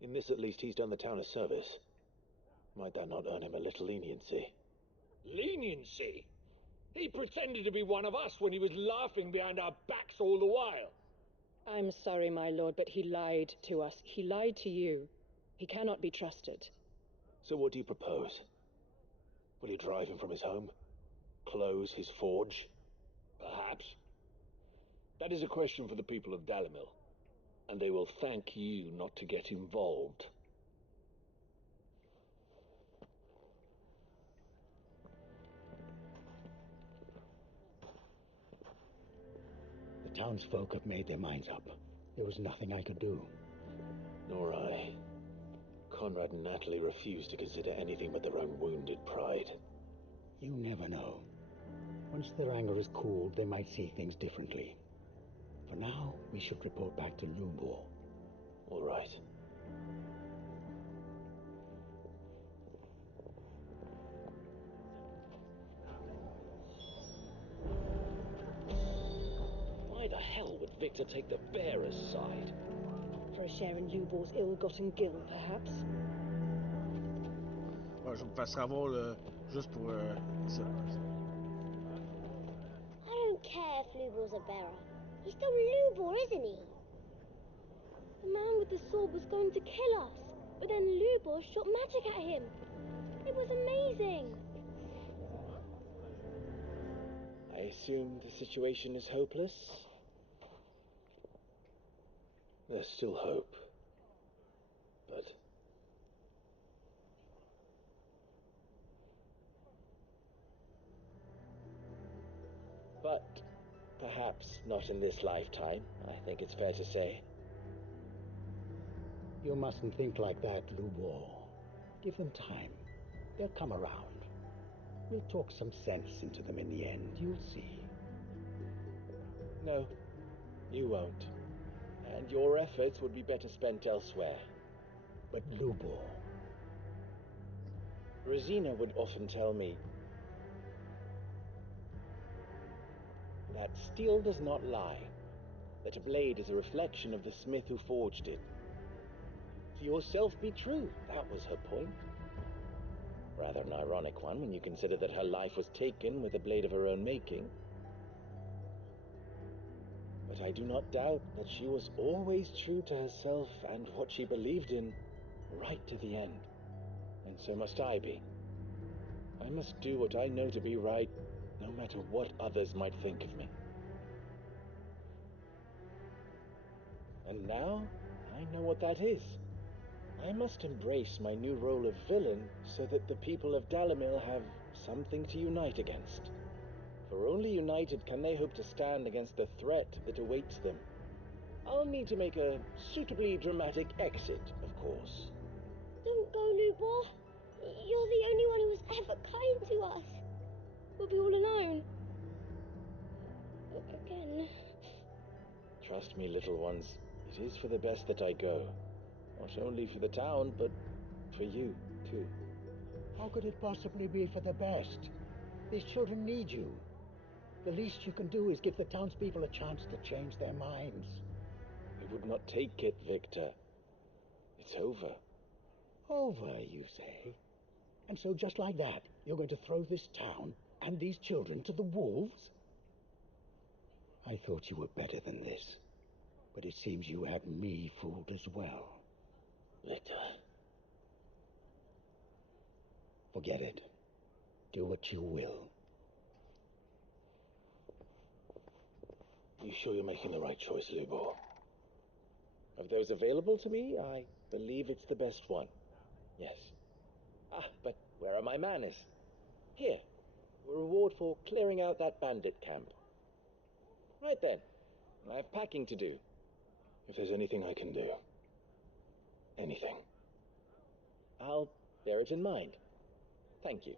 In this, at least, he's done the town a service. Might that not earn him a little leniency? Leniency? He pretended to be one of us when he was laughing behind our backs all the while. I'm sorry, my lord, but he lied to us. He lied to you. He cannot be trusted. So what do you propose? Will you drive him from his home? Close his forge? Perhaps. That is a question for the people of Dalimil, and they will thank you not to get involved. The townsfolk have made their minds up. There was nothing I could do. Nor I. Conrad and Natalie refused to consider anything but their own wounded pride. You never know. Once their anger is cooled, they might see things differently. For now, we should report back to Lubor. All right. Why the hell would Victor take the bearer's side? For a share in Lubor's ill-gotten gil, perhaps? Ouais, je vais me faire savoir, juste pour... ça. I don't care if Lubor's a bearer. He's still Lubor, isn't he? The man with the sword was going to kill us, but then Lubor shot magic at him. It was amazing. I assume the situation is hopeless? There's still hope. But... But perhaps not in this lifetime, I think it's fair to say. You mustn't think like that, Lubor. Give them time. They'll come around. We'll talk some sense into them in the end. You'll see. No, you won't. And your efforts would be better spent elsewhere. But Lubor... Rosina would often tell me that steel does not lie, that a blade is a reflection of the smith who forged it. To yourself be true, that was her point. Rather an ironic one when you consider that her life was taken with a blade of her own making. But I do not doubt that she was always true to herself and what she believed in, right to the end. And so must I be. I must do what I know to be right, no matter what others might think of me. And now, I know what that is. I must embrace my new role of villain so that the people of Dalimil have something to unite against. For only united can they hope to stand against the threat that awaits them. I'll need to make a suitably dramatic exit, of course. Don't go, Lubor. You're the only one who was ever kind to us. We'll be all alone. Again. Trust me, little ones, it is for the best that I go. Not only for the town, but for you, too. How could it possibly be for the best? These children need you. The least you can do is give the townspeople a chance to change their minds. I would not take it, Victor. It's over. Over, you say? And so just like that, you're going to throw this town and these children to the wolves? I thought you were better than this. But it seems you had me fooled as well. Victor. Forget it. Do what you will. You sure you're making the right choice, Lubor? Of those available to me, I believe it's the best one. Yes. Ah, but where are my manners? Here, a reward for clearing out that bandit camp. Right then, I have packing to do. If there's anything I can do. Anything. I'll bear it in mind. Thank you.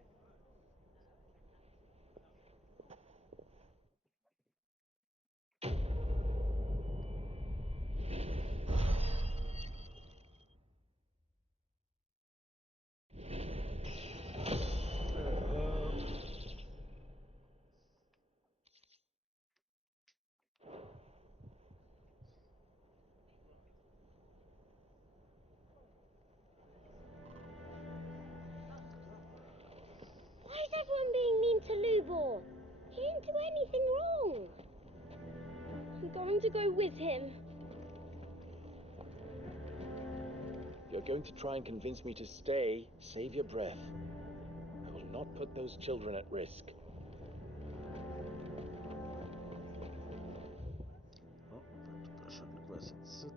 going to go with him. You're going to try and convince me to stay. Save your breath. I will not put those children at risk. Oh, je sais pas quoi cette site.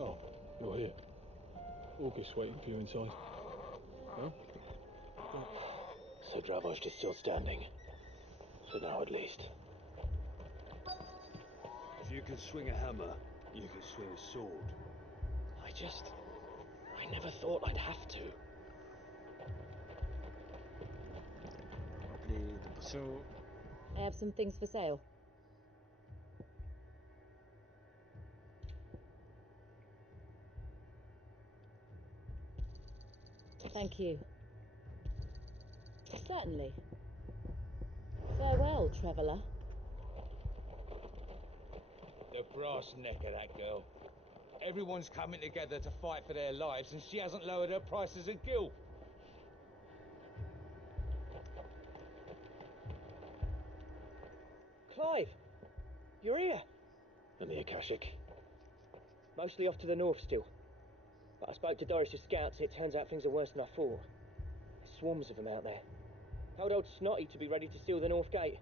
Oh, you're here. August waiting for you inside. Huh? So Dravost is still standing. For now, at least. If you can swing a hammer, you can swing a sword. I never thought I'd have to. Appeler des potions. I have some things for sale. Thank you. Certainly. Farewell, traveller. The brass neck of that girl. Everyone's coming together to fight for their lives, and she hasn't lowered her prices a gill. Clive! You're here! And the Akashic? Mostly off to the north still. But I spoke to Doris's scouts, and it turns out things are worse than I thought. There's swarms of them out there. Told old Snotty to be ready to seal the north gate.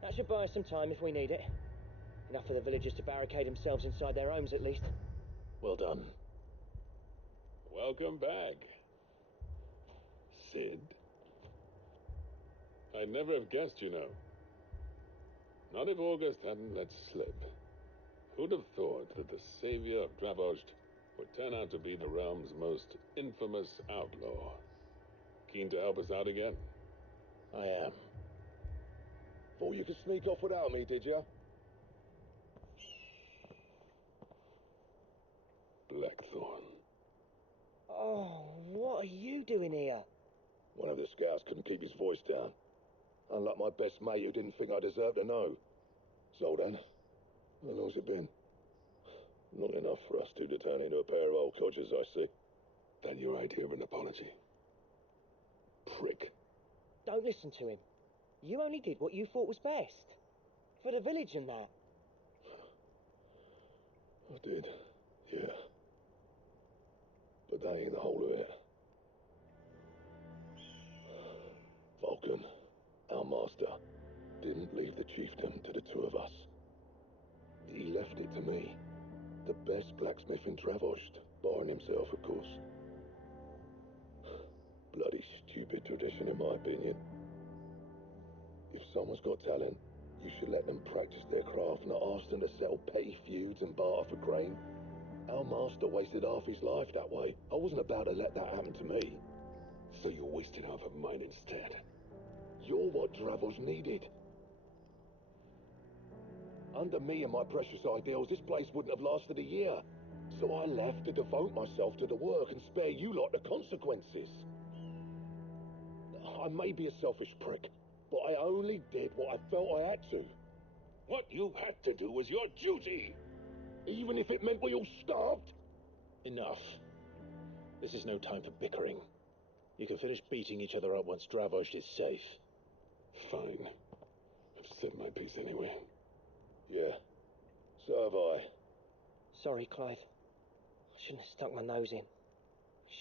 That should buy us some time if we need it. Enough for the villagers to barricade themselves inside their homes, at least. Well done. Welcome back, Sid. I'd never have guessed, you know. Not if August hadn't let slip. Who'd have thought that the savior of Dravost would turn out to be the realm's most infamous outlaw? Keen to help us out again? I am. Thought you could sneak off without me, did ya? Blackthorn. Oh, what are you doing here? One of the scouts couldn't keep his voice down. Unlike my best mate who didn't think I deserved to know. Zoldan, how long's it been? Long enough for us two to turn into a pair of old codgers, I see. That your idea of an apology? Prick. Don't listen to him. You only did what you thought was best. For the village and that. I did, yeah. But that ain't the whole of it. Vulcan, our master, didn't leave the chiefdom to the two of us. He left it to me. The best blacksmith in Dravost, barring himself, of course. Bloody stupid tradition, in my opinion. If someone's got talent, you should let them practice their craft, not ask them to settle petty feuds and barter for grain. Our master wasted half his life that way. I wasn't about to let that happen to me. So you wasted half of mine instead. You're what Dravost needed. Under me and my precious ideals, this place wouldn't have lasted a year. So I left to devote myself to the work and spare you lot the consequences. I may be a selfish prick, but I only did what I felt I had to. What you had to do was your duty! Even if it meant we all starved? Enough. This is no time for bickering. You can finish beating each other up once Dravost is safe. Fine. I've said my piece anyway. Yeah, so have I. Sorry, Clive. I shouldn't have stuck my nose in.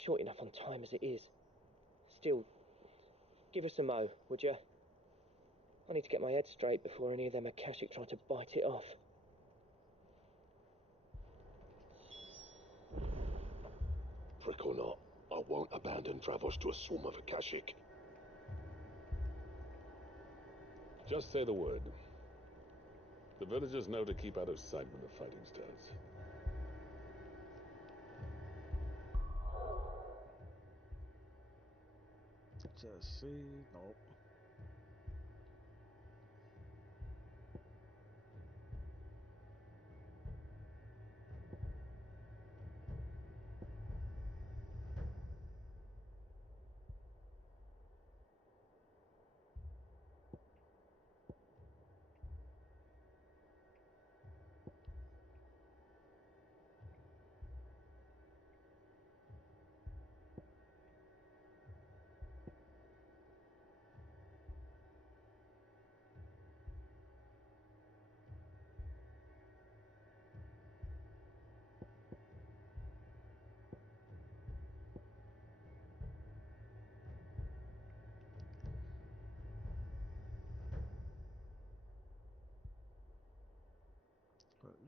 Short enough on time as it is. Still, give us a mo, would you? I need to get my head straight before any of them Akashic try to bite it off. Prick or not, I won't abandon Dravost to a swarm of Akashic. Just say the word. The villagers know to keep out of sight when the fighting starts. Just see. Nope.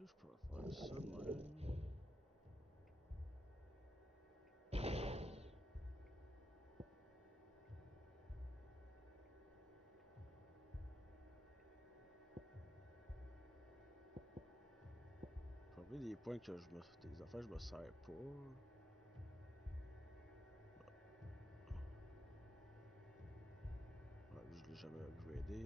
Je pourrais faire ça de même. Probablement des points que je me. Des affaires que je me sers pas. Ouais, je l'ai jamais upgradé.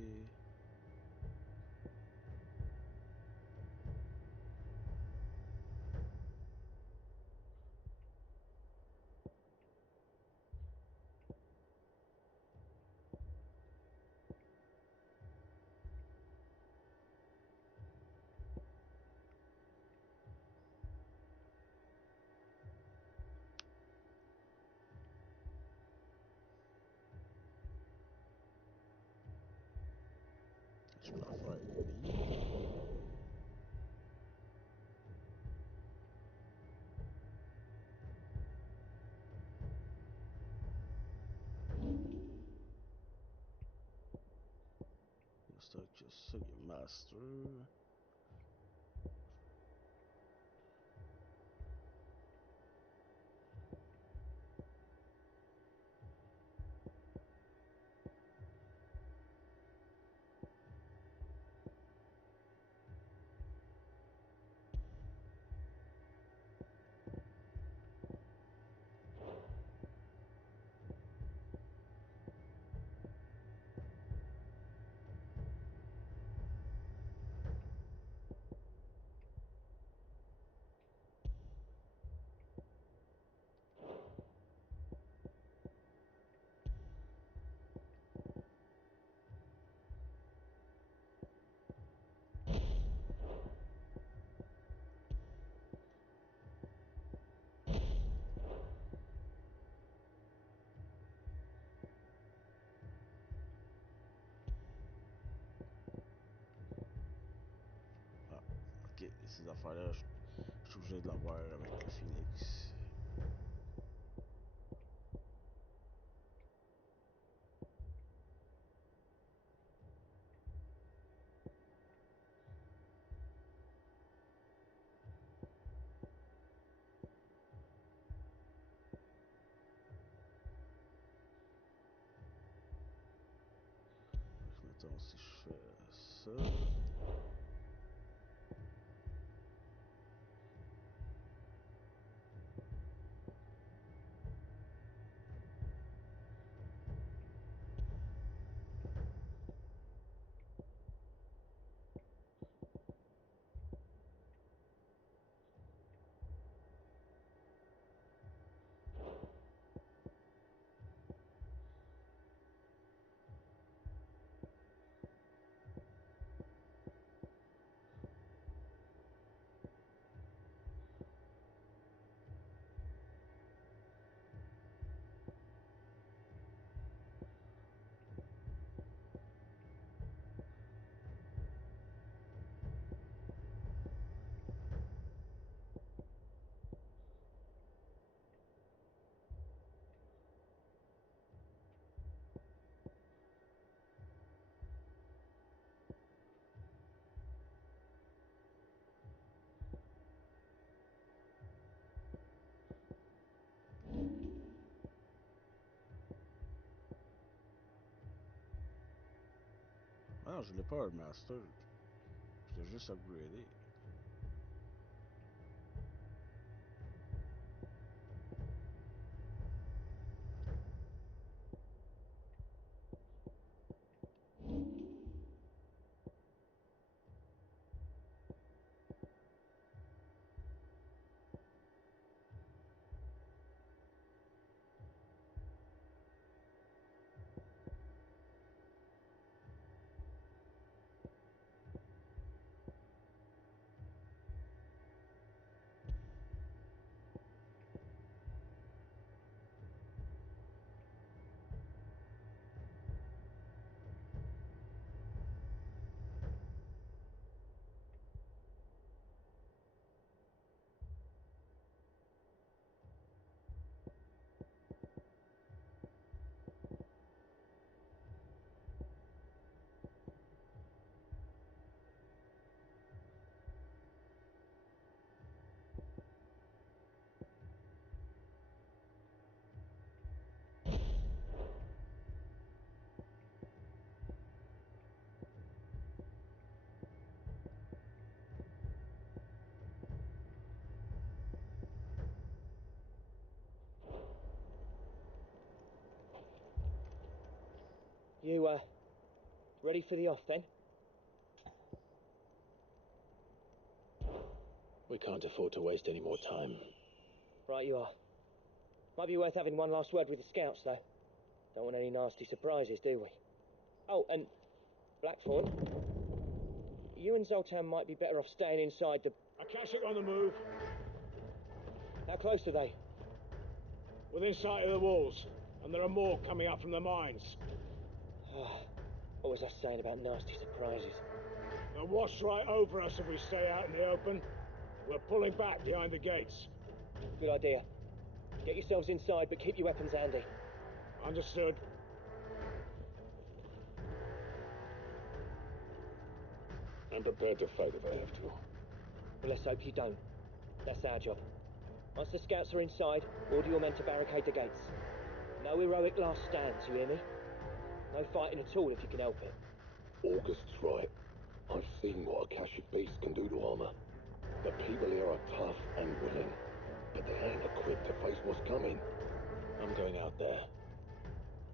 Je peux en faire lui. C'est ça qui est master. Ah, ok, ces affaires-là, je suis obligé de l'avoir avec le Phoenix. Mettons si je fais ça. Ah non, je l'ai pas un master. Je l'ai juste upgradé. You, ready for the off then? We can't afford to waste any more time. Right you are. Might be worth having one last word with the scouts, though. Don't want any nasty surprises, do we? Oh, and Blackthorn, you and Zoltan might be better off staying inside the... Akashic on the move. How close are they? Within sight of the walls, and there are more coming up from the mines. What was I saying about nasty surprises? They'll wash right over us if we stay out in the open. We're pulling back behind the gates. Good idea. Get yourselves inside, but keep your weapons handy. Understood. I'm prepared to fight if I have to. Well, let's hope you don't. That's our job. Once the scouts are inside, order your men to barricade the gates. No heroic last stands, you hear me? No fighting at all if you can help it. August's right. I've seen what Akashic beasts can do to armor. The people here are tough and willing, but they ain't equipped to face what's coming. I'm going out there.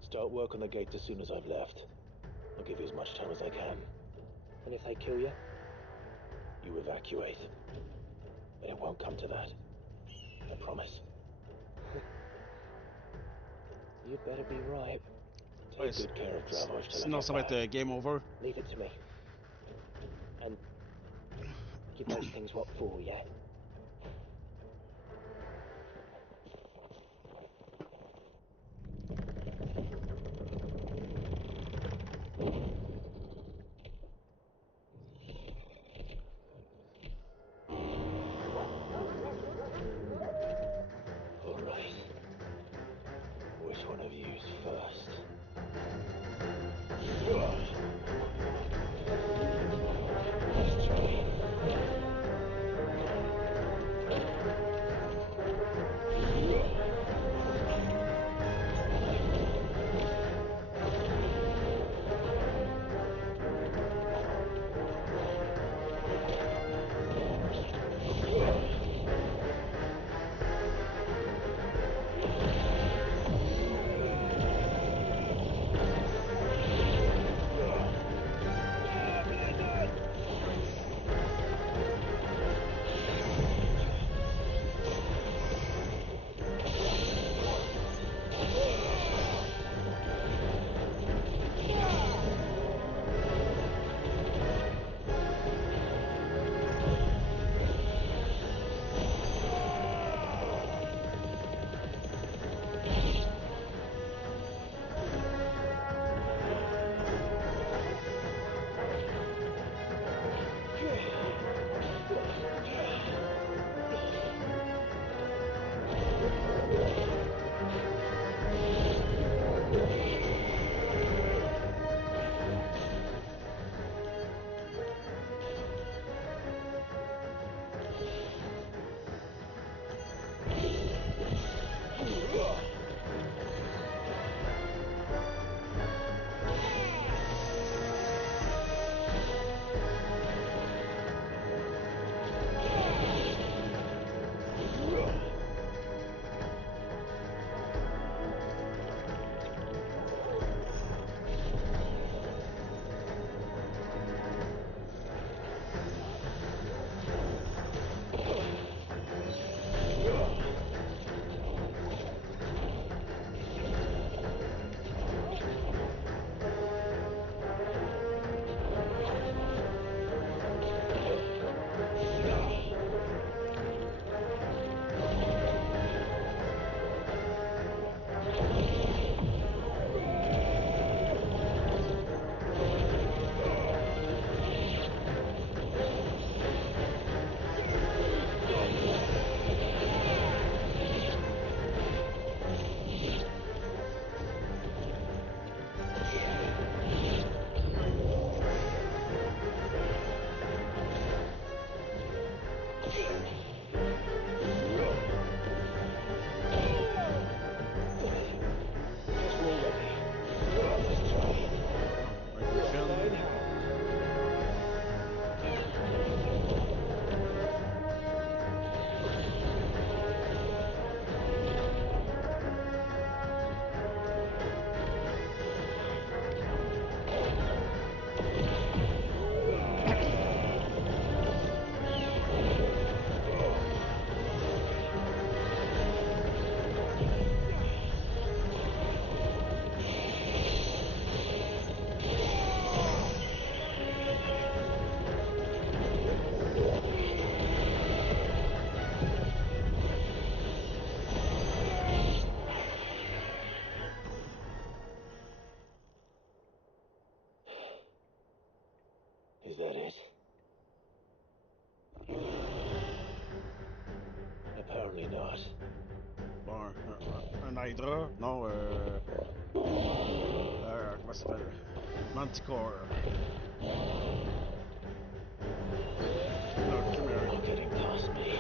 Start work on the gate as soon as I've left. I'll give you as much time as I can. And if they kill you? You evacuate. But it won't come to that. I promise. You'd better be right. Take good care of Dravos till I Sinon, get ça va back. être game over. Leave it to me. And give those things what for, yeah? All right. Which one of you's first? Is that it? Apparently not. Bon, un hydra? Non, comment ça s'appelle? Manticore. Look, come here. You're getting past me.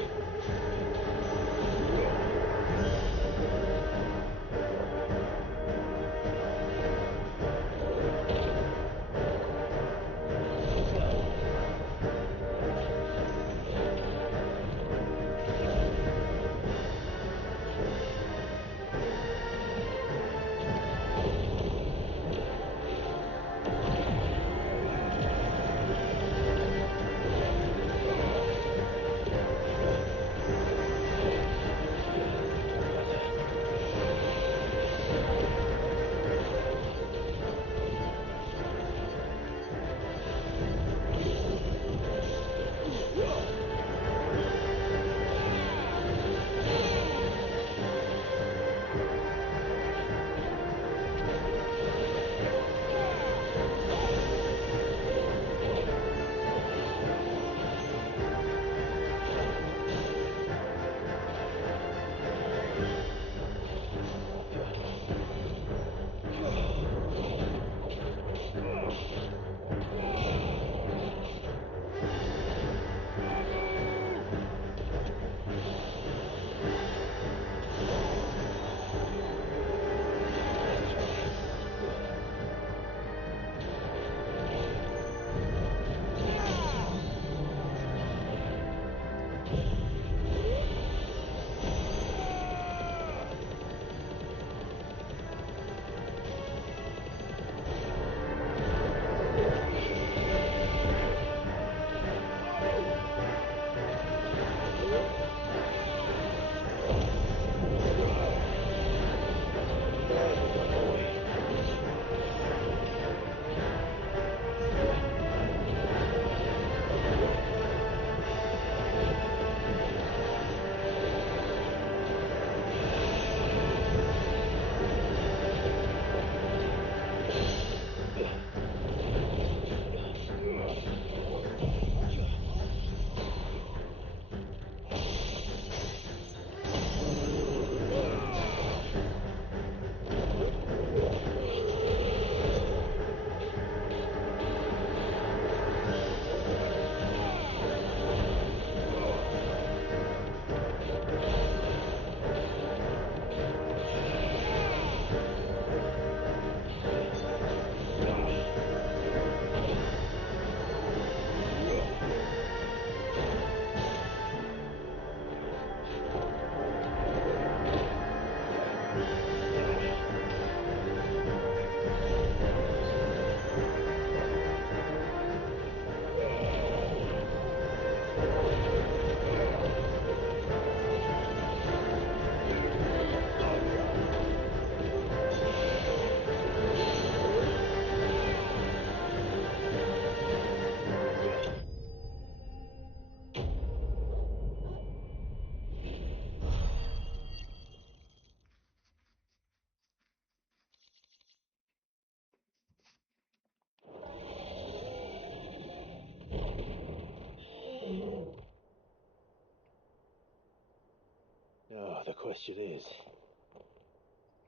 The question is,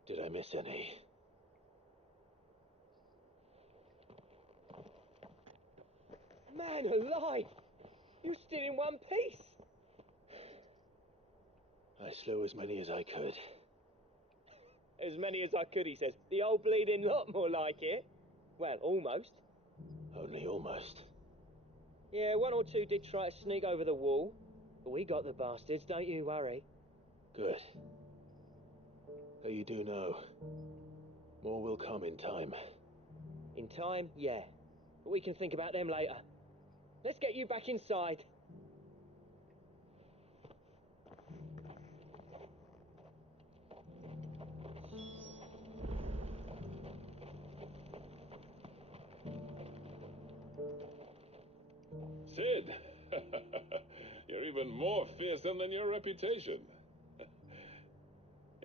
did I miss any? Man alive! You're still in one piece! I slew as many as I could. As many as I could, he says. The old bleeding lot, more like it. Well, almost. Only almost. Yeah, one or two did try to sneak over the wall. But we got the bastards, don't you worry. Good. Though you do know, more will come in time. In time, yeah. But we can think about them later. Let's get you back inside. Sid! You're even more fearsome than your reputation.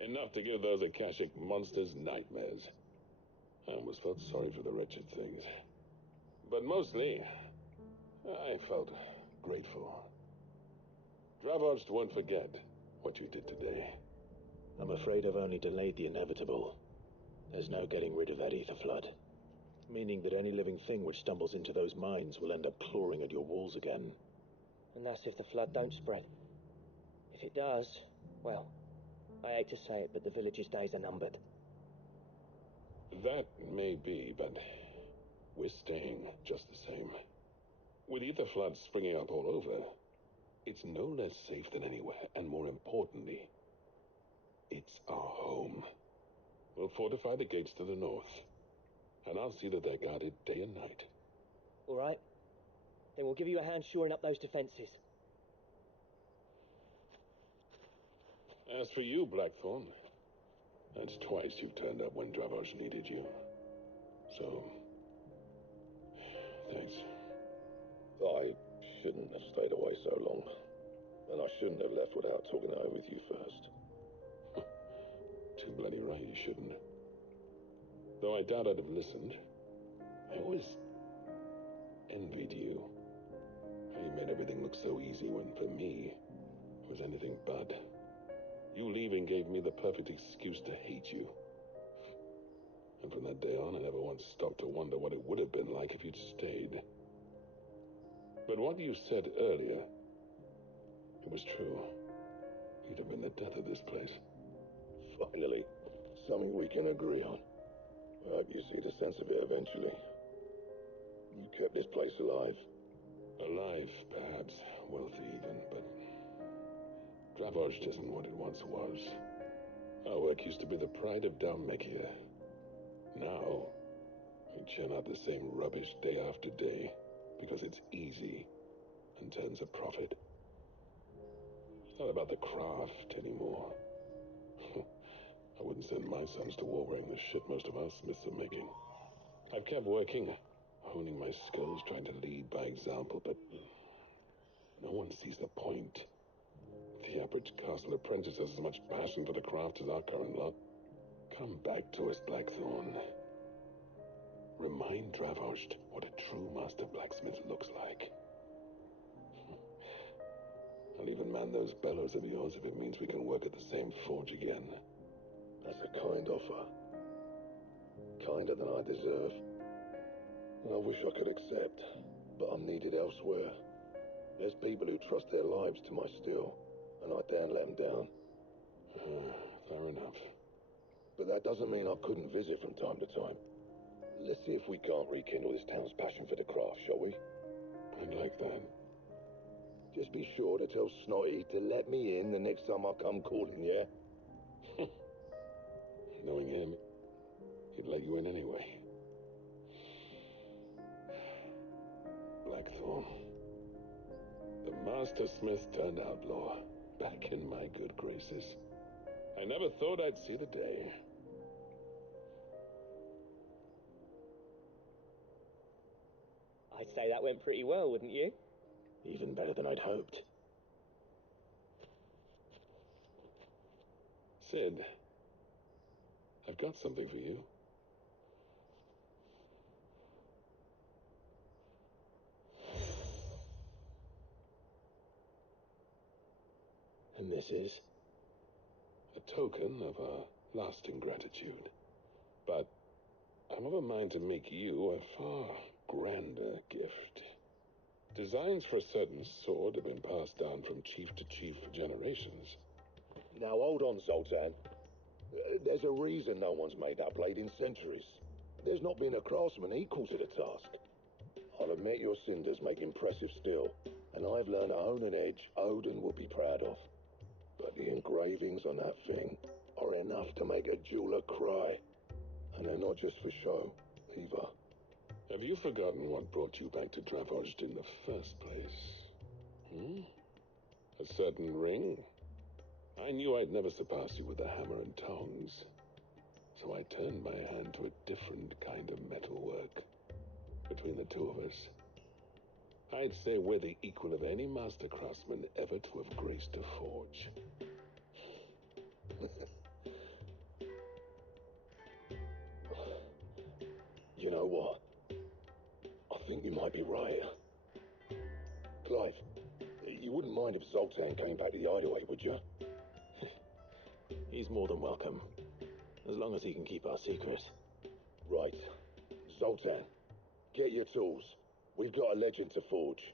Enough to give those Akashic monsters nightmares. I almost felt sorry for the wretched things. But mostly, I felt grateful. Dravoged won't forget what you did today. I'm afraid I've only delayed the inevitable. There's no getting rid of that ether flood. Meaning that any living thing which stumbles into those mines will end up clawing at your walls again. And that's if the flood don't spread. If it does, well, I hate to say it, but the village's days are numbered. That may be, but we're staying just the same. With ether floods springing up all over, it's no less safe than anywhere, and more importantly, it's our home. We'll fortify the gates to the north, and I'll see that they're guarded day and night. All right. Then we'll give you a hand shoring up those defenses. As for you, Blackthorn, that's twice you've turned up when Dravoj needed you. So, thanks. I shouldn't have stayed away so long. And I shouldn't have left without talking it over with you first. Too bloody right you shouldn't. Though I doubt I'd have listened. I always envied you. How you made everything look so easy when, for me, it was anything but. You leaving gave me the perfect excuse to hate you. And from that day on, I never once stopped to wonder what it would have been like if you'd stayed. But what you said earlier, it was true. You'd have been the death of this place. Finally, something we can agree on. I hope you see the sense of it eventually. You kept this place alive. Alive, perhaps. Wealthy even, but Dravoj isn't what it once was. Our work used to be the pride of Dalmekia. Now, we churn out the same rubbish day after day because it's easy and turns a profit. It's not about the craft anymore. I wouldn't send my sons to war wearing the shit most of our smiths are making. I've kept working, honing my skills, trying to lead by example, but no one sees the point. The average castle apprentice has as much passion for the craft as our current lot. Come back to us, Blackthorn. Remind Dravoj what a true master blacksmith looks like. I'll even man those bellows of yours if it means we can work at the same forge again. That's a kind offer. Kinder than I deserve. And I wish I could accept, but I'm needed elsewhere. There's people who trust their lives to my steel, and I daren't let them down. Fair enough. But that doesn't mean I couldn't visit from time to time. Let's see if we can't rekindle this town's passion for the craft, shall we? I'd like that. Just be sure to tell Snotty to let me in the next time I come calling, yeah? Knowing him, he'd let you in anyway. Blackthorn. The master smith turned outlaw, back in my good graces. I never thought I'd see the day. I'd say that went pretty well, wouldn't you? Even better than I'd hoped. Sid, I've got something for you. And this is? A token of our lasting gratitude. But I'm of a mind to make you a far grander gift. Designs for a certain sword have been passed down from chief to chief for generations. Now hold on, Zoltan. There's a reason no one's made that blade in centuries. There's not been a craftsman equal to the task. I'll admit your cinders make impressive steel, and I've learned to hone an edge Odin will be proud of. But the engravings on that thing are enough to make a jeweler cry. And they're not just for show, either. Have you forgotten what brought you back to Dravoj in the first place? A certain ring? I knew I'd never surpass you with the hammer and tongs. So I turned my hand to a different kind of metalwork. Between the two of us, I'd say we're the equal of any master craftsman ever to have graced a forge. You know what? I think you might be right. Clive, you wouldn't mind if Zoltan came back to the hideaway, would you? He's more than welcome, as long as he can keep our secret. Right. Zoltan, get your tools. We've got a legend to forge.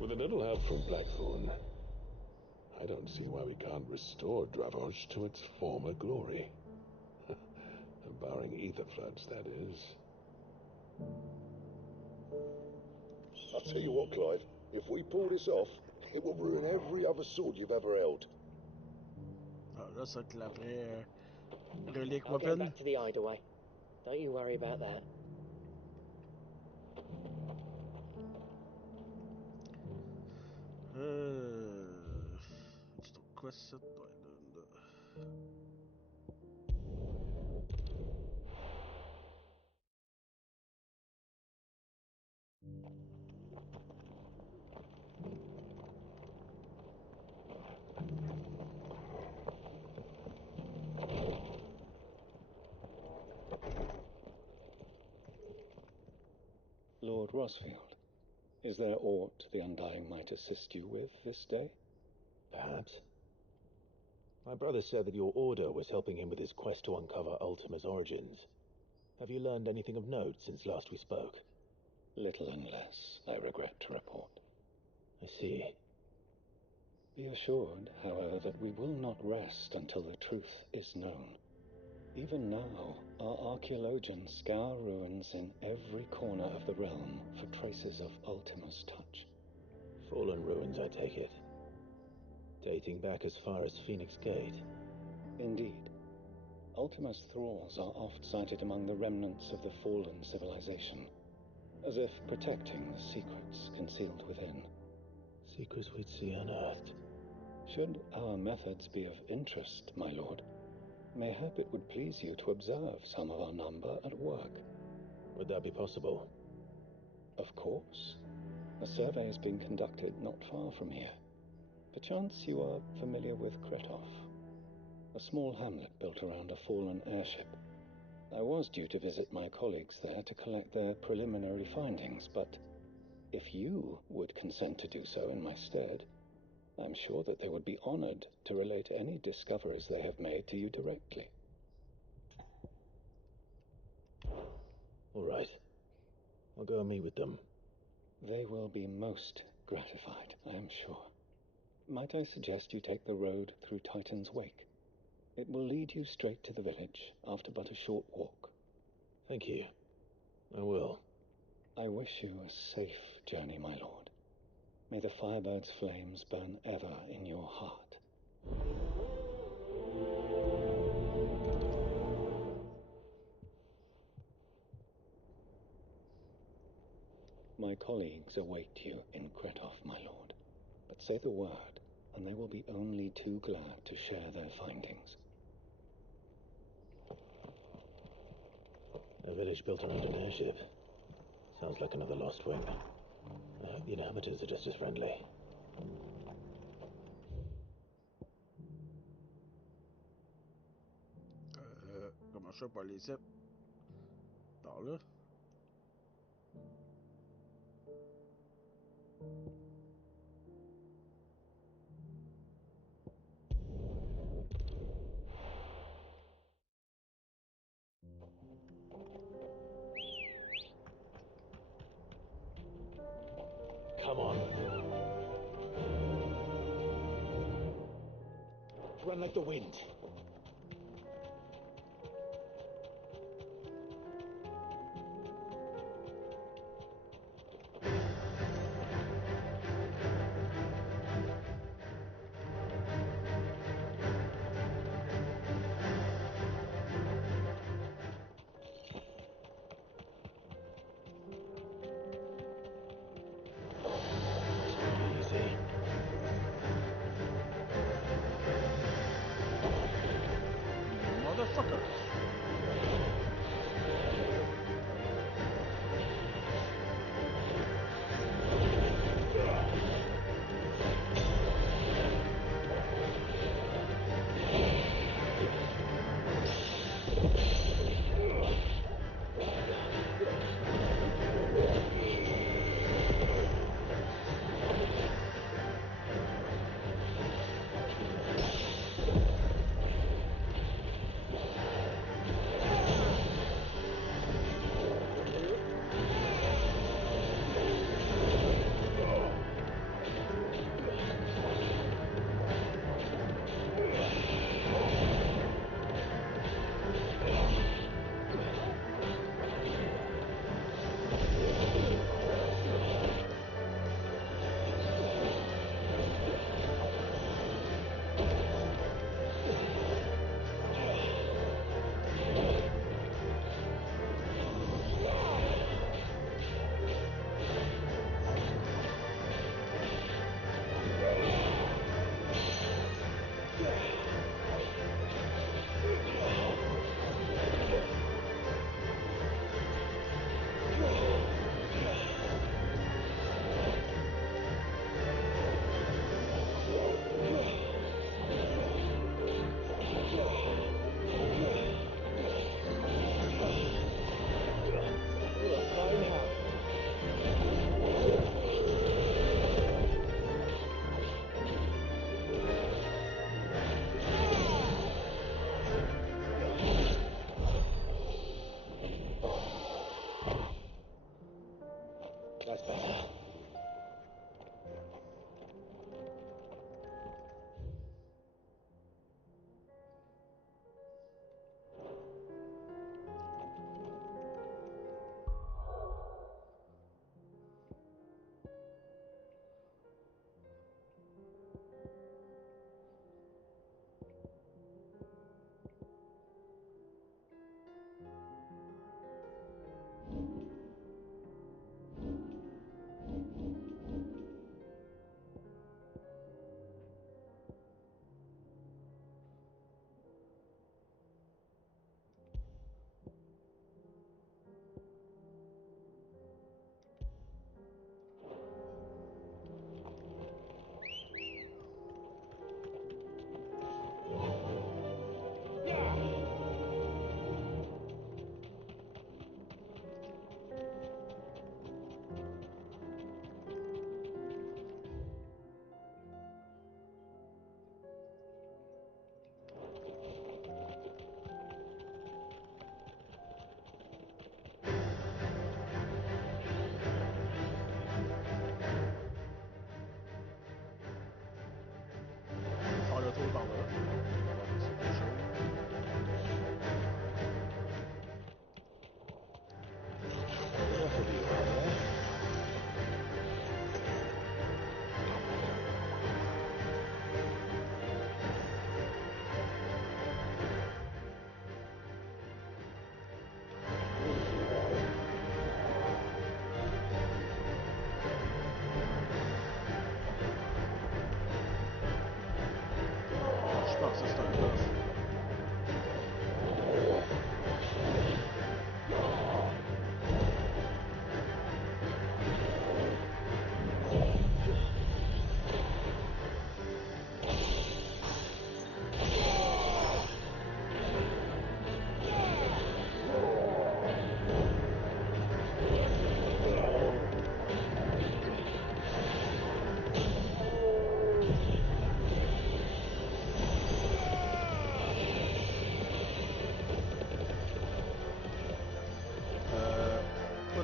With a little help from Blackthorn, I don't see why we can't restore Dravoj to its former glory. Barring ether floods, that is. I'll tell you what, Clive, if we pull this off, it will ruin every other sword you've ever held. Ah, là, ça te l'avait relique I'll get weapon. back to the hideaway. Don't you worry about that. C'est quoi ça? Ouais, là. Lord Rosfield, is there aught the Undying might assist you with this day? Perhaps. My brother said that your order was helping him with his quest to uncover Ultima's origins. Have you learned anything of note since last we spoke? Little unless, I regret to report. I see. Be assured, however, that we will not rest until the truth is known. Even now, our archaeologians scour ruins in every corner of the realm for traces of Ultima's touch. Fallen ruins, I take it. Dating back as far as Phoenix Gate. Indeed. Ultima's thralls are oft sighted among the remnants of the fallen civilization, as if protecting the secrets concealed within. Secrets we'd see unearthed. Should our methods be of interest, my lord, mayhap it would please you to observe some of our number at work. Would that be possible? Of course. A survey is being conducted not far from here. Perchance you are familiar with Kretov, a small hamlet built around a fallen airship. I was due to visit my colleagues there to collect their preliminary findings, but if you would consent to do so in my stead, I'm sure that they would be honored to relate any discoveries they have made to you directly. All right. I'll go and meet with them. They will be most gratified, I am sure. Might I suggest you take the road through Titan's Wake? It will lead you straight to the village after but a short walk. Thank you. I will. I wish you a safe journey, my lord. May the Firebird's flames burn ever in your heart. My colleagues await you in Kretov, my lord. But say the word, and they will be only too glad to share their findings. A village built around an airship. Sounds like another lost wing. I hope the inhabitants are just as friendly. Comment je fais pour aller ici? Par là? Come on. Run like the wind. Motherfucker!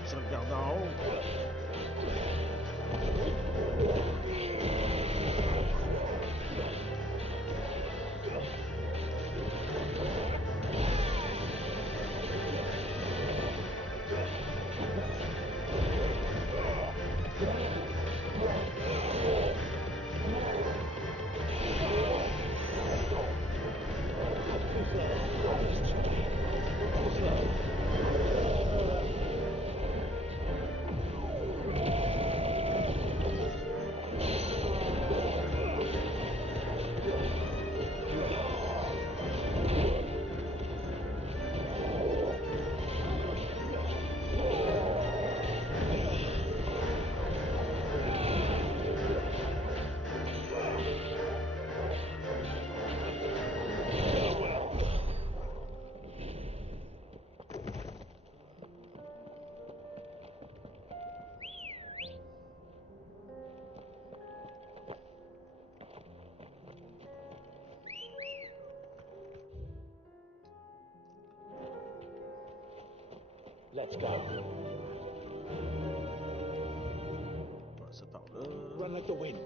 Tu regardes en haut. Let's go. Passer par là. Run like the wind.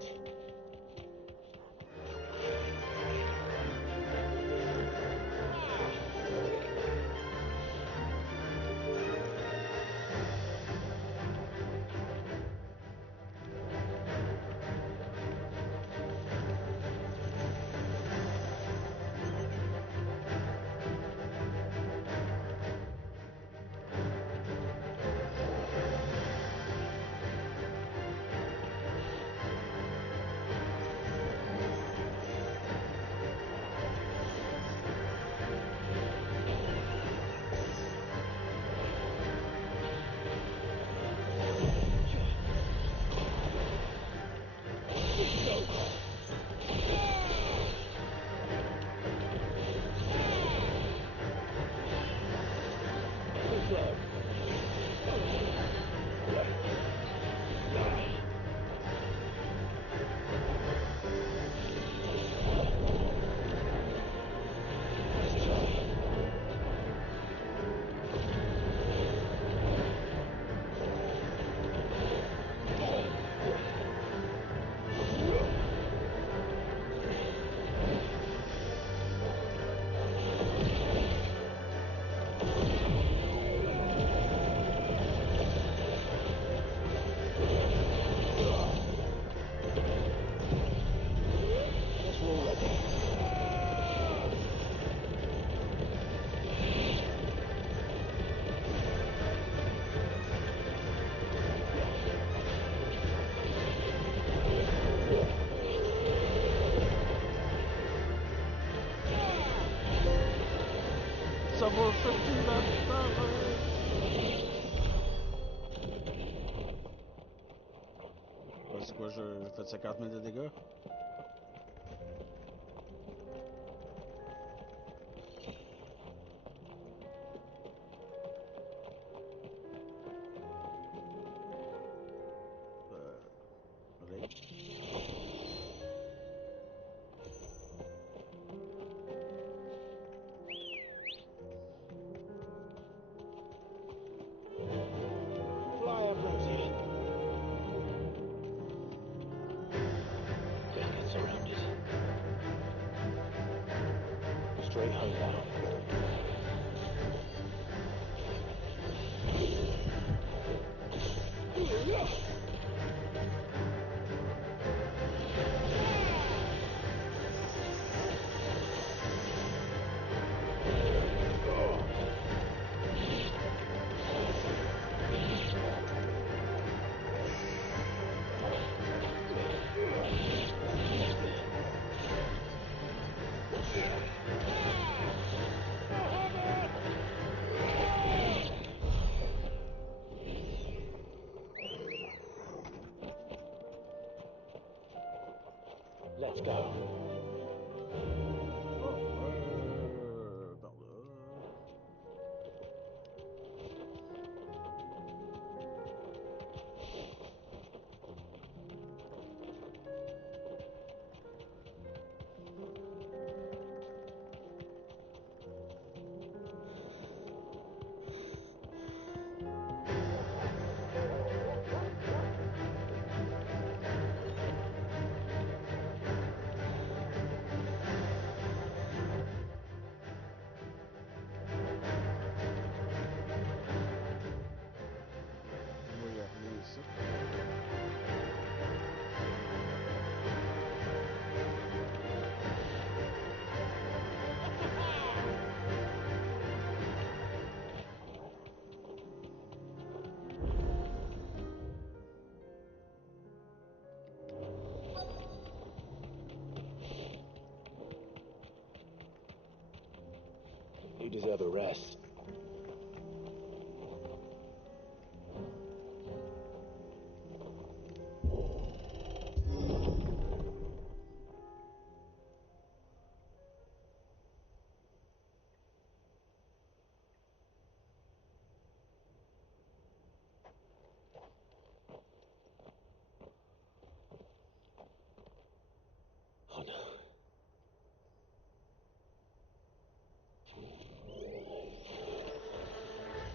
Ça va faire tout la c'est quoi, j'ai fait 50 000 de dégâts? Fly up, Rosie. You deserve a rest. Oh no.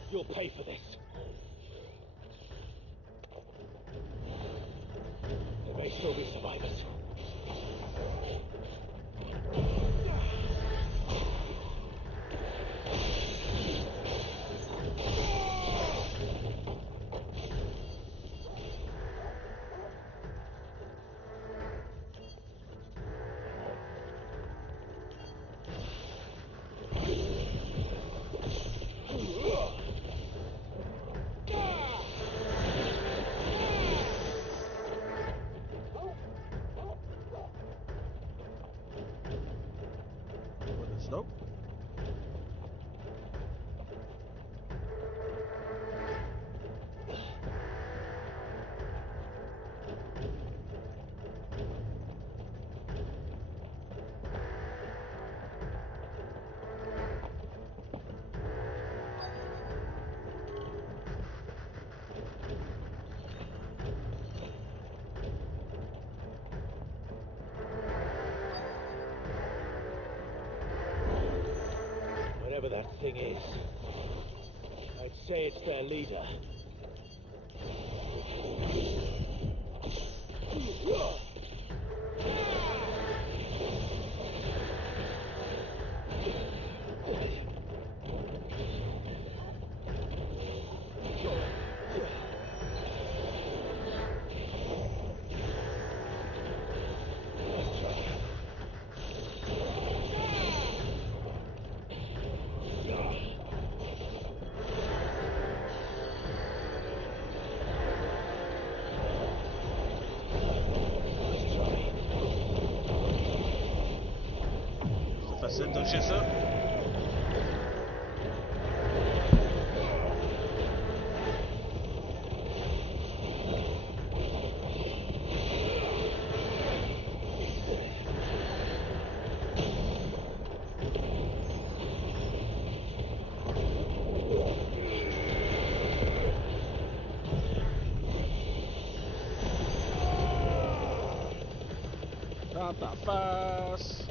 You'll pay for this. There may still be survivors. Nope. Whatever that thing is, I'd say it's their leader. Facile de dodger ça. Dans ta face.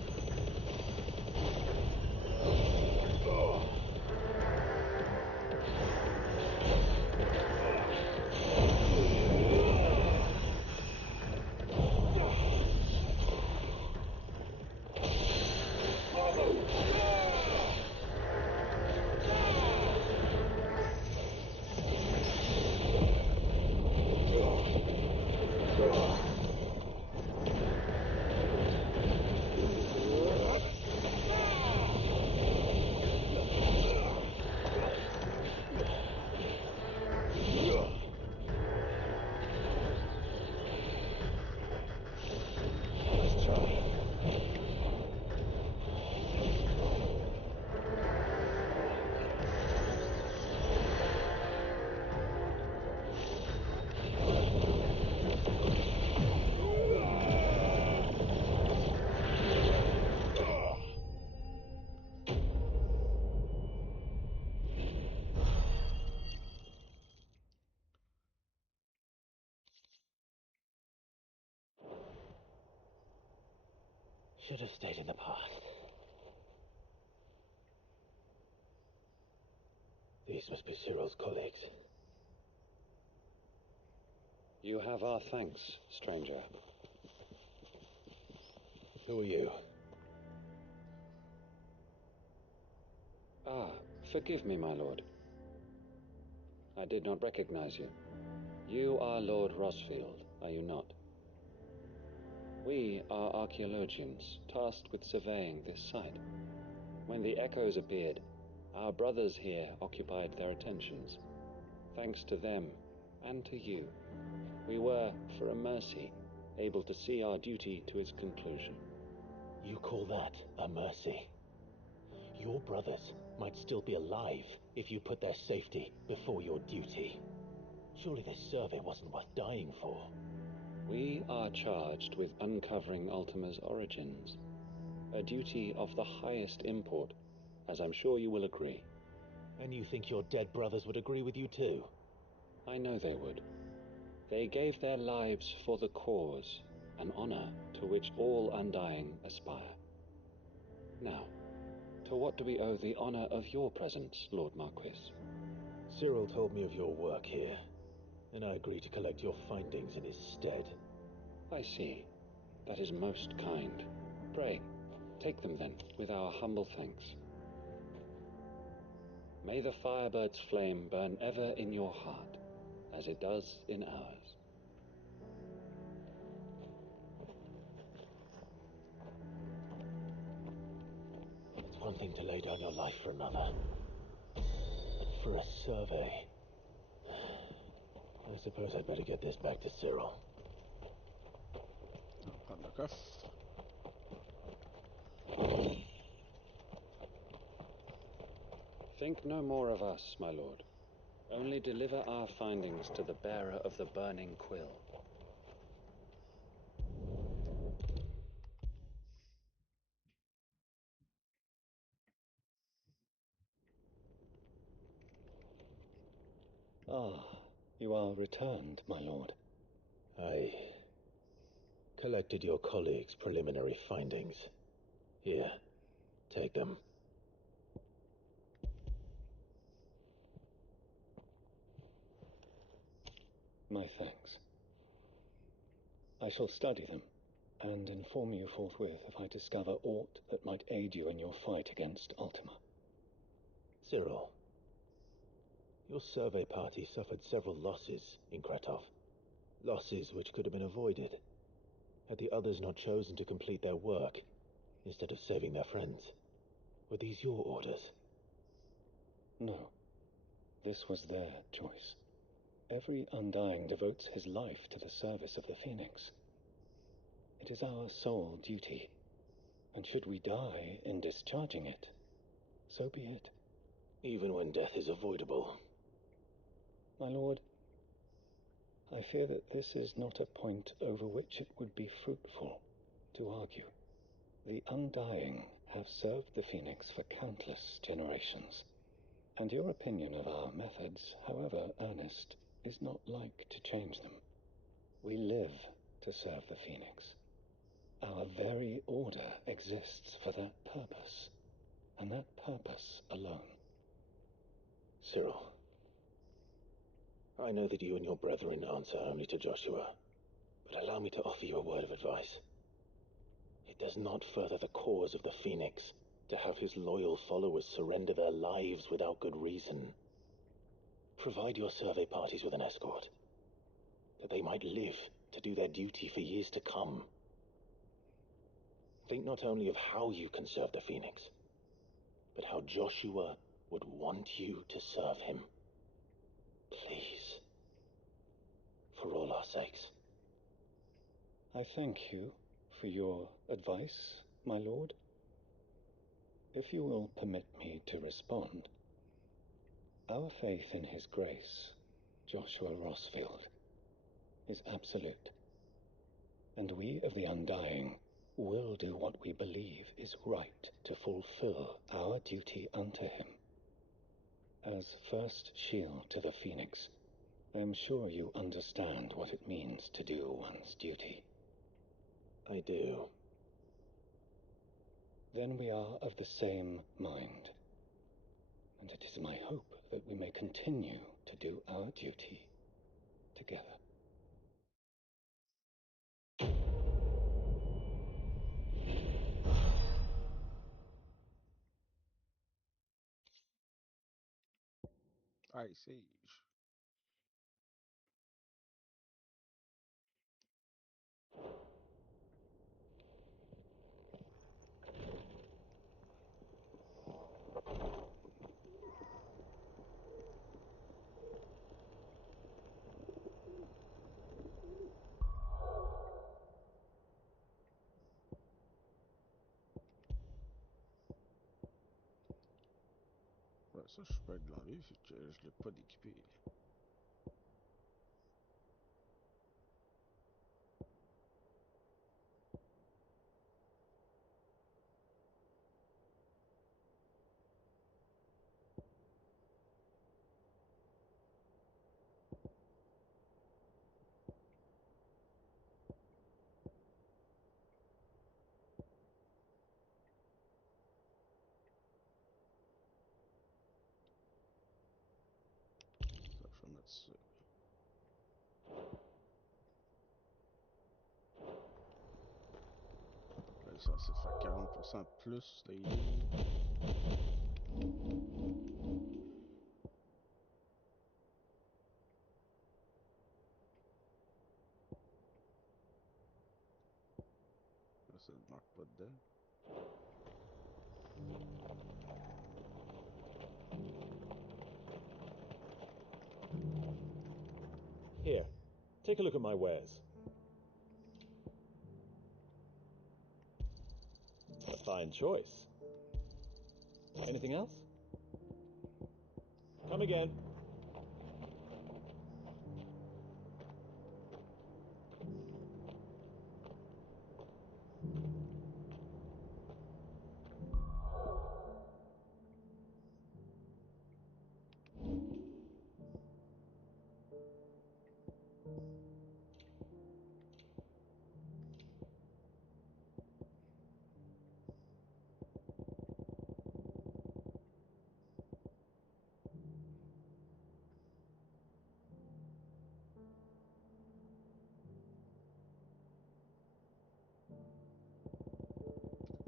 Should have stayed in the past. These must be Cyril's colleagues. You have our thanks, stranger. Who are you? Ah, forgive me, my lord. I did not recognize you. You are Lord Rosfield, are you not? We are archaeologians, tasked with surveying this site. When the echoes appeared, our brothers here occupied their attentions. Thanks to them, and to you, we were, for a mercy, able to see our duty to its conclusion. You call that a mercy? Your brothers might still be alive if you put their safety before your duty. Surely this survey wasn't worth dying for. We are charged with uncovering Ultima's origins. A duty of the highest import, as I'm sure you will agree. And you think your dead brothers would agree with you too? I know they would. They gave their lives for the cause, an honor to which all Undying aspire. Now, to what do we owe the honor of your presence, Lord Marquis? Cyril told me of your work here, and I agreed to collect your findings in his stead. I see. That is most kind. Pray, take them then, with our humble thanks. May the Firebird's flame burn ever in your heart, as it does in ours. It's one thing to lay down your life for another, but for a survey... I suppose I'd better get this back to Cyril. Pas de coffre. Think no more of us, my lord. Only deliver our findings to the bearer of the burning quill. Ah, you are returned, my lord. I collected your colleagues' preliminary findings. Here, take them. My thanks. I shall study them, and inform you forthwith if I discover aught that might aid you in your fight against Ultima. Cyril, your survey party suffered several losses in Kretov. Losses which could have been avoided, had the others not chosen to complete their work, instead of saving their friends. Were these your orders? No. This was their choice. Every Undying devotes his life to the service of the Phoenix. It is our sole duty, and should we die in discharging it, so be it. Even when death is avoidable. My lord, I fear that this is not a point over which it would be fruitful to argue. The Undying have served the Phoenix for countless generations, and your opinion of our methods, however earnest, is not like to change them. We live to serve the Phoenix. Our very order exists for that purpose, and that purpose alone. Cyril, I know that you and your brethren answer only to Joshua, but allow me to offer you a word of advice. It does not further the cause of the Phoenix to have his loyal followers surrender their lives without good reason. Provide your survey parties with an escort, that they might live to do their duty for years to come. Think not only of how you can serve the Phoenix, but how Joshua would want you to serve him. Please. For all our sakes. I thank you for your advice, my lord. If you will permit me to respond, our faith in his grace, Joshua Rossfield, is absolute, and we of the Undying will do what we believe is right to fulfill our duty unto him. As first shield to the Phoenix, I am sure you understand what it means to do one's duty. I do. Then we are of the same mind, and it is my hope that we may continue to do our duty together. Ice Age. Ça, je peux de l'enlever, vu que je l'ai pas d'équipé. Ça, je vais mettre ça. Là, il est censé faire 40% plus daily. Là, ça ne marque pas dedans. Here, take a look at my wares. A fine choice. Anything else? Come again.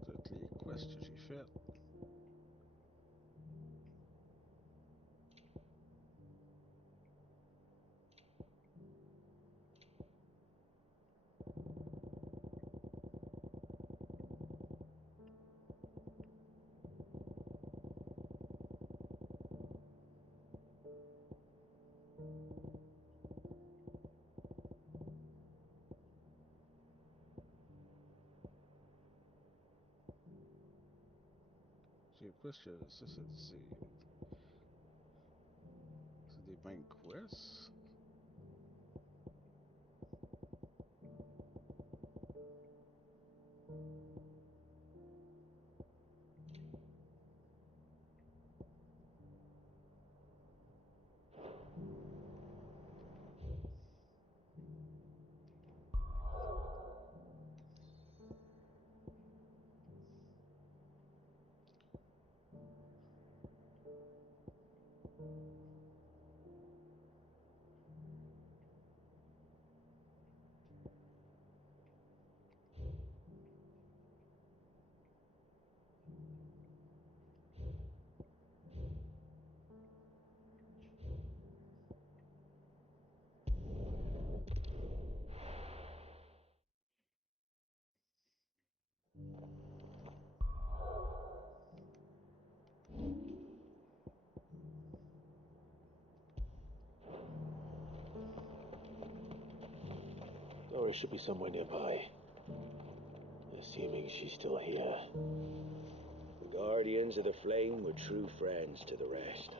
Toutes les quests que j'ai faites. J'ai presque. Ça, c'est des main quests. Dory should be somewhere nearby. Assuming she's still here. The Guardians of the Flame were true friends to the rest.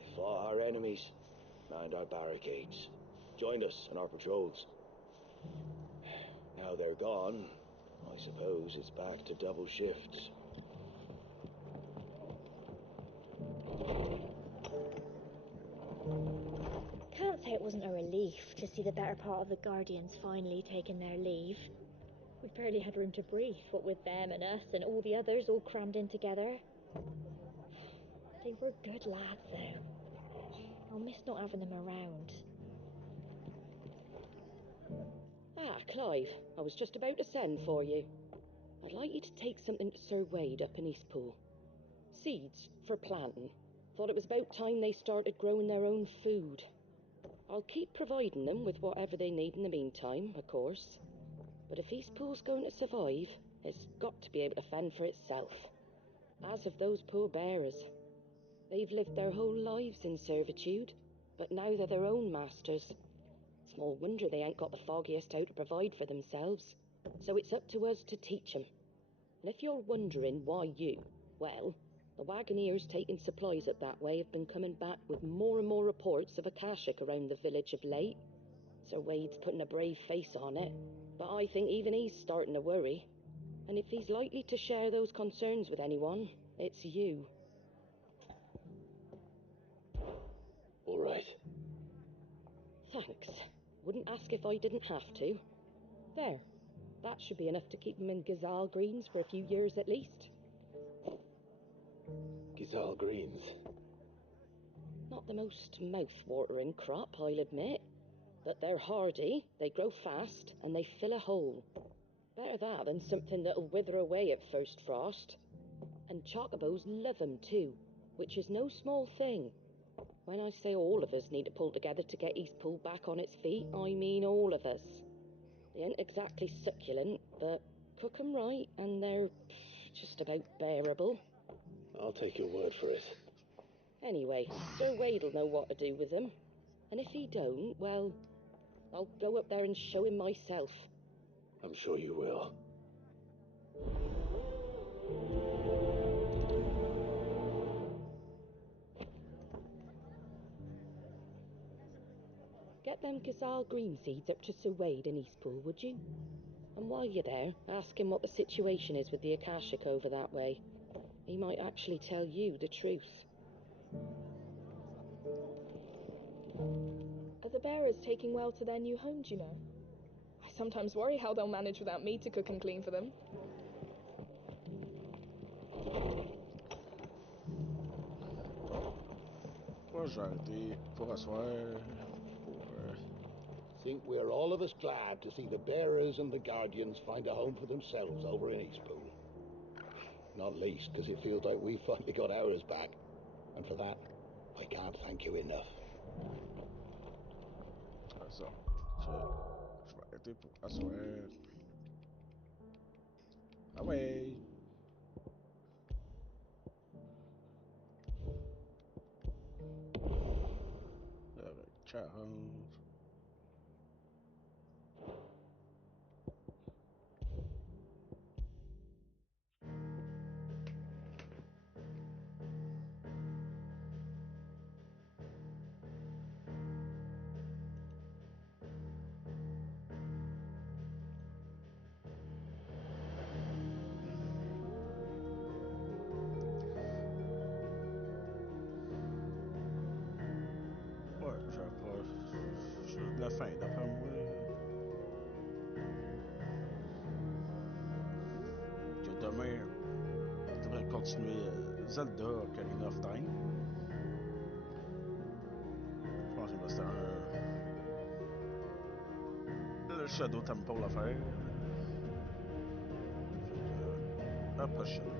They fought our enemies, manned our barricades, joined us in our patrols. Now they're gone, I suppose it's back to double shifts. Can't say it wasn't a relief to see the better part of the Guardians finally taking their leave. We barely had room to breathe, what with them and us and all the others all crammed in together. They were good lads, though. I'll miss not having them around. Ah, Clive, I was just about to send for you. I'd like you to take something to Sir Wade up in Eastpool. Seeds for planting. Thought it was about time they started growing their own food. I'll keep providing them with whatever they need in the meantime, of course. But if Eastpool's going to survive, it's got to be able to fend for itself. As of those poor bearers, they've lived their whole lives in servitude, but now they're their own masters. Small wonder they ain't got the foggiest how to provide for themselves. So it's up to us to teach 'em. And if you're wondering why you, well, The wagoneers taking supplies up that way have been coming back with more and more reports of Akashic around the village of late. Sir Wade's putting a brave face on it, but I think even he's starting to worry. And if he's likely to share those concerns with anyone, it's you. All right. Thanks. Wouldn't ask if I didn't have to. There. That should be enough to keep him in Gazal Greens for a few years at least. Gazal Greens. Not the most mouth-watering crop, I'll admit. But they're hardy, they grow fast, and they fill a hole. Better that than something that'll wither away at first frost. And chocobos love 'em too, which is no small thing. When I say all of us need to pull together to get Eastpool back on its feet, I mean all of us. They ain't exactly succulent, but cook 'em right and they're just about bearable. I'll take your word for it. Anyway, Sir Wade'll know what to do with them. And if he don't, well, I'll go up there and show him myself. I'm sure you will. Get them Gazal green seeds up to Sir Wade in Eastpool, would you? And while you're there, ask him what the situation is with the Akashic over that way. He might actually tell you the truth. Are the bearers taking well to their new home, do you know? I sometimes worry how they'll manage without me to cook and clean for them. Moi, j'ai arrêté pour asseoir, pour... Think we're all of us glad to see the bearers and the guardians find a home for themselves over in Eastpool. Not least because it feels like we finally got ours back. And for that, I can't thank you enough. Ça. Je vais arrêter pour asseoir. Ah ouais! Avec challenge. Ouais, je vais pas. Juste de la fin, d'après moi. Que demain, je devrais continuer Zelda Ocarina of Time. Je pense qu'il me reste le Shadow Temple à faire. À la prochaine.